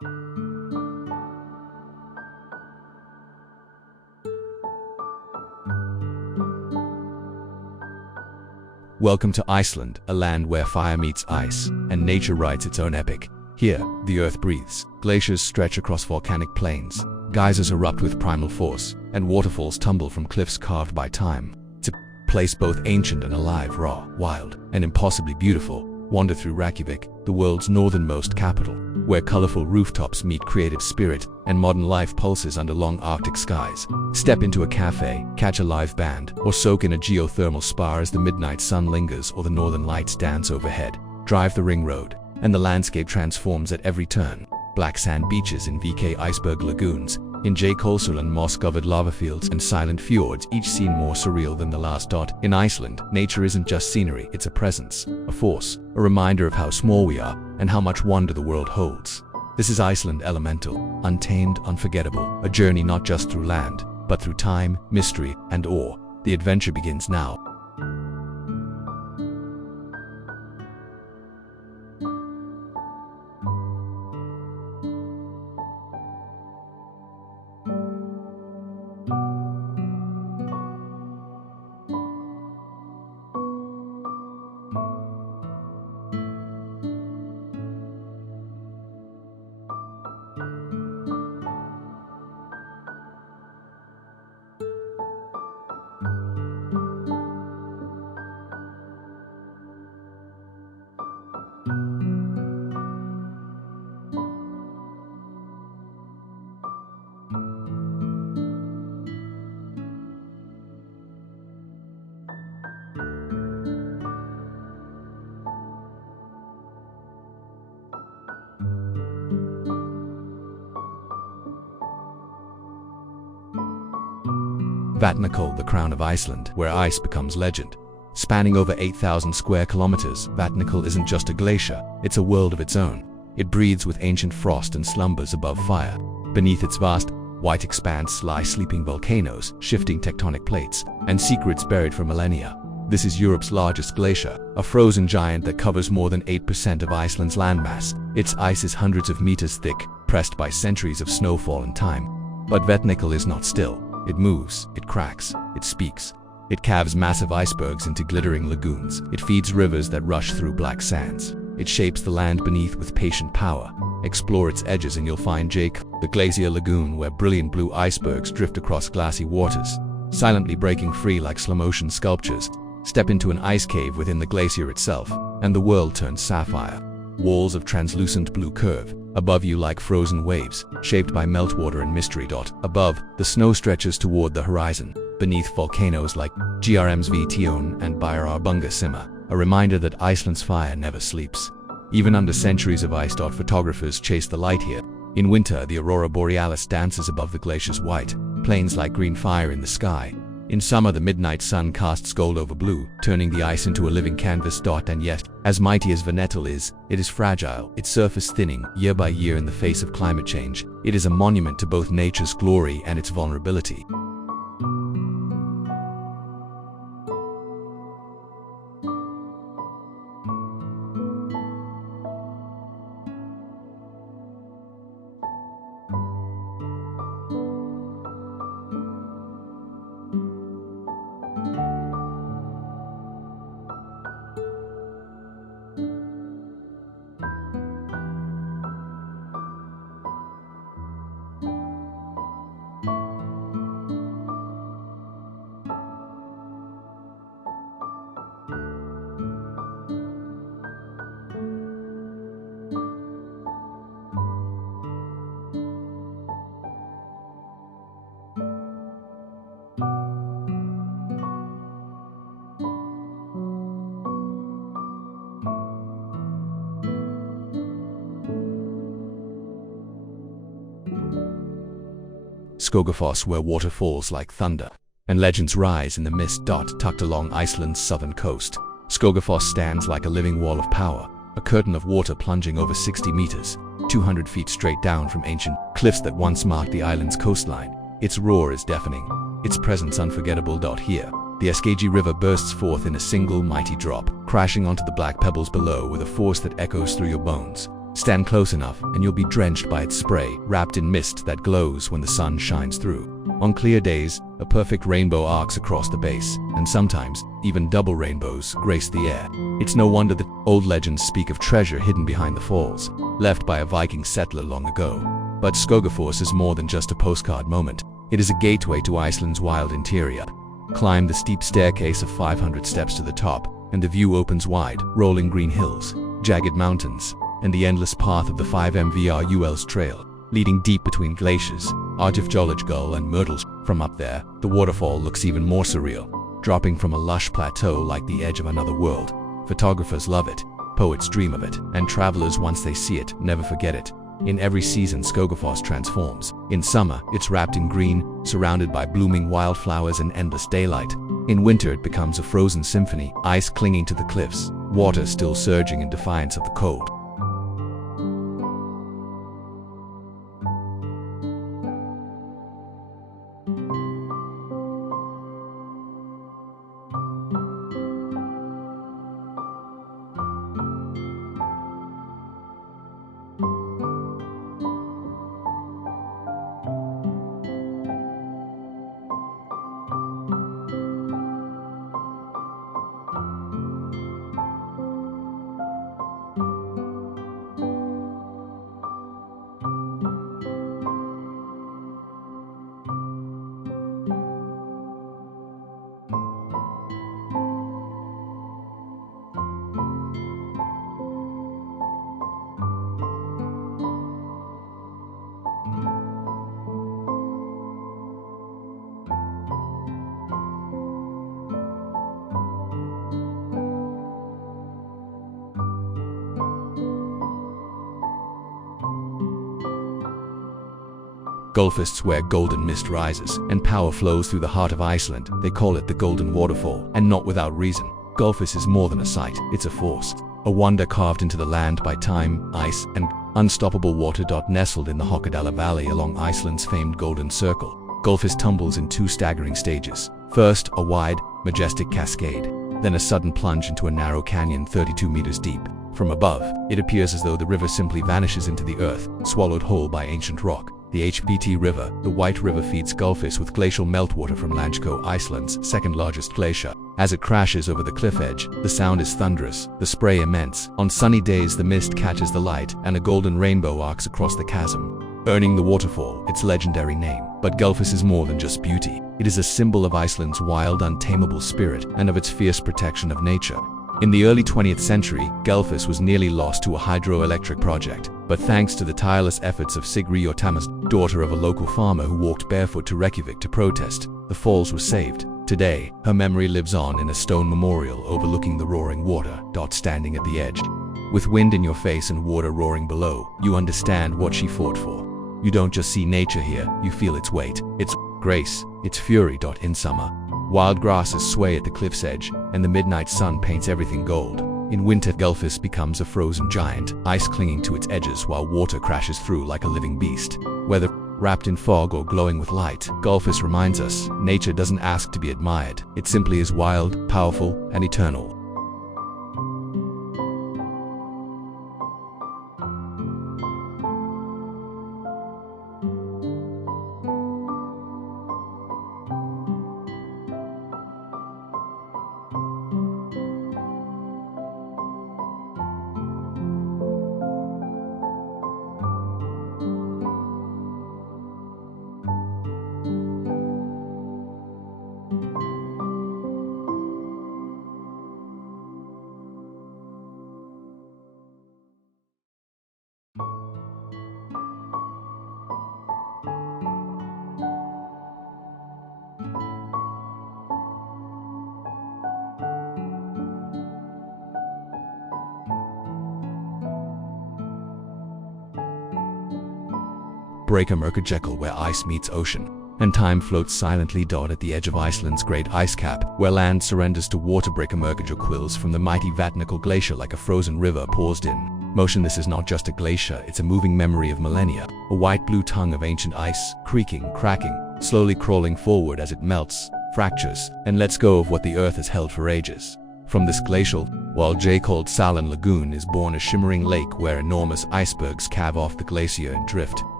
Welcome to Iceland, a land where fire meets ice, and nature writes its own epic. Here, the earth breathes, glaciers stretch across volcanic plains, geysers erupt with primal force, and waterfalls tumble from cliffs carved by time. It's a place both ancient and alive, raw, wild, and impossibly beautiful. Wander through Reykjavik, the world's northernmost capital, where colorful rooftops meet creative spirit and modern life pulses under long Arctic skies. Step into a cafe, catch a live band, or soak in a geothermal spa as the midnight sun lingers or the northern lights dance overhead. Drive the ring road, and the landscape transforms at every turn. Black sand beaches in VK iceberg lagoons, in J. Kolsarland moss-covered lava fields and silent fjords, each seem more surreal than the last dot. In Iceland, nature isn't just scenery, it's a presence, a force, a reminder of how small we are and how much wonder the world holds. This is Iceland Elemental, untamed, unforgettable, a journey not just through land, but through time, mystery, and awe. The adventure begins now. Vatnajökull, the crown of Iceland, where ice becomes legend. Spanning over 8,000 square kilometers, Vatnajökull isn't just a glacier, it's a world of its own. It breathes with ancient frost and slumbers above fire. Beneath its vast, white expanse lie sleeping volcanoes, shifting tectonic plates, and secrets buried for millennia. This is Europe's largest glacier, a frozen giant that covers more than 8% of Iceland's landmass. Its ice is hundreds of meters thick, pressed by centuries of snowfall and time. But Vatnajökull is not still. It moves, it cracks, it speaks. It calves massive icebergs into glittering lagoons. It feeds rivers that rush through black sands. It shapes the land beneath with patient power. Explore its edges and you'll find Jake, the glacier lagoon where brilliant blue icebergs drift across glassy waters, silently breaking free like slow-motion sculptures. Step into an ice cave within the glacier itself, and the world turns sapphire. Walls of translucent blue curve above you like frozen waves, shaped by meltwater and mystery. Above, the snow stretches toward the horizon. Beneath, volcanoes like Grmsvötn and Bæjarárbangi simmer, a reminder that Iceland's fire never sleeps. Even under centuries of ice. Photographers chase the light here. In winter, the aurora borealis dances above the glacier's white plains like green fire in the sky. In summer, the midnight sun casts gold over blue, turning the ice into a living canvas. And yet, as mighty as Vatnajökull is, it is fragile, its surface thinning year by year in the face of climate change. It is a monument to both nature's glory and its vulnerability. Skogafoss, where water falls like thunder, and legends rise in the mist. Tucked along Iceland's southern coast, Skogafoss stands like a living wall of power, a curtain of water plunging over 60 meters, 200 feet straight down from ancient cliffs that once marked the island's coastline. Its roar is deafening, its presence unforgettable. Here, the Skg River bursts forth in a single mighty drop, crashing onto the black pebbles below with a force that echoes through your bones. Stand close enough and you'll be drenched by its spray, wrapped in mist that glows when the sun shines through. On clear days, a perfect rainbow arcs across the base, and sometimes, even double rainbows grace the air. It's no wonder that old legends speak of treasure hidden behind the falls, left by a Viking settler long ago. But Skogafoss is more than just a postcard moment. It is a gateway to Iceland's wild interior. Climb the steep staircase of 500 steps to the top, and the view opens wide, rolling green hills, jagged mountains, and the endless path of the 5 MVRUL's trail, leading deep between glaciers, Artifjolajgull and Myrtles. From up there, the waterfall looks even more surreal, dropping from a lush plateau like the edge of another world. Photographers love it, poets dream of it, and travelers, once they see it, never forget it. In every season, Skogafoss transforms. In summer, it's wrapped in green, surrounded by blooming wildflowers and endless daylight. In winter, it becomes a frozen symphony, ice clinging to the cliffs, water still surging in defiance of the cold. Gulfists where golden mist rises and power flows through the heart of Iceland. They call it the Golden Waterfall, and not without reason. Gulfis is more than a sight, it's a force. A wonder carved into the land by time, ice, and unstoppable water. Nestled in the Hokkadala Valley along Iceland's famed Golden Circle, Gulfis tumbles in two staggering stages. First, a wide, majestic cascade, then a sudden plunge into a narrow canyon 32 meters deep. From above, it appears as though the river simply vanishes into the earth, swallowed whole by ancient rock. The HBT River, the White River, feeds Gulfis with glacial meltwater from Langsko, Iceland's second-largest glacier. As it crashes over the cliff edge, the sound is thunderous, the spray immense. On sunny days, the mist catches the light, and a golden rainbow arcs across the chasm, earning the waterfall its legendary name. But Gulfis is more than just beauty. It is a symbol of Iceland's wild, untamable spirit and of its fierce protection of nature. In the early 20th century, Gulfis was nearly lost to a hydroelectric project, but thanks to the tireless efforts of Sigrid Jortamas, daughter of a local farmer who walked barefoot to Reykjavik to protest, the falls were saved. Today, her memory lives on in a stone memorial overlooking the roaring water. Standing at the edge, with wind in your face and water roaring below, you understand what she fought for. You don't just see nature here, you feel its weight, its grace, its fury. In summer, wild grasses sway at the cliff's edge, and the midnight sun paints everything gold. In winter, Gulfis becomes a frozen giant, ice clinging to its edges while water crashes through like a living beast. Whether wrapped in fog or glowing with light, Gulfis reminds us, nature doesn't ask to be admired. It simply is wild, powerful, and eternal. Breakamörkajekul, where ice meets ocean, and time floats silently. At the edge of Iceland's great ice cap, where land surrenders to water, Breakamörkajekul from the mighty Vatnajökull glacier like a frozen river pours in. Motion. This is not just a glacier, it's a moving memory of millennia, a white-blue tongue of ancient ice, creaking, cracking, slowly crawling forward as it melts, fractures, and lets go of what the earth has held for ages. From this glacial, while called Salan Lagoon, is born a shimmering lake where enormous icebergs calve off the glacier and drift,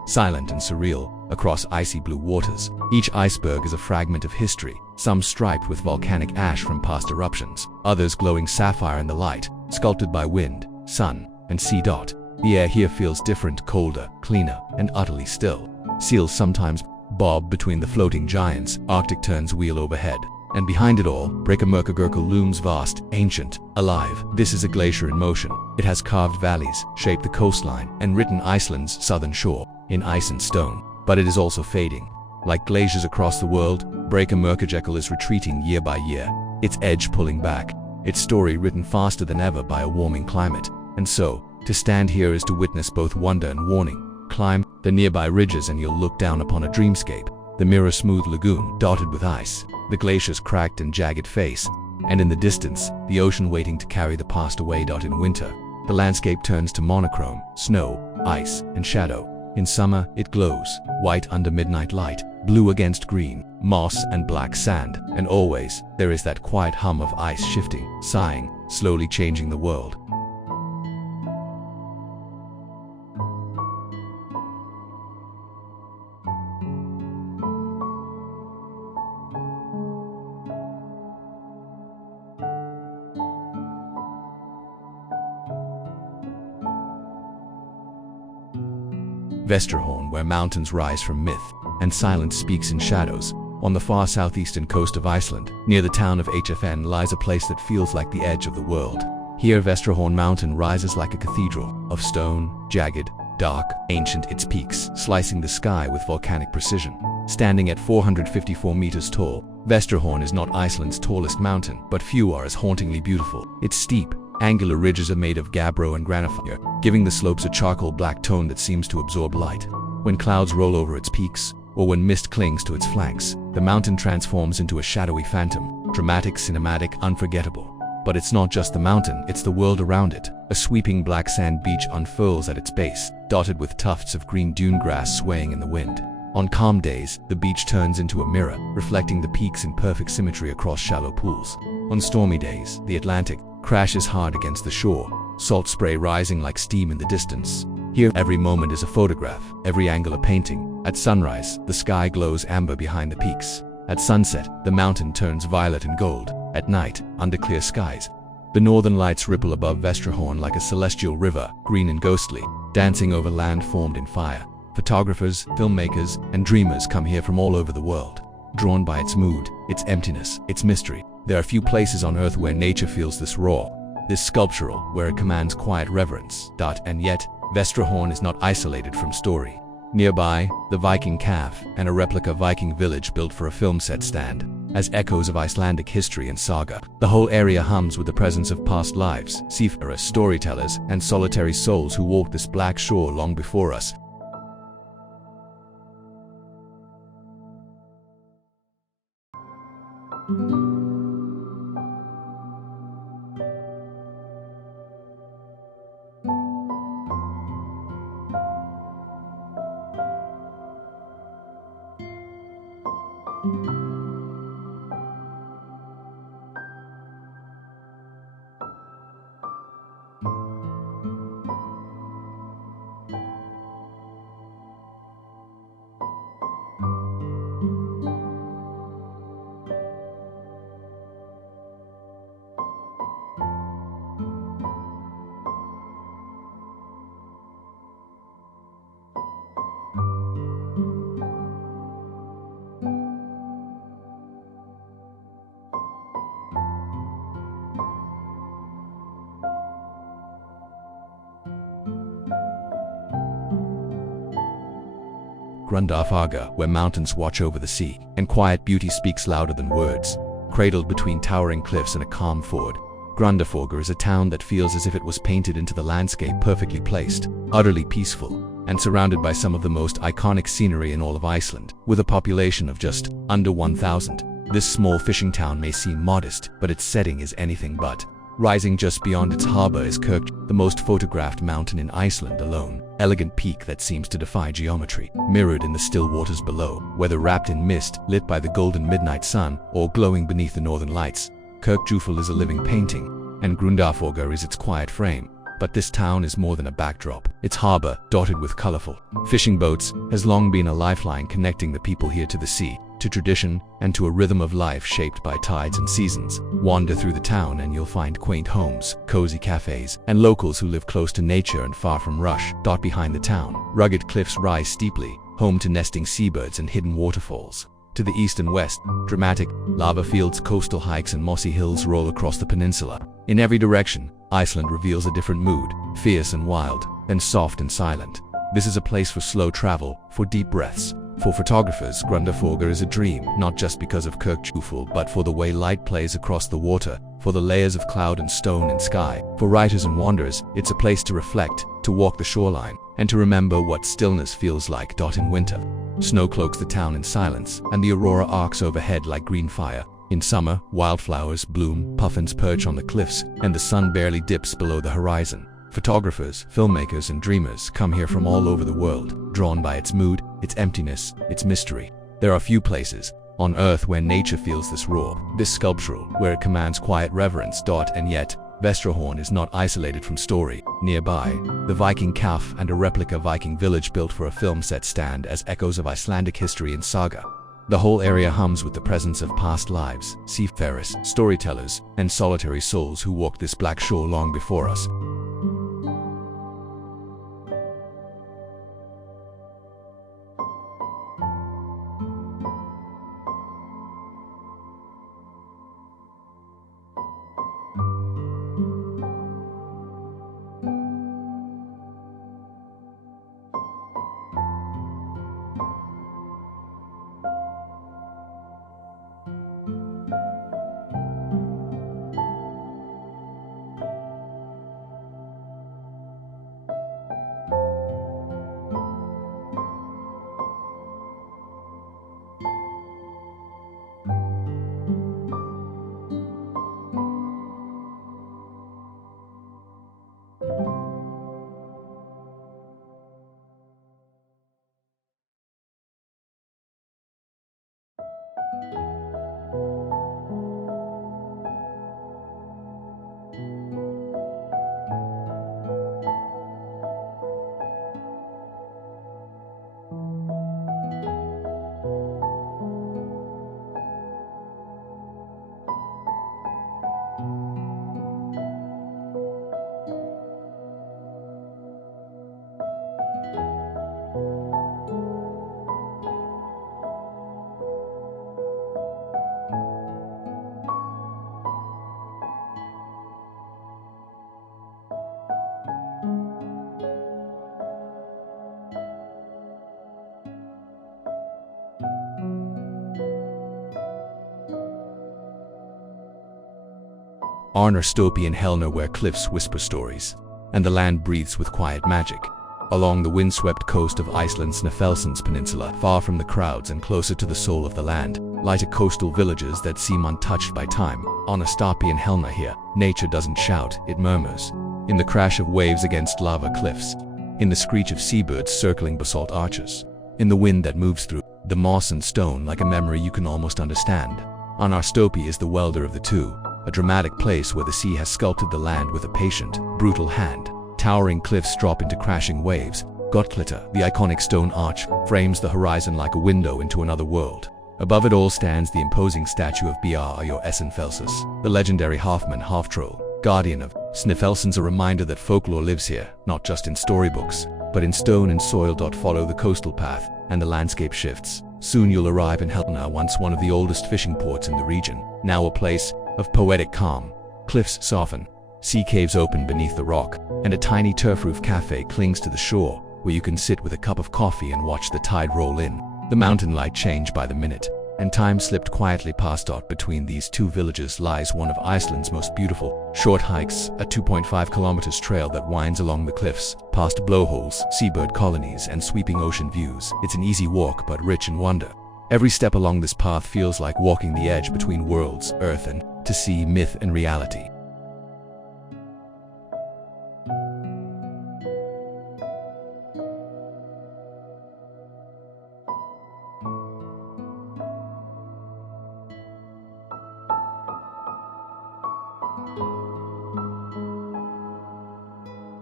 silent and surreal, across icy blue waters. Each iceberg is a fragment of history, some striped with volcanic ash from past eruptions, others glowing sapphire in the light, sculpted by wind, sun, and sea. The air here feels different, colder, cleaner, and utterly still. Seals sometimes bob between the floating giants, Arctic terns wheel overhead. And behind it all, Breakamurkagurkle looms vast, ancient, alive. This is a glacier in motion. It has carved valleys, shaped the coastline, and written Iceland's southern shore in ice and stone. But it is also fading. Like glaciers across the world, Breakamurkagurkle is retreating year by year, its edge pulling back, its story written faster than ever by a warming climate. And so, to stand here is to witness both wonder and warning. Climb the nearby ridges and you'll look down upon a dreamscape. The mirror-smooth lagoon, dotted with ice, the glacier's cracked and jagged face, and in the distance, the ocean waiting to carry the past away. In winter, the landscape turns to monochrome, snow, ice, and shadow. In summer, it glows, white under midnight light, blue against green, moss and black sand, and always, there is that quiet hum of ice shifting, sighing, slowly changing the world. Vesterhorn, where mountains rise from myth, and silence speaks in shadows. On the far southeastern coast of Iceland, near the town of Hfn, lies a place that feels like the edge of the world. Here, Vesterhorn Mountain rises like a cathedral, of stone, jagged, dark, ancient, its peaks slicing the sky with volcanic precision. Standing at 454 meters tall, Vesterhorn is not Iceland's tallest mountain, but few are as hauntingly beautiful. Its steep, angular ridges are made of gabbro and granite, giving the slopes a charcoal black tone that seems to absorb light. When clouds roll over its peaks, or when mist clings to its flanks, the mountain transforms into a shadowy phantom, dramatic, cinematic, unforgettable. But it's not just the mountain, it's the world around it. A sweeping black sand beach unfurls at its base, dotted with tufts of green dune grass swaying in the wind. On calm days, the beach turns into a mirror, reflecting the peaks in perfect symmetry across shallow pools. On stormy days, the Atlantic crashes hard against the shore, salt spray rising like steam in the distance. Here, every moment is a photograph, every angle a painting. At sunrise, the sky glows amber behind the peaks. At sunset, the mountain turns violet and gold. At night, under clear skies, the northern lights ripple above Vesterhorn like a celestial river, green and ghostly, dancing over land formed in fire. Photographers, filmmakers, and dreamers come here from all over the world, drawn by its mood, its emptiness, its mystery. There are few places on Earth where nature feels this raw, this sculptural, where it commands quiet reverence. And yet, Vesterhorn is not isolated from story. Nearby, the Viking cave and a replica Viking village built for a film set stand, as echoes of Icelandic history and saga. The whole area hums with the presence of past lives, seafarers, storytellers, and solitary souls who walked this black shore long before us. Grundarfarga, where mountains watch over the sea, and quiet beauty speaks louder than words. Cradled between towering cliffs and a calm ford, Grundarfarga is a town that feels as if it was painted into the landscape, perfectly placed, utterly peaceful, and surrounded by some of the most iconic scenery in all of Iceland. With a population of just under 1,000, this small fishing town may seem modest, but its setting is anything but. Rising just beyond its harbor is Kirk, the most photographed mountain in Iceland alone. Elegant peak that seems to defy geometry, mirrored in the still waters below. Whether wrapped in mist, lit by the golden midnight sun, or glowing beneath the northern lights, Kirkjufell is a living painting, and Grundarfarga is its quiet frame. But this town is more than a backdrop. Its harbor, dotted with colorful fishing boats, has long been a lifeline connecting the people here to the sea, to tradition, and to a rhythm of life shaped by tides and seasons. Wander through the town and you'll find quaint homes, cozy cafes, and locals who live close to nature and far from rush. Behind the town, rugged cliffs rise steeply, home to nesting seabirds and hidden waterfalls. To the east and west, dramatic lava fields, coastal hikes, and mossy hills roll across the peninsula. In every direction, Iceland reveals a different mood, fierce and wild, then soft and silent. This is a place for slow travel, for deep breaths. For photographers, Grundarfjörður is a dream, not just because of Kirkjufell, but for the way light plays across the water, for the layers of cloud and stone and sky. For writers and wanderers, it's a place to reflect, to walk the shoreline, and to remember what stillness feels like. In winter, snow cloaks the town in silence, and the aurora arcs overhead like green fire. In summer, wildflowers bloom, puffins perch on the cliffs, and the sun barely dips below the horizon. Photographers, filmmakers, and dreamers come here from all over the world, drawn by its mood, its emptiness, its mystery. There are few places on Earth where nature feels this raw, this sculptural, where it commands quiet reverence. And yet, Vestrahorn is not isolated from story. Nearby, the Viking calf and a replica Viking village built for a film set stand as echoes of Icelandic history and saga. The whole area hums with the presence of past lives, seafarers, storytellers, and solitary souls who walked this black shore long before us. Arnarstopi and Helnar, where cliffs whisper stories, and the land breathes with quiet magic. Along the windswept coast of Iceland's Snæfellsnes Peninsula, far from the crowds and closer to the soul of the land, lie coastal villages that seem untouched by time. Arnarstopi and Helnar here, nature doesn't shout, it murmurs. In the crash of waves against lava cliffs, in the screech of seabirds circling basalt arches, in the wind that moves through the moss and stone like a memory you can almost understand. Arnarstopi is the welder of the two, a dramatic place where the sea has sculpted the land with a patient, brutal hand. Towering cliffs drop into crashing waves. Gottklitter, the iconic stone arch, frames the horizon like a window into another world. Above it all stands the imposing statue of Bjarr Essenfelsis, the legendary half-man, half-troll, guardian of Snæfellsnes, a reminder that folklore lives here, not just in storybooks, but in stone and soil. Follow the coastal path, and the landscape shifts. Soon you'll arrive in Helnar, once one of the oldest fishing ports in the region, now a place of poetic calm. Cliffs soften, sea caves open beneath the rock, and a tiny turf-roof cafe clings to the shore, where you can sit with a cup of coffee and watch the tide roll in. The mountain light changed by the minute, and time slipped quietly past. Between these two villages lies one of Iceland's most beautiful short hikes, a 2.5 kilometers trail that winds along the cliffs, past blowholes, seabird colonies, and sweeping ocean views. It's an easy walk but rich in wonder. Every step along this path feels like walking the edge between worlds, earth and to sea, myth and reality.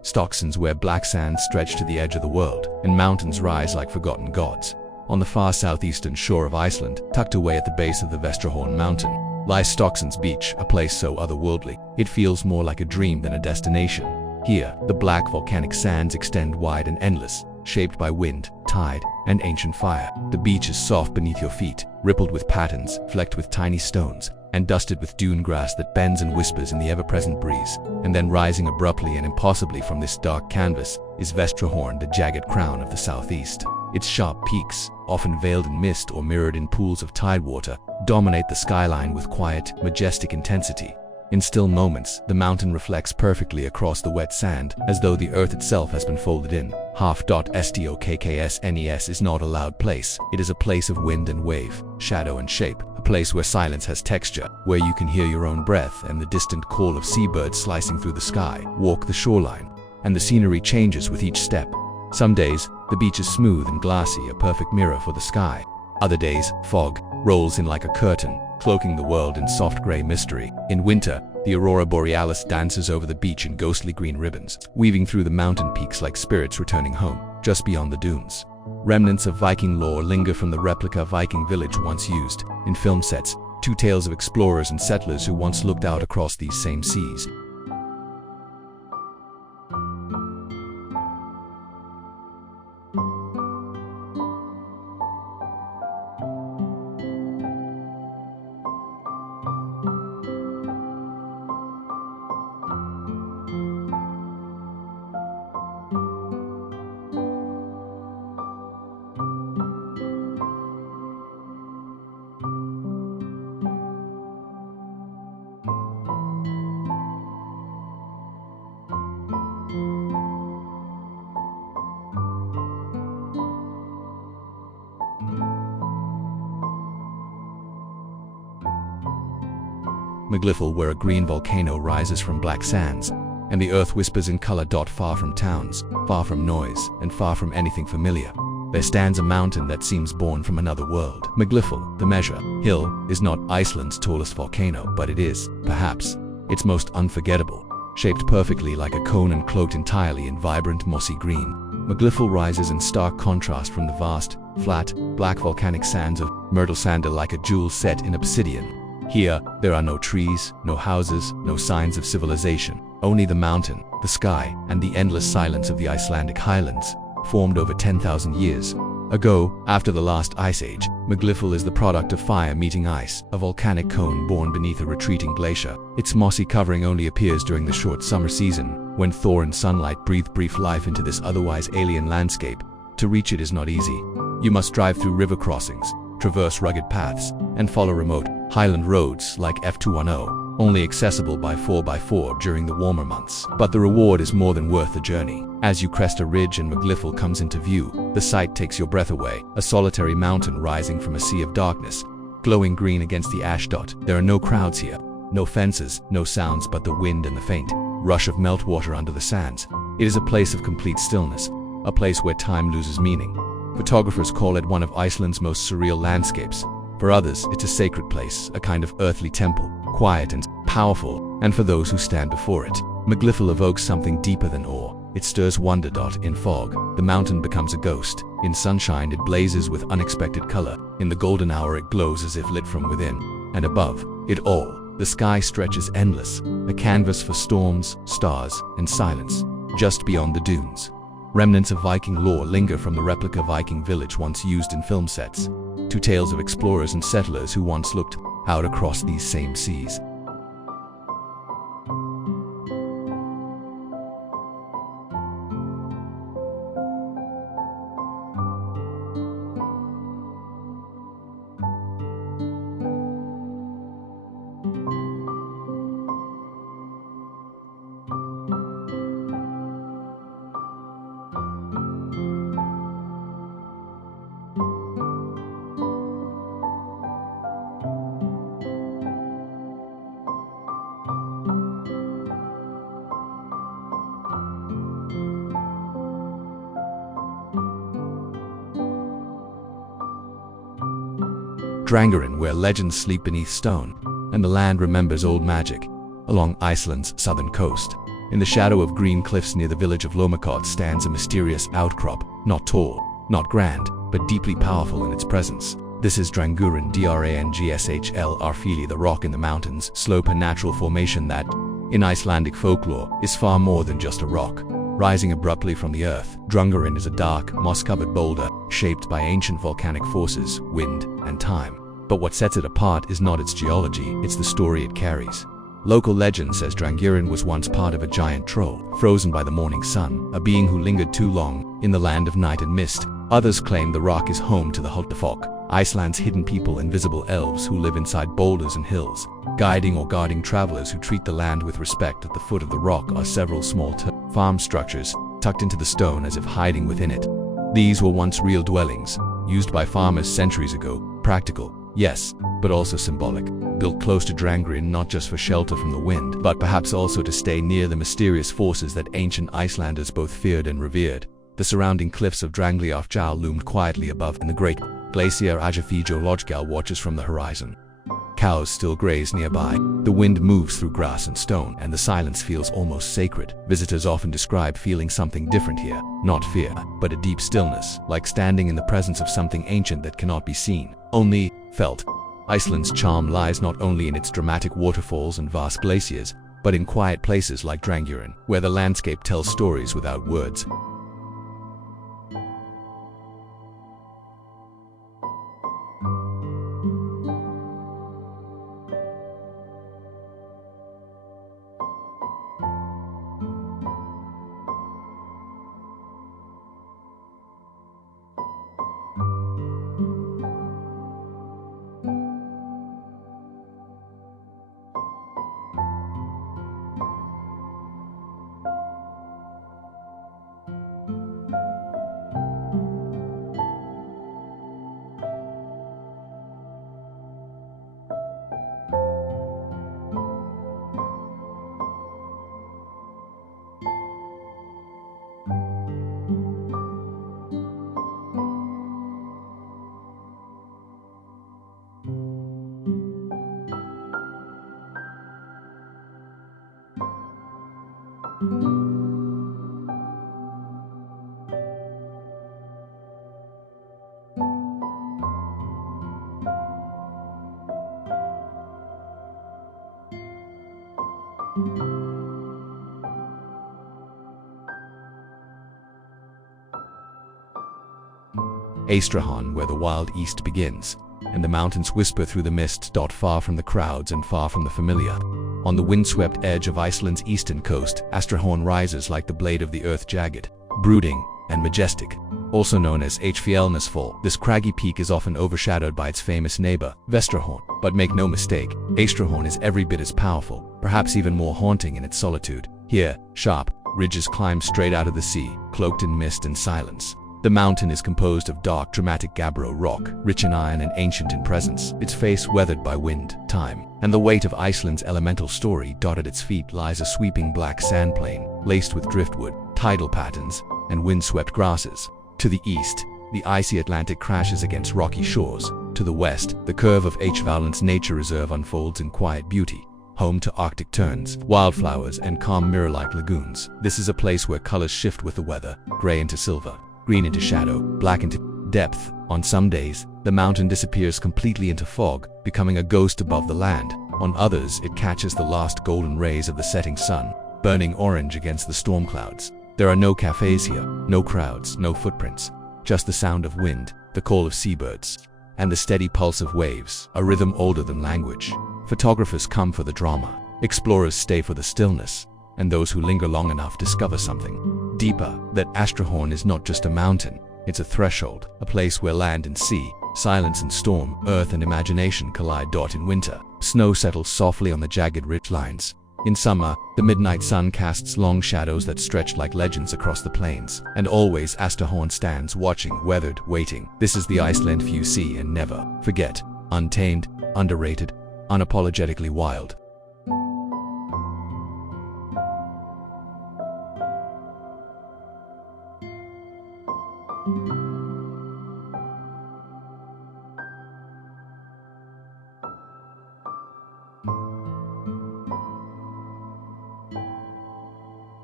Stocksons where black sands stretch to the edge of the world, and mountains rise like forgotten gods. On the far southeastern shore of Iceland, tucked away at the base of the Vestrahorn mountain, lies Stocksons Beach, a place so otherworldly, it feels more like a dream than a destination. Here, the black volcanic sands extend wide and endless, shaped by wind, tide, and ancient fire. The beach is soft beneath your feet, rippled with patterns, flecked with tiny stones, and dusted with dune grass that bends and whispers in the ever-present breeze. And then rising abruptly and impossibly from this dark canvas is Vestrahorn, the jagged crown of the southeast. Its sharp peaks, often veiled in mist or mirrored in pools of tidewater, dominate the skyline with quiet, majestic intensity. In still moments, the mountain reflects perfectly across the wet sand, as though the earth itself has been folded in. Stocksnes is not a loud place. It is a place of wind and wave, shadow and shape, a place where silence has texture, where you can hear your own breath and the distant call of seabirds slicing through the sky. Walk the shoreline, and the scenery changes with each step. Some days, the beach is smooth and glassy, a perfect mirror for the sky. Other days, fog rolls in like a curtain, cloaking the world in soft gray mystery. In winter, the aurora borealis dances over the beach in ghostly green ribbons, weaving through the mountain peaks like spirits returning home. Just beyond the dunes, remnants of Viking lore linger from the replica Viking village once used in film sets, two tales of explorers and settlers who once looked out across these same seas. Maglifel, where a green volcano rises from black sands, and the earth whispers in color. Far from towns, far from noise, and far from anything familiar, there stands a mountain that seems born from another world. Maglifel, the Measure Hill, is not Iceland's tallest volcano, but it is, perhaps, its most unforgettable. Shaped perfectly like a cone and cloaked entirely in vibrant mossy green, Maglifel rises in stark contrast from the vast, flat, black volcanic sands of Myrtlsander like a jewel set in obsidian. Here, there are no trees, no houses, no signs of civilization, only the mountain, the sky, and the endless silence of the Icelandic highlands, formed over 10,000 years ago. After the last ice age, Maglifel is the product of fire meeting ice, a volcanic cone born beneath a retreating glacier. Its mossy covering only appears during the short summer season, when thaw and sunlight breathe brief life into this otherwise alien landscape. To reach it is not easy. You must drive through river crossings, traverse rugged paths, and follow remote, highland roads like F210, only accessible by 4x4 during the warmer months. But the reward is more than worth the journey. As you crest a ridge and Maglifel comes into view, the sight takes your breath away, a solitary mountain rising from a sea of darkness, glowing green against the ash dot. There are no crowds here, no fences, no sounds but the wind and the faint rush of meltwater under the sands. It is a place of complete stillness, a place where time loses meaning. Photographers call it one of Iceland's most surreal landscapes. For others, it's a sacred place, a kind of earthly temple, quiet and powerful, and for those who stand before it, Maglifel evokes something deeper than awe. It stirs wonder. In fog, the mountain becomes a ghost. In sunshine, it blazes with unexpected color. In the golden hour, it glows as if lit from within. And above it all, the sky stretches endless, a canvas for storms, stars, and silence. Just beyond the dunes, remnants of Viking lore linger from the replica Viking village once used in film sets, two tales of explorers and settlers who once looked out across these same seas. Drangarinn, where legends sleep beneath stone, and the land remembers old magic. Along Iceland's southern coast, In the shadow of green cliffs near the village of Lomakot stands a mysterious outcrop, not tall, not grand, but deeply powerful in its presence. This is Drangurin, Drangshl Arfili, the rock in the mountains, slope and natural formation that, in Icelandic folklore, is far more than just a rock. Rising abruptly from the earth, Drangurin is a dark, moss-covered boulder, shaped by ancient volcanic forces, wind, and time. But what sets it apart is not its geology, it's the story it carries. Local legend says Drangurin was once part of a giant troll, frozen by the morning sun, a being who lingered too long in the land of night and mist. Others claim the rock is home to the Hultafolk, Iceland's hidden people, invisible elves who live inside boulders and hills, guiding or guarding travelers who treat the land with respect. At the foot of the rock are several small farm structures, tucked into the stone as if hiding within it. These were once real dwellings, used by farmers centuries ago, practical, yes, but also symbolic, built close to Drangurin not just for shelter from the wind, but perhaps also to stay near the mysterious forces that ancient Icelanders both feared and revered. The surrounding cliffs of Drangliafjall loomed quietly above, and the great glacier Ajafijolojgal watches from the horizon. Cows still graze nearby. The wind moves through grass and stone, and the silence feels almost sacred. Visitors often describe feeling something different here, not fear, but a deep stillness, like standing in the presence of something ancient that cannot be seen, only felt. Iceland's charm lies not only in its dramatic waterfalls and vast glaciers, but in quiet places like Drangurin, where the landscape tells stories without words. Astrahan, where the wild east begins, and the mountains whisper through the mist. Far from the crowds and far from the familiar. On the windswept edge of Iceland's eastern coast, Astrahan rises like the blade of the earth, jagged, brooding, and majestic. Also known as Fjellnesfall, this craggy peak is often overshadowed by its famous neighbor, Vestrahorn. But make no mistake, Astrahan is every bit as powerful, perhaps even more haunting in its solitude. Here, sharp ridges climb straight out of the sea, cloaked in mist and silence. The mountain is composed of dark, dramatic gabbro rock, rich in iron and ancient in presence, its face weathered by wind, time, and the weight of Iceland's elemental story. At its feet lies a sweeping black sand plain, laced with driftwood, tidal patterns, and windswept grasses. To the east, the icy Atlantic crashes against rocky shores. To the west, the curve of Valence Nature Reserve unfolds in quiet beauty, home to Arctic terns, wildflowers, and calm mirror-like lagoons. This is a place where colors shift with the weather, gray into silver, green into shadow, black into depth. On some days, the mountain disappears completely into fog, becoming a ghost above the land. On others, it catches the last golden rays of the setting sun, burning orange against the storm clouds. There are no cafes here, no crowds, no footprints, just the sound of wind, the call of seabirds, and the steady pulse of waves, a rhythm older than language. Photographers come for the drama, explorers stay for the stillness, and those who linger long enough discover something deeper, that Astrahan is not just a mountain, it's a threshold, a place where land and sea, silence and storm, earth and imagination collide. In winter, snow settles softly on the jagged ridgelines. In summer, the midnight sun casts long shadows that stretch like legends across the plains, and always Astrahan stands watching, weathered, waiting. This is the Iceland few see and never forget, untamed, underrated, unapologetically wild.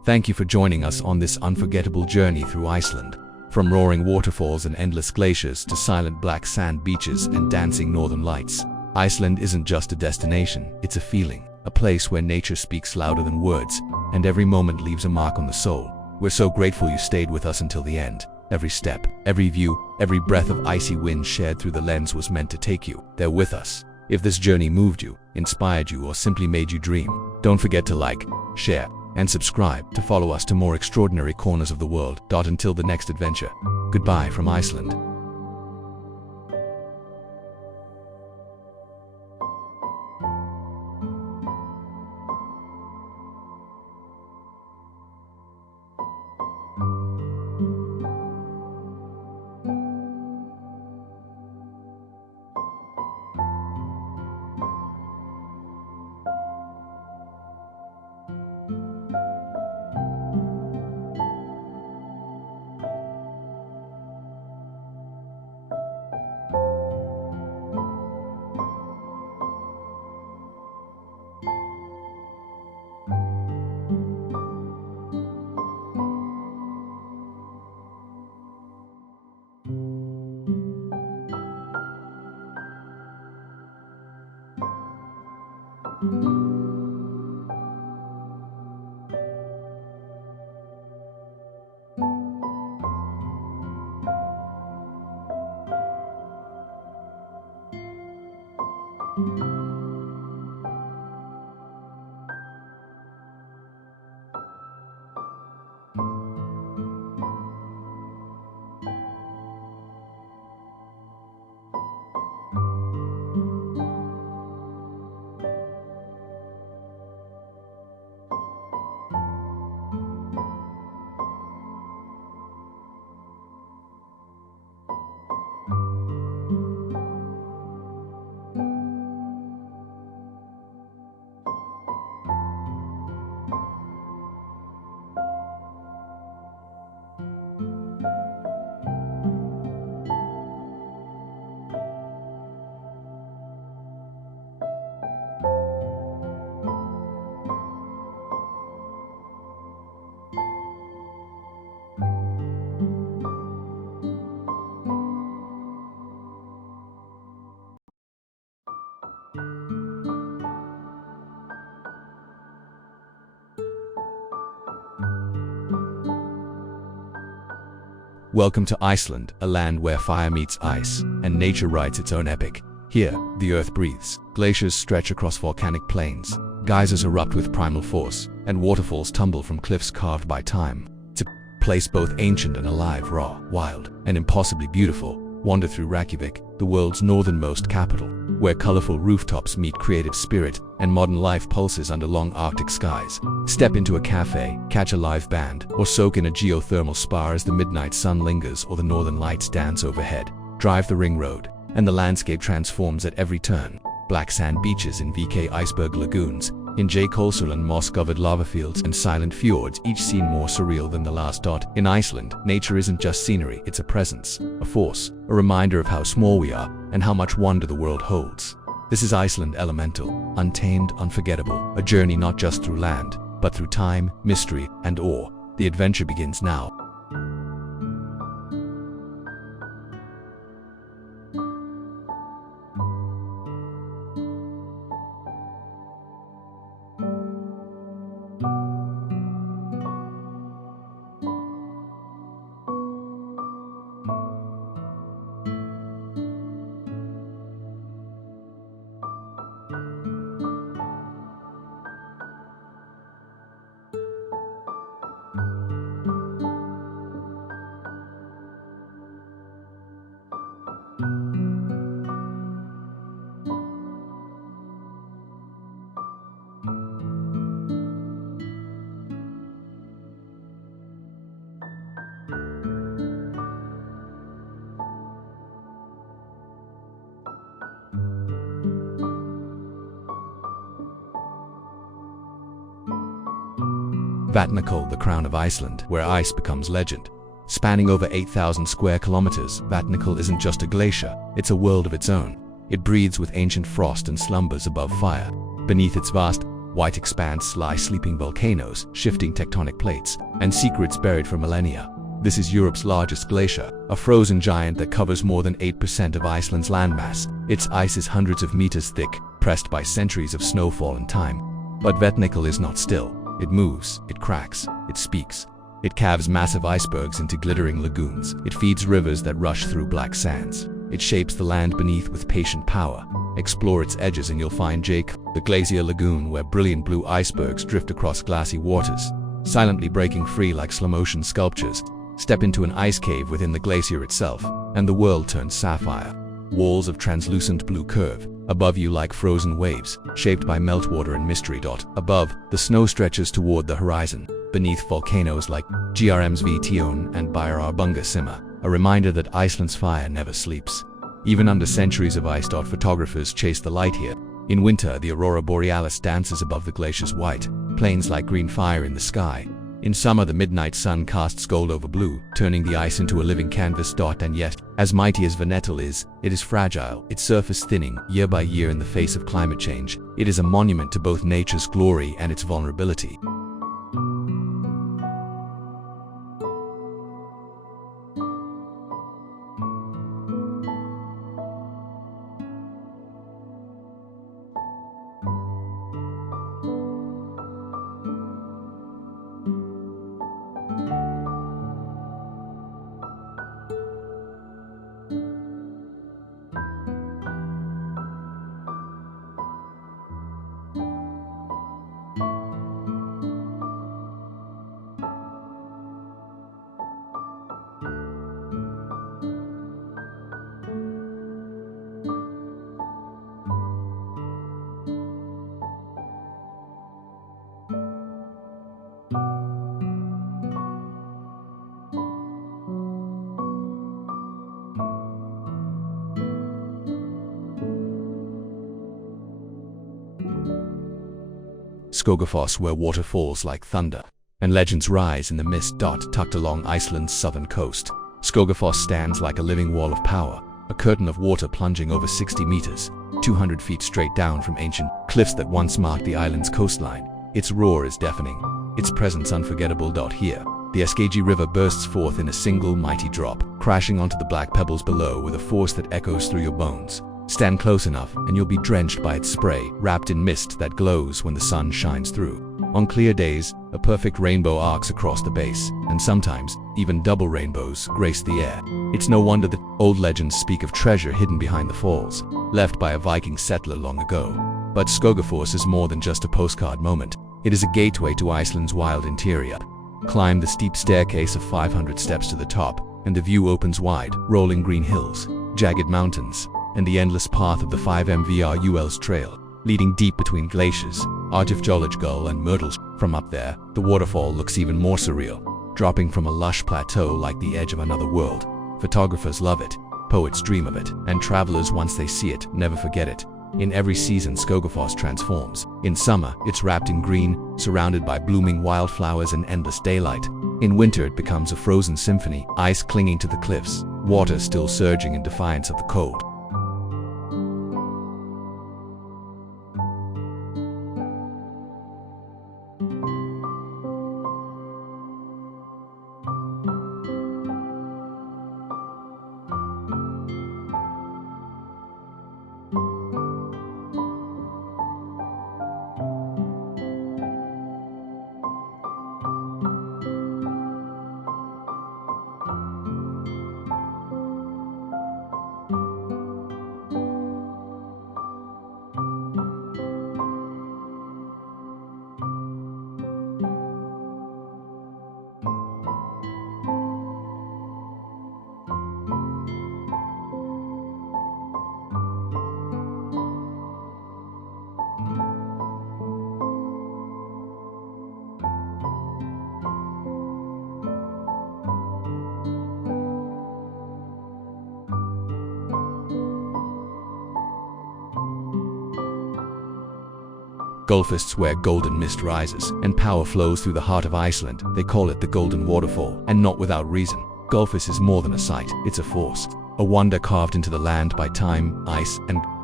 Thank you for joining us on this unforgettable journey through Iceland. From roaring waterfalls and endless glaciers to silent black sand beaches and dancing northern lights, Iceland isn't just a destination, it's a feeling, a place where nature speaks louder than words, and every moment leaves a mark on the soul. We're so grateful you stayed with us until the end. Every step, every view, every breath of icy wind shared through the lens was meant to take you there with us. If this journey moved you, inspired you, or simply made you dream, don't forget to like, share, and subscribe to follow us to more extraordinary corners of the world. Until the next adventure, goodbye from Iceland. Welcome to Iceland, a land where fire meets ice, and nature writes its own epic. Here, the earth breathes, glaciers stretch across volcanic plains, geysers erupt with primal force, and waterfalls tumble from cliffs carved by time. It's a place both ancient and alive, raw, wild, and impossibly beautiful. Wander through Reykjavik, the world's northernmost capital, where colorful rooftops meet creative spirit and modern life pulses under long Arctic skies. Step into a cafe, catch a live band, or soak in a geothermal spa as the midnight sun lingers or the northern lights dance overhead. Drive the ring road, and the landscape transforms at every turn. Black sand beaches in VK iceberg lagoons, in J. Kolsarland moss-covered lava fields and silent fjords, each scene more surreal than the last. In Iceland, nature isn't just scenery, it's a presence, a force, a reminder of how small we are and how much wonder the world holds. This is Iceland Elemental, untamed, unforgettable, a journey not just through land, but through time, mystery, and awe. The adventure begins now. Vatnajökull, the crown of Iceland, where ice becomes legend. Spanning over 8,000 square kilometers, Vatnajökull isn't just a glacier, it's a world of its own. It breathes with ancient frost and slumbers above fire. Beneath its vast, White expanse lie sleeping volcanoes, shifting tectonic plates, and secrets buried for millennia. This is Europe's largest glacier, a frozen giant that covers more than 8% of Iceland's landmass. Its ice is hundreds of meters thick, pressed by centuries of snowfall and time. But Vatnajökull is not still. It moves, it cracks, it speaks. It calves massive icebergs into glittering lagoons. It feeds rivers that rush through black sands. It shapes the land beneath with patient power. Explore its edges and you'll find Jake, the glacier lagoon where brilliant blue icebergs drift across glassy waters, silently breaking free like slow-motion sculptures. Step into an ice cave within the glacier itself, and the world turns sapphire. Walls of translucent blue curve above you like frozen waves, shaped by meltwater and mystery. Above, the snow stretches toward the horizon. Beneath, volcanoes like Grmsvtion and Bæjarárbangi simmer, a reminder that Iceland's fire never sleeps. Even under centuries of ice. Photographers chase the light here. In winter, the aurora borealis dances above the glacier's white plains like green fire in the sky. In summer, the midnight sun casts gold over blue, turning the ice into a living canvas. And yet, as mighty as Vatnajökull is, it is fragile, its surface thinning year by year in the face of climate change. It is a monument to both nature's glory and its vulnerability. Skogafoss, where water falls like thunder, and legends rise in the mist. Tucked along Iceland's southern coast, Skogafoss stands like a living wall of power, a curtain of water plunging over 60 meters, 200 feet straight down from ancient cliffs that once marked the island's coastline. Its roar is deafening, its presence unforgettable. Here, the Skagi River bursts forth in a single mighty drop, crashing onto the black pebbles below with a force that echoes through your bones. Stand close enough and you'll be drenched by its spray, wrapped in mist that glows when the sun shines through. On clear days, a perfect rainbow arcs across the base, and sometimes even double rainbows grace the air. It's no wonder that old legends speak of treasure hidden behind the falls, left by a Viking settler long ago. But Skogafoss is more than just a postcard moment. It is a gateway to Iceland's wild interior. Climb the steep staircase of 500 steps to the top, and the view opens wide, rolling green hills, jagged mountains, and the endless path of the 5 trail, leading deep between glaciers, Árgjöfulsjökull and Myrtles. From up there, the waterfall looks even more surreal, dropping from a lush plateau like the edge of another world. Photographers love it, poets dream of it, and travelers, once they see it, never forget it. In every season, Skogafoss transforms. In summer, it's wrapped in green, surrounded by blooming wildflowers and endless daylight. In winter, it becomes a frozen symphony, ice clinging to the cliffs, water still surging in defiance of the cold. Gullfists, where golden mist rises and power flows through the heart of Iceland. They call it the Golden Waterfall, and not without reason. Gullfish is more than a sight, it's a force, a wonder carved into the land by time, ice, and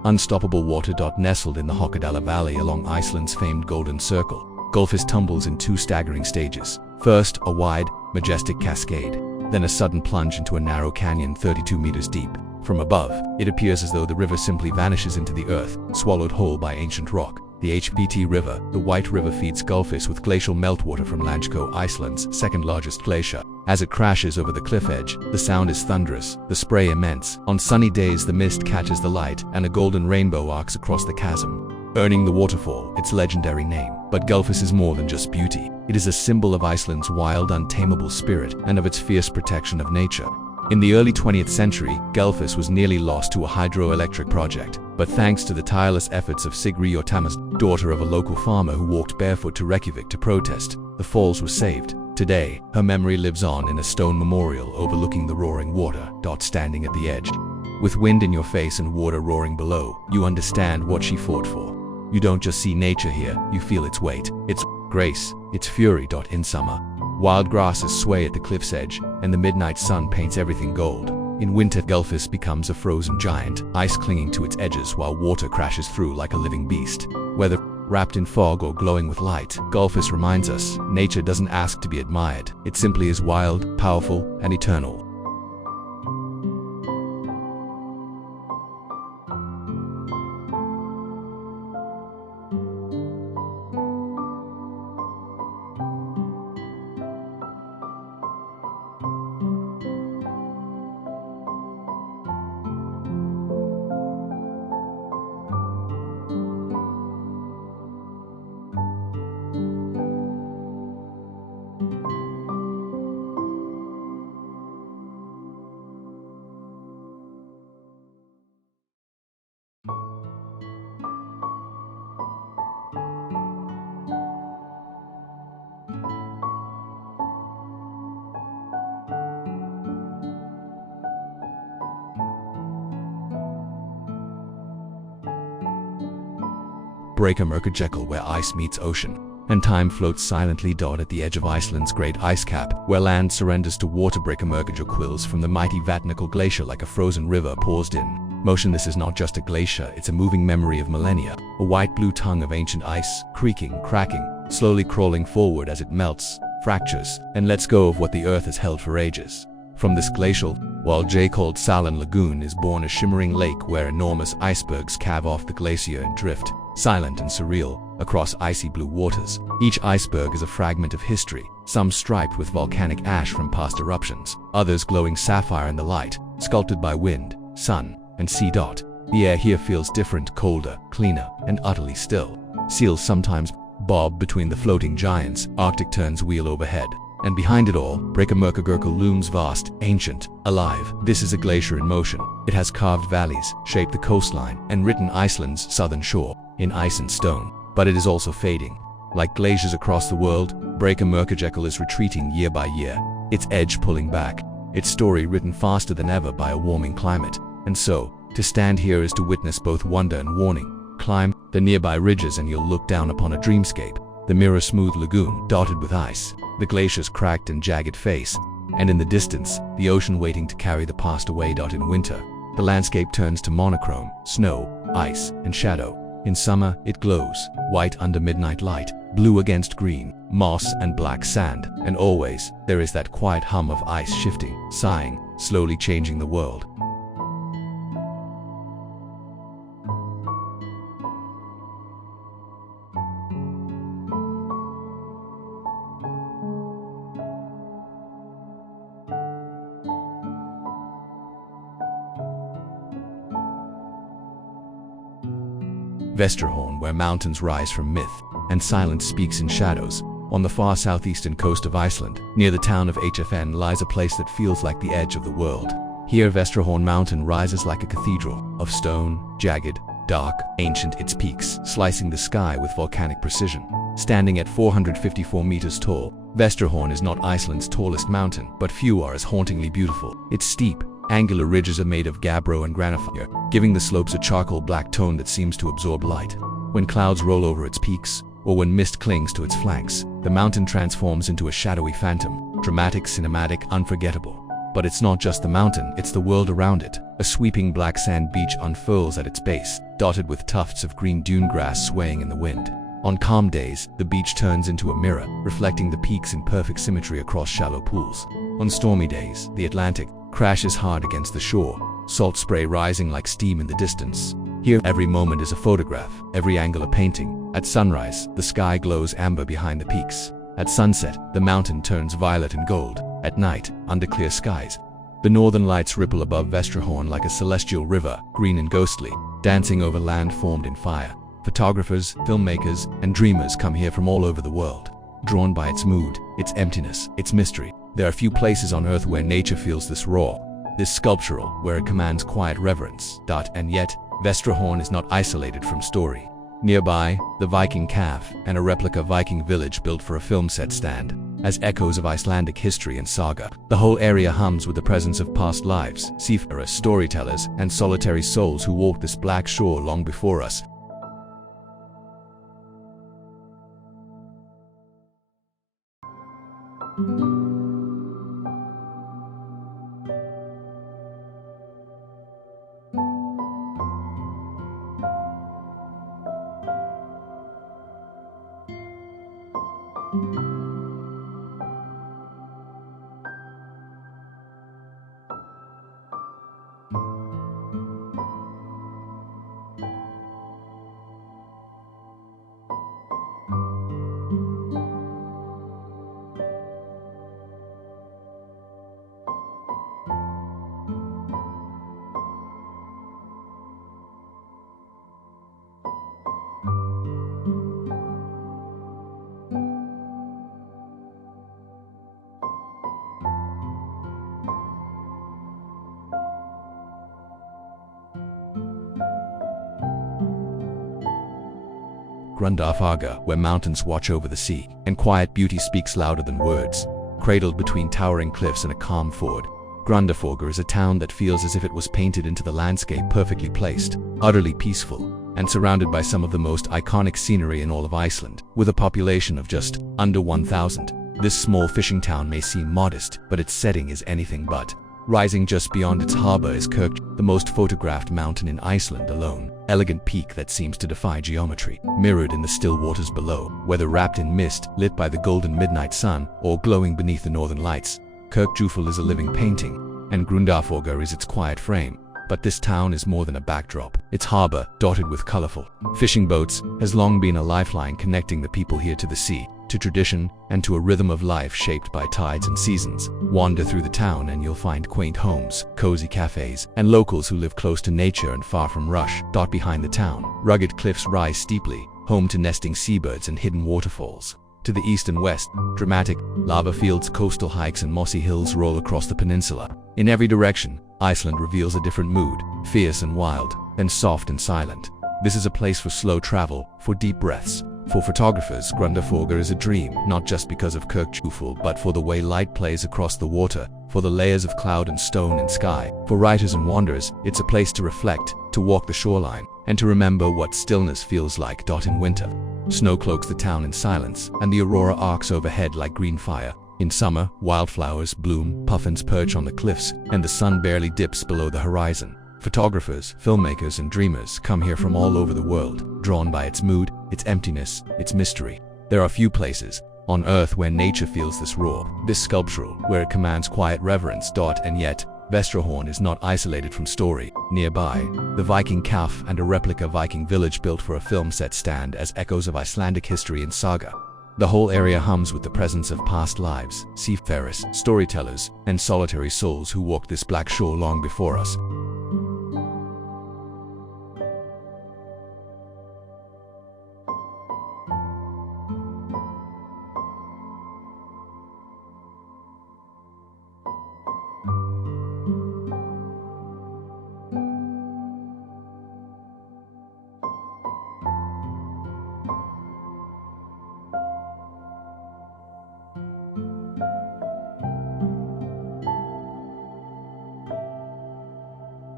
Unstoppable water. Nestled in the Hokkadala Valley along Iceland's famed Golden Circle, Gullfoss tumbles in two staggering stages. First, a wide, majestic cascade, then a sudden plunge into a narrow canyon 32 meters deep. From above, it appears as though the river simply vanishes into the earth, swallowed whole by ancient rock. The HPT River, the White River, feeds Gullfoss with glacial meltwater from Langsko, Iceland's second-largest glacier. As it crashes over the cliff edge, the sound is thunderous, the spray immense. On sunny days, the mist catches the light, and a golden rainbow arcs across the chasm, earning the waterfall its legendary name. But Gullfoss is more than just beauty. It is a symbol of Iceland's wild, untamable spirit and of its fierce protection of nature. In the early 20th century, Gullfoss was nearly lost to a hydroelectric project, but thanks to the tireless efforts of Sigrid Jortamas, daughter of a local farmer who walked barefoot to Reykjavik to protest, the falls were saved. Today, her memory lives on in a stone memorial overlooking the roaring water. Standing at the edge, with wind in your face and water roaring below, you understand what she fought for. You don't just see nature here, you feel its weight, its grace, its fury. In summer, wild grasses sway at the cliff's edge, and the midnight sun paints everything gold. In winter, Gullfoss becomes a frozen giant, ice clinging to its edges while water crashes through like a living beast. Whether wrapped in fog or glowing with light, Gullfoss reminds us, nature doesn't ask to be admired. It simply is wild, powerful, and eternal. Breakamörkajekul, where ice meets ocean, and time floats silently. At the edge of Iceland's great ice cap, where land surrenders to water, Breakamörkajekul from the mighty Vatnajökull glacier like a frozen river pours in. Motion. This is not just a glacier, it's a moving memory of millennia, a white-blue tongue of ancient ice, creaking, cracking, slowly crawling forward as it melts, fractures, and lets go of what the earth has held for ages. From this glacial, called Salan Lagoon, is born a shimmering lake where enormous icebergs calve off the glacier and drift, silent and surreal, across icy blue waters. Each iceberg is a fragment of history, some striped with volcanic ash from past eruptions, others glowing sapphire in the light, sculpted by wind, sun, and sea. The air here feels different, colder, cleaner, and utterly still. Seals sometimes bob between the floating giants, Arctic terns wheel overhead, and behind it all, Breakamörkajekul looms vast, ancient, alive. This is a glacier in motion. It has carved valleys, shaped the coastline, and written Iceland's southern shore in ice and stone. But it is also fading. Like glaciers across the world, Breakamörkajekul is retreating year by year, its edge pulling back, its story written faster than ever by a warming climate. And so, to stand here is to witness both wonder and warning. Climb the nearby ridges and you'll look down upon a dreamscape, the mirror-smooth lagoon dotted with ice, the glacier's cracked and jagged face, and in the distance, the ocean waiting to carry the past away. In winter, the landscape turns to monochrome, snow, ice, and shadow. In summer, it glows, white under midnight light, blue against green, moss and black sand, and always, there is that quiet hum of ice shifting, sighing, slowly changing the world. Vesterhorn, where mountains rise from myth, and silence speaks in shadows. On the far southeastern coast of Iceland, near the town of Hfn, lies a place that feels like the edge of the world. Here, Vesterhorn Mountain rises like a cathedral, of stone, jagged, dark, ancient, its peaks slicing the sky with volcanic precision. Standing at 454 meters tall, Vesterhorn is not Iceland's tallest mountain, but few are as hauntingly beautiful. Its steep, angular ridges are made of gabbro and granophyre, giving the slopes a charcoal black tone that seems to absorb light. When clouds roll over its peaks, or when mist clings to its flanks, the mountain transforms into a shadowy phantom, dramatic, cinematic, unforgettable. But it's not just the mountain, it's the world around it. A sweeping black sand beach unfurls at its base, dotted with tufts of green dune grass swaying in the wind. On calm days, the beach turns into a mirror, reflecting the peaks in perfect symmetry across shallow pools. On stormy days, the Atlantic crashes hard against the shore, salt spray rising like steam in the distance. Here, every moment is a photograph, every angle a painting. At sunrise, the sky glows amber behind the peaks. At sunset, the mountain turns violet and gold. At night, under clear skies, the northern lights ripple above Vestrahorn like a celestial river, green and ghostly, dancing over land formed in fire. Photographers, filmmakers, and dreamers come here from all over the world, drawn by its mood, its emptiness, its mystery. There are few places on Earth where nature feels this raw, this sculptural, where it commands quiet reverence. And yet, Vestrahorn is not isolated from story. Nearby, the Viking calf and a replica Viking village built for a film set stand as echoes of Icelandic history and saga. The whole area hums with the presence of past lives, seafarers, storytellers, and solitary souls who walked this black shore long before us. Grundarfaga, where mountains watch over the sea, and quiet beauty speaks louder than words. Cradled between towering cliffs and a calm ford, Grundarfaga is a town that feels as if it was painted into the landscape, perfectly placed, utterly peaceful, and surrounded by some of the most iconic scenery in all of Iceland. With a population of just under 1,000, this small fishing town may seem modest, but its setting is anything but. Rising just beyond its harbor is Kirk, the most photographed mountain in Iceland alone. Elegant peak that seems to defy geometry, mirrored in the still waters below, whether wrapped in mist, lit by the golden midnight sun, or glowing beneath the northern lights. Kirkjufell is a living painting, and Grundarfaga is its quiet frame. But this town is more than a backdrop. Its harbor, dotted with colorful fishing boats, has long been a lifeline connecting the people here to the sea, to tradition, and to a rhythm of life shaped by tides and seasons. Wander through the town and you'll find quaint homes, cozy cafes, and locals who live close to nature and far from rush. Behind the town, rugged cliffs rise steeply, home to nesting seabirds and hidden waterfalls. To the east and west, dramatic lava fields, coastal hikes, and mossy hills roll across the peninsula. In every direction, Iceland reveals a different mood, fierce and wild, then soft and silent. This is a place for slow travel, for deep breaths. For photographers, Grundarfaga is a dream, not just because of Kirkjufell, but for the way light plays across the water, for the layers of cloud and stone and sky. For writers and wanderers, it's a place to reflect, to walk the shoreline, and to remember what stillness feels like. In winter, snow cloaks the town in silence, and the aurora arcs overhead like green fire. In summer, wildflowers bloom, puffins perch on the cliffs, and the sun barely dips below the horizon. Photographers, filmmakers, and dreamers come here from all over the world, drawn by its mood, its emptiness, its mystery. There are few places on Earth where nature feels this raw, this sculptural, where it commands quiet reverence. And yet, Vestrahorn is not isolated from story. Nearby, the Viking calf and a replica Viking village built for a film set stand as echoes of Icelandic history and saga. The whole area hums with the presence of past lives, seafarers, storytellers, and solitary souls who walked this black shore long before us.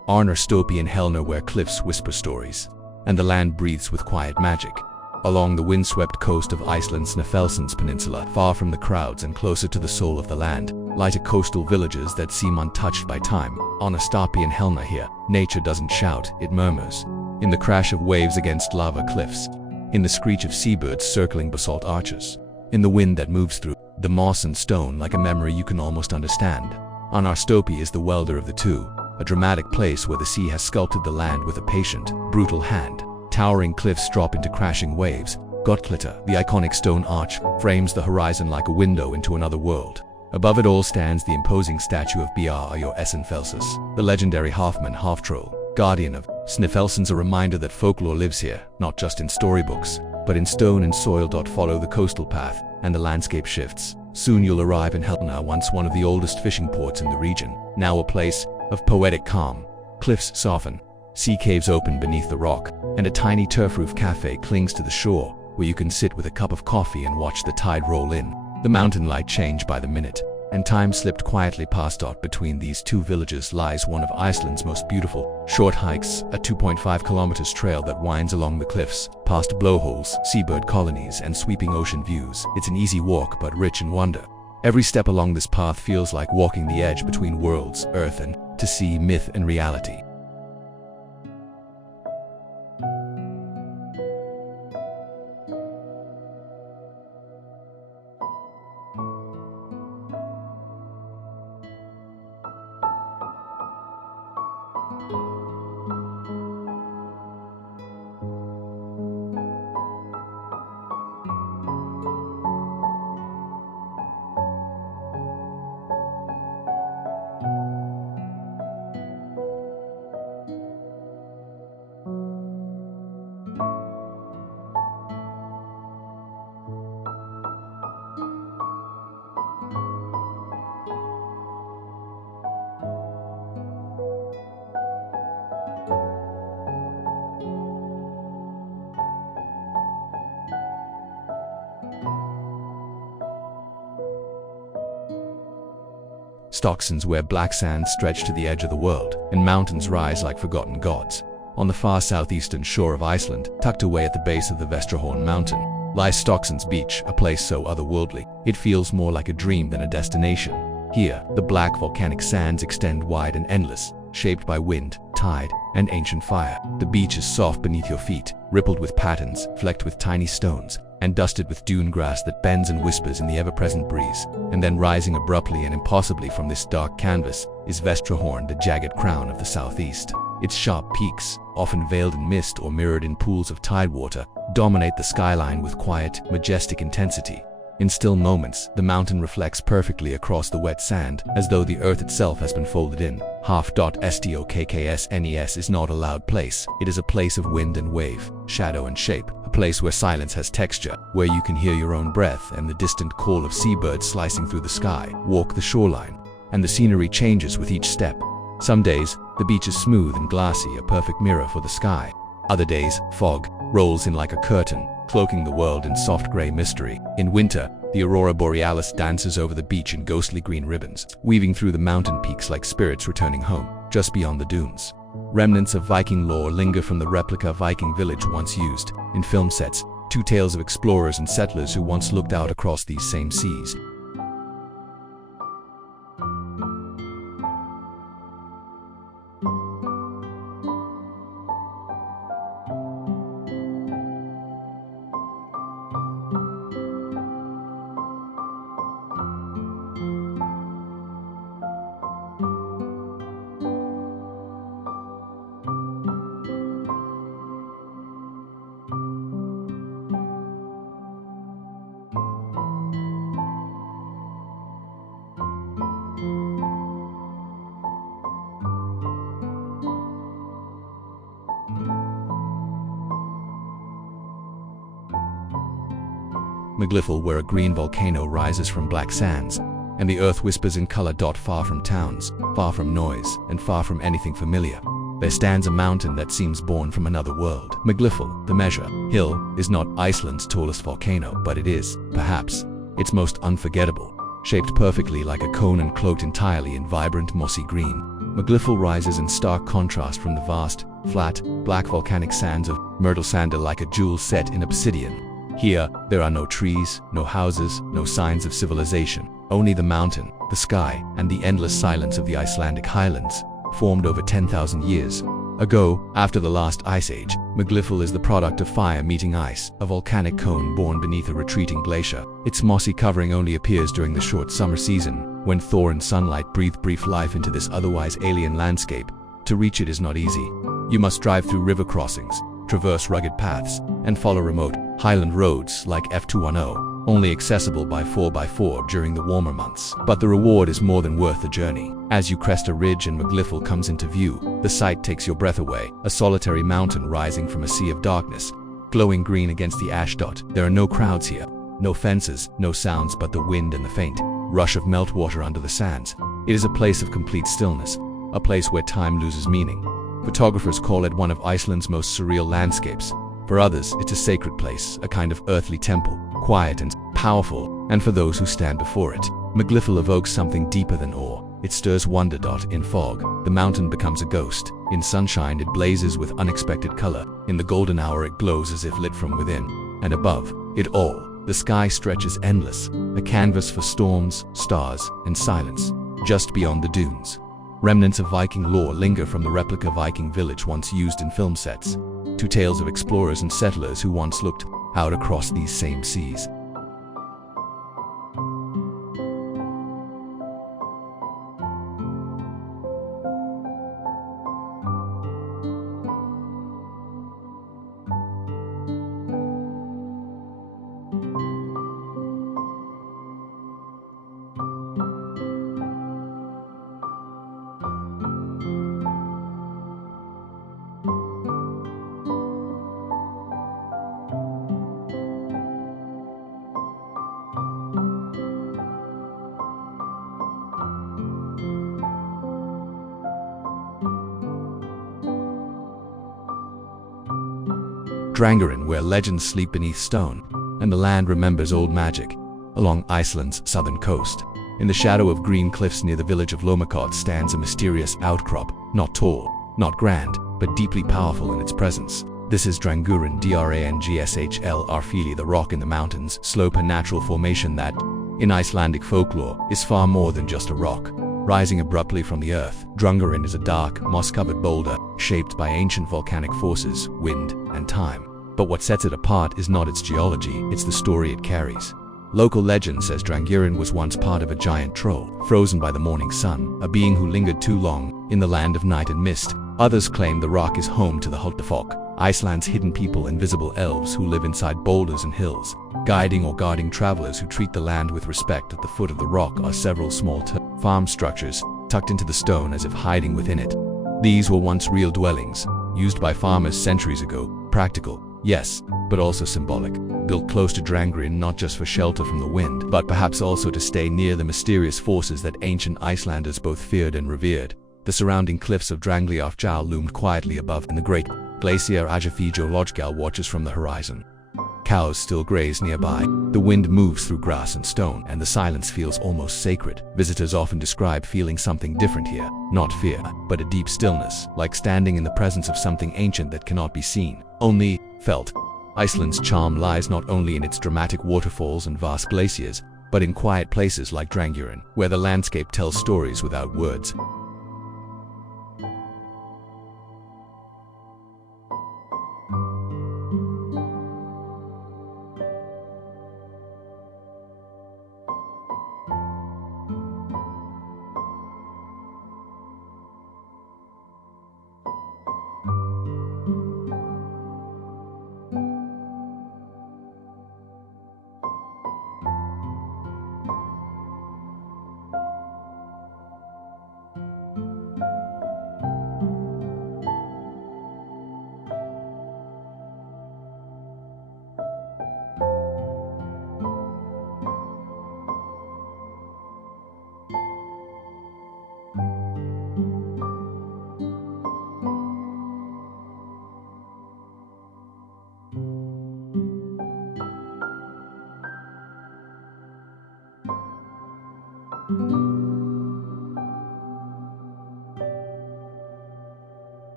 Arnor Stopi and Helner where cliffs whisper stories, and the land breathes with quiet magic. Along the windswept coast of Iceland's Snæfellsnes Peninsula, far from the crowds and closer to the soul of the land, lie coastal villages that seem untouched by time. On Stopi and Helner here, nature doesn't shout, it murmurs. In the crash of waves against lava cliffs, in the screech of seabirds circling basalt arches, in the wind that moves through the moss and stone like a memory you can almost understand. Arnor Stopi is the welder of the two, a dramatic place where the sea has sculpted the land with a patient, brutal hand. Towering cliffs drop into crashing waves. Gottklitter, the iconic stone arch, frames the horizon like a window into another world. Above it all stands the imposing statue of Bjarr Essenfelsis, the legendary half-man, half-troll, guardian of Snæfellsnes, a reminder that folklore lives here, not just in storybooks, but in stone and soil. Follow the coastal path, and the landscape shifts. Soon you'll arrive in Helner, once one of the oldest fishing ports in the region, now a place of poetic calm. Cliffs soften, sea caves open beneath the rock, and a tiny turf-roof cafe clings to the shore, where you can sit with a cup of coffee and watch the tide roll in. The mountain light changed by the minute, and time slipped quietly past. Between these two villages lies one of Iceland's most beautiful short hikes, a 2.5 kilometers trail that winds along the cliffs, past blowholes, seabird colonies, and sweeping ocean views. It's an easy walk but rich in wonder. Every step along this path feels like walking the edge between worlds, earth and to sea, myth and reality. Stocksons, where black sands stretch to the edge of the world, and mountains rise like forgotten gods. On the far southeastern shore of Iceland, tucked away at the base of the Vestrahorn mountain, lies Stocksons Beach, a place so otherworldly, it feels more like a dream than a destination. Here, the black volcanic sands extend wide and endless, shaped by wind, tide, and ancient fire. The beach is soft beneath your feet, rippled with patterns, flecked with tiny stones, and dusted with dune grass that bends and whispers in the ever-present breeze. And then rising abruptly and impossibly from this dark canvas is Vestrahorn, the jagged crown of the southeast. Its sharp peaks, often veiled in mist or mirrored in pools of tidewater, dominate the skyline with quiet, majestic intensity. In still moments, the mountain reflects perfectly across the wet sand, as though the earth itself has been folded in. Stocksnes is not a loud place. It is a place of wind and wave, shadow and shape, a place where silence has texture, where you can hear your own breath and the distant call of seabirds slicing through the sky. Walk the shoreline, and the scenery changes with each step. Some days, the beach is smooth and glassy, a perfect mirror for the sky. Other days, fog rolls in like a curtain, cloaking the world in soft gray mystery. In winter, the aurora borealis dances over the beach in ghostly green ribbons, weaving through the mountain peaks like spirits returning home. Just beyond the dunes, remnants of Viking lore linger from the replica Viking village once used in film sets, two tales of explorers and settlers who once looked out across these same seas. Myglifell, where a green volcano rises from black sands, and the earth whispers in color. Far from towns, far from noise, and far from anything familiar, there stands a mountain that seems born from another world. Myglifell, the measure hill, is not Iceland's tallest volcano, but it is, perhaps, its most unforgettable. Shaped perfectly like a cone and cloaked entirely in vibrant mossy green, Maglifel rises in stark contrast from the vast, flat, black volcanic sands of Myrtlesande like a jewel set in obsidian. Here, there are no trees, no houses, no signs of civilization, only the mountain, the sky, and the endless silence of the Icelandic highlands, formed over 10,000 years ago. After the last ice age, Maglifel is the product of fire meeting ice, a volcanic cone born beneath a retreating glacier. Its mossy covering only appears during the short summer season, when thaw and sunlight breathe brief life into this otherwise alien landscape. To reach it is not easy. You must drive through river crossings, traverse rugged paths, and follow remote, highland roads like F210, only accessible by 4x4 during the warmer months. But the reward is more than worth the journey. As you crest a ridge and Maglifel comes into view, the sight takes your breath away, a solitary mountain rising from a sea of darkness, glowing green against the ash dot. There are no crowds here, no fences, no sounds but the wind and the faint rush of meltwater under the sands. It is a place of complete stillness, a place where time loses meaning. Photographers call it one of Iceland's most surreal landscapes. For others, it's a sacred place, a kind of earthly temple, quiet and powerful, and for those who stand before it, Maglifel evokes something deeper than awe. It stirs wonder. In fog, the mountain becomes a ghost. In sunshine, it blazes with unexpected color. In the golden hour, it glows as if lit from within. And above it all, the sky stretches endless, a canvas for storms, stars, and silence. Just beyond the dunes, remnants of Viking lore linger from the replica Viking village once used in film sets, to tales of explorers and settlers who once looked out across these same seas. Drangarinn, where legends sleep beneath stone, and the land remembers old magic. Along Iceland's southern coast, in the shadow of green cliffs near the village of Lomakot, stands a mysterious outcrop, not tall, not grand, but deeply powerful in its presence. This is Drangarinn, Drangshl Arfili, the rock in the mountains, slope and natural formation that, in Icelandic folklore, is far more than just a rock. Rising abruptly from the earth, Drangarinn is a dark, moss-covered boulder, shaped by ancient volcanic forces, wind, and time. But what sets it apart is not its geology, it's the story it carries. Local legend says Drangarinn was once part of a giant troll, frozen by the morning sun, a being who lingered too long in the land of night and mist. Others claim the rock is home to the Hultafólk, Iceland's hidden people, invisible elves who live inside boulders and hills, guiding or guarding travelers who treat the land with respect. At the foot of the rock are several small farm structures, tucked into the stone as if hiding within it. These were once real dwellings, used by farmers centuries ago, practical, yes, but also symbolic, built close to Drangarinn not just for shelter from the wind, but perhaps also to stay near the mysterious forces that ancient Icelanders both feared and revered. The surrounding cliffs of Drangleifjall loomed quietly above, and the great glacier Eyjafjallajökull watches from the horizon. Cows still graze nearby, the wind moves through grass and stone, and the silence feels almost sacred. Visitors often describe feeling something different here, not fear, but a deep stillness, like standing in the presence of something ancient that cannot be seen, only felt. Iceland's charm lies not only in its dramatic waterfalls and vast glaciers, but in quiet places like Drangarinn, where the landscape tells stories without words.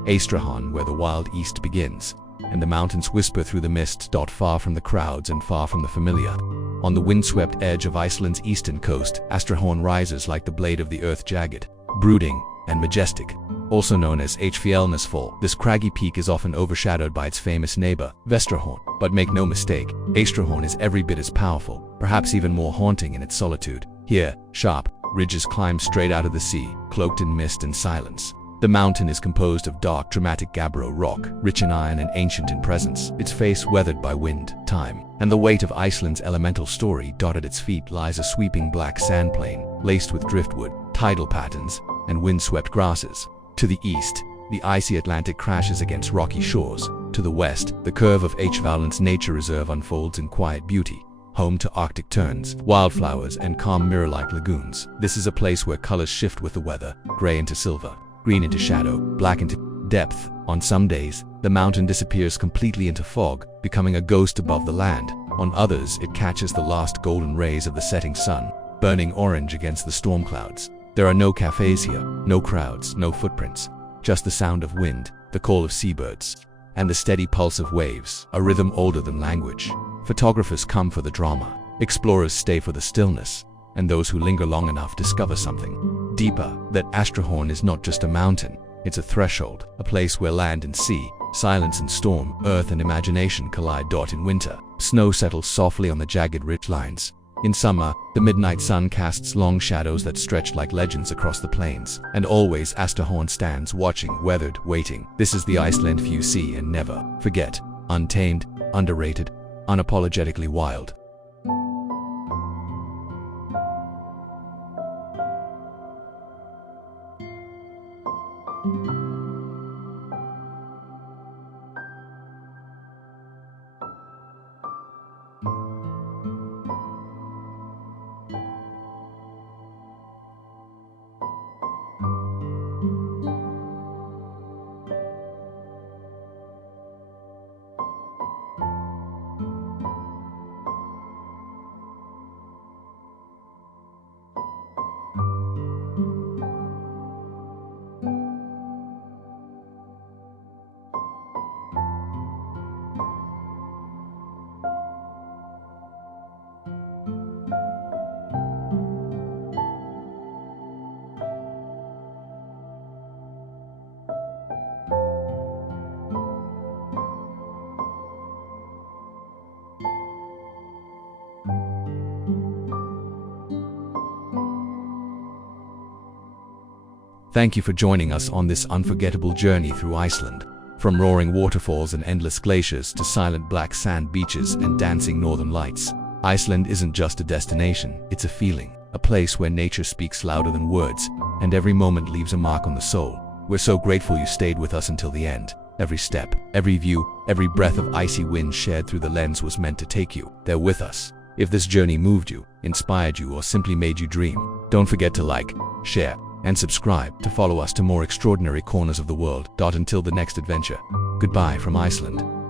Astrahan, where the wild east begins, and the mountains whisper through the mist. Far from the crowds and far from the familiar. On the windswept edge of Iceland's eastern coast, Astrahan rises like the blade of the earth, jagged, brooding, and majestic. Also known as Fjellnesfall, this craggy peak is often overshadowed by its famous neighbor, Vestrahorn. But make no mistake, Astrahan is every bit as powerful, perhaps even more haunting in its solitude. Here, sharp ridges climb straight out of the sea, cloaked in mist and silence. The mountain is composed of dark, dramatic gabbro rock, rich in iron and ancient in presence, its face weathered by wind, time, and the weight of Iceland's elemental story. At its feet lies a sweeping black sand plain, laced with driftwood, tidal patterns, and windswept grasses. To the east, the icy Atlantic crashes against rocky shores. To the west, the curve of Valence Nature Reserve unfolds in quiet beauty, home to Arctic terns, wildflowers, and calm mirror-like lagoons. This is a place where colors shift with the weather, gray into silver, green into shadow, black into depth. On some days, the mountain disappears completely into fog, becoming a ghost above the land. On others, it catches the last golden rays of the setting sun, burning orange against the storm clouds. There are no cafes here, no crowds, no footprints, just the sound of wind, the call of seabirds, and the steady pulse of waves, a rhythm older than language. Photographers come for the drama, explorers stay for the stillness, and those who linger long enough discover something deeper. That Astrahan is not just a mountain, it's a threshold, a place where land and sea, silence and storm, earth and imagination collide. In winter, snow settles softly on the jagged ridgelines. In summer, the midnight sun casts long shadows that stretch like legends across the plains. And always Astrahan stands watching, weathered, waiting. This is the Iceland few see and never forget. Untamed, underrated, unapologetically wild. Thank you for joining us on this unforgettable journey through Iceland. From roaring waterfalls and endless glaciers to silent black sand beaches and dancing northern lights, Iceland isn't just a destination, it's a feeling, a place where nature speaks louder than words, and every moment leaves a mark on the soul. We're so grateful you stayed with us until the end. Every step, every view, every breath of icy wind shared through the lens was meant to take you there with us. If this journey moved you, inspired you, or simply made you dream, don't forget to like, share, and subscribe to follow us to more extraordinary corners of the world. Until the next adventure, goodbye from Iceland.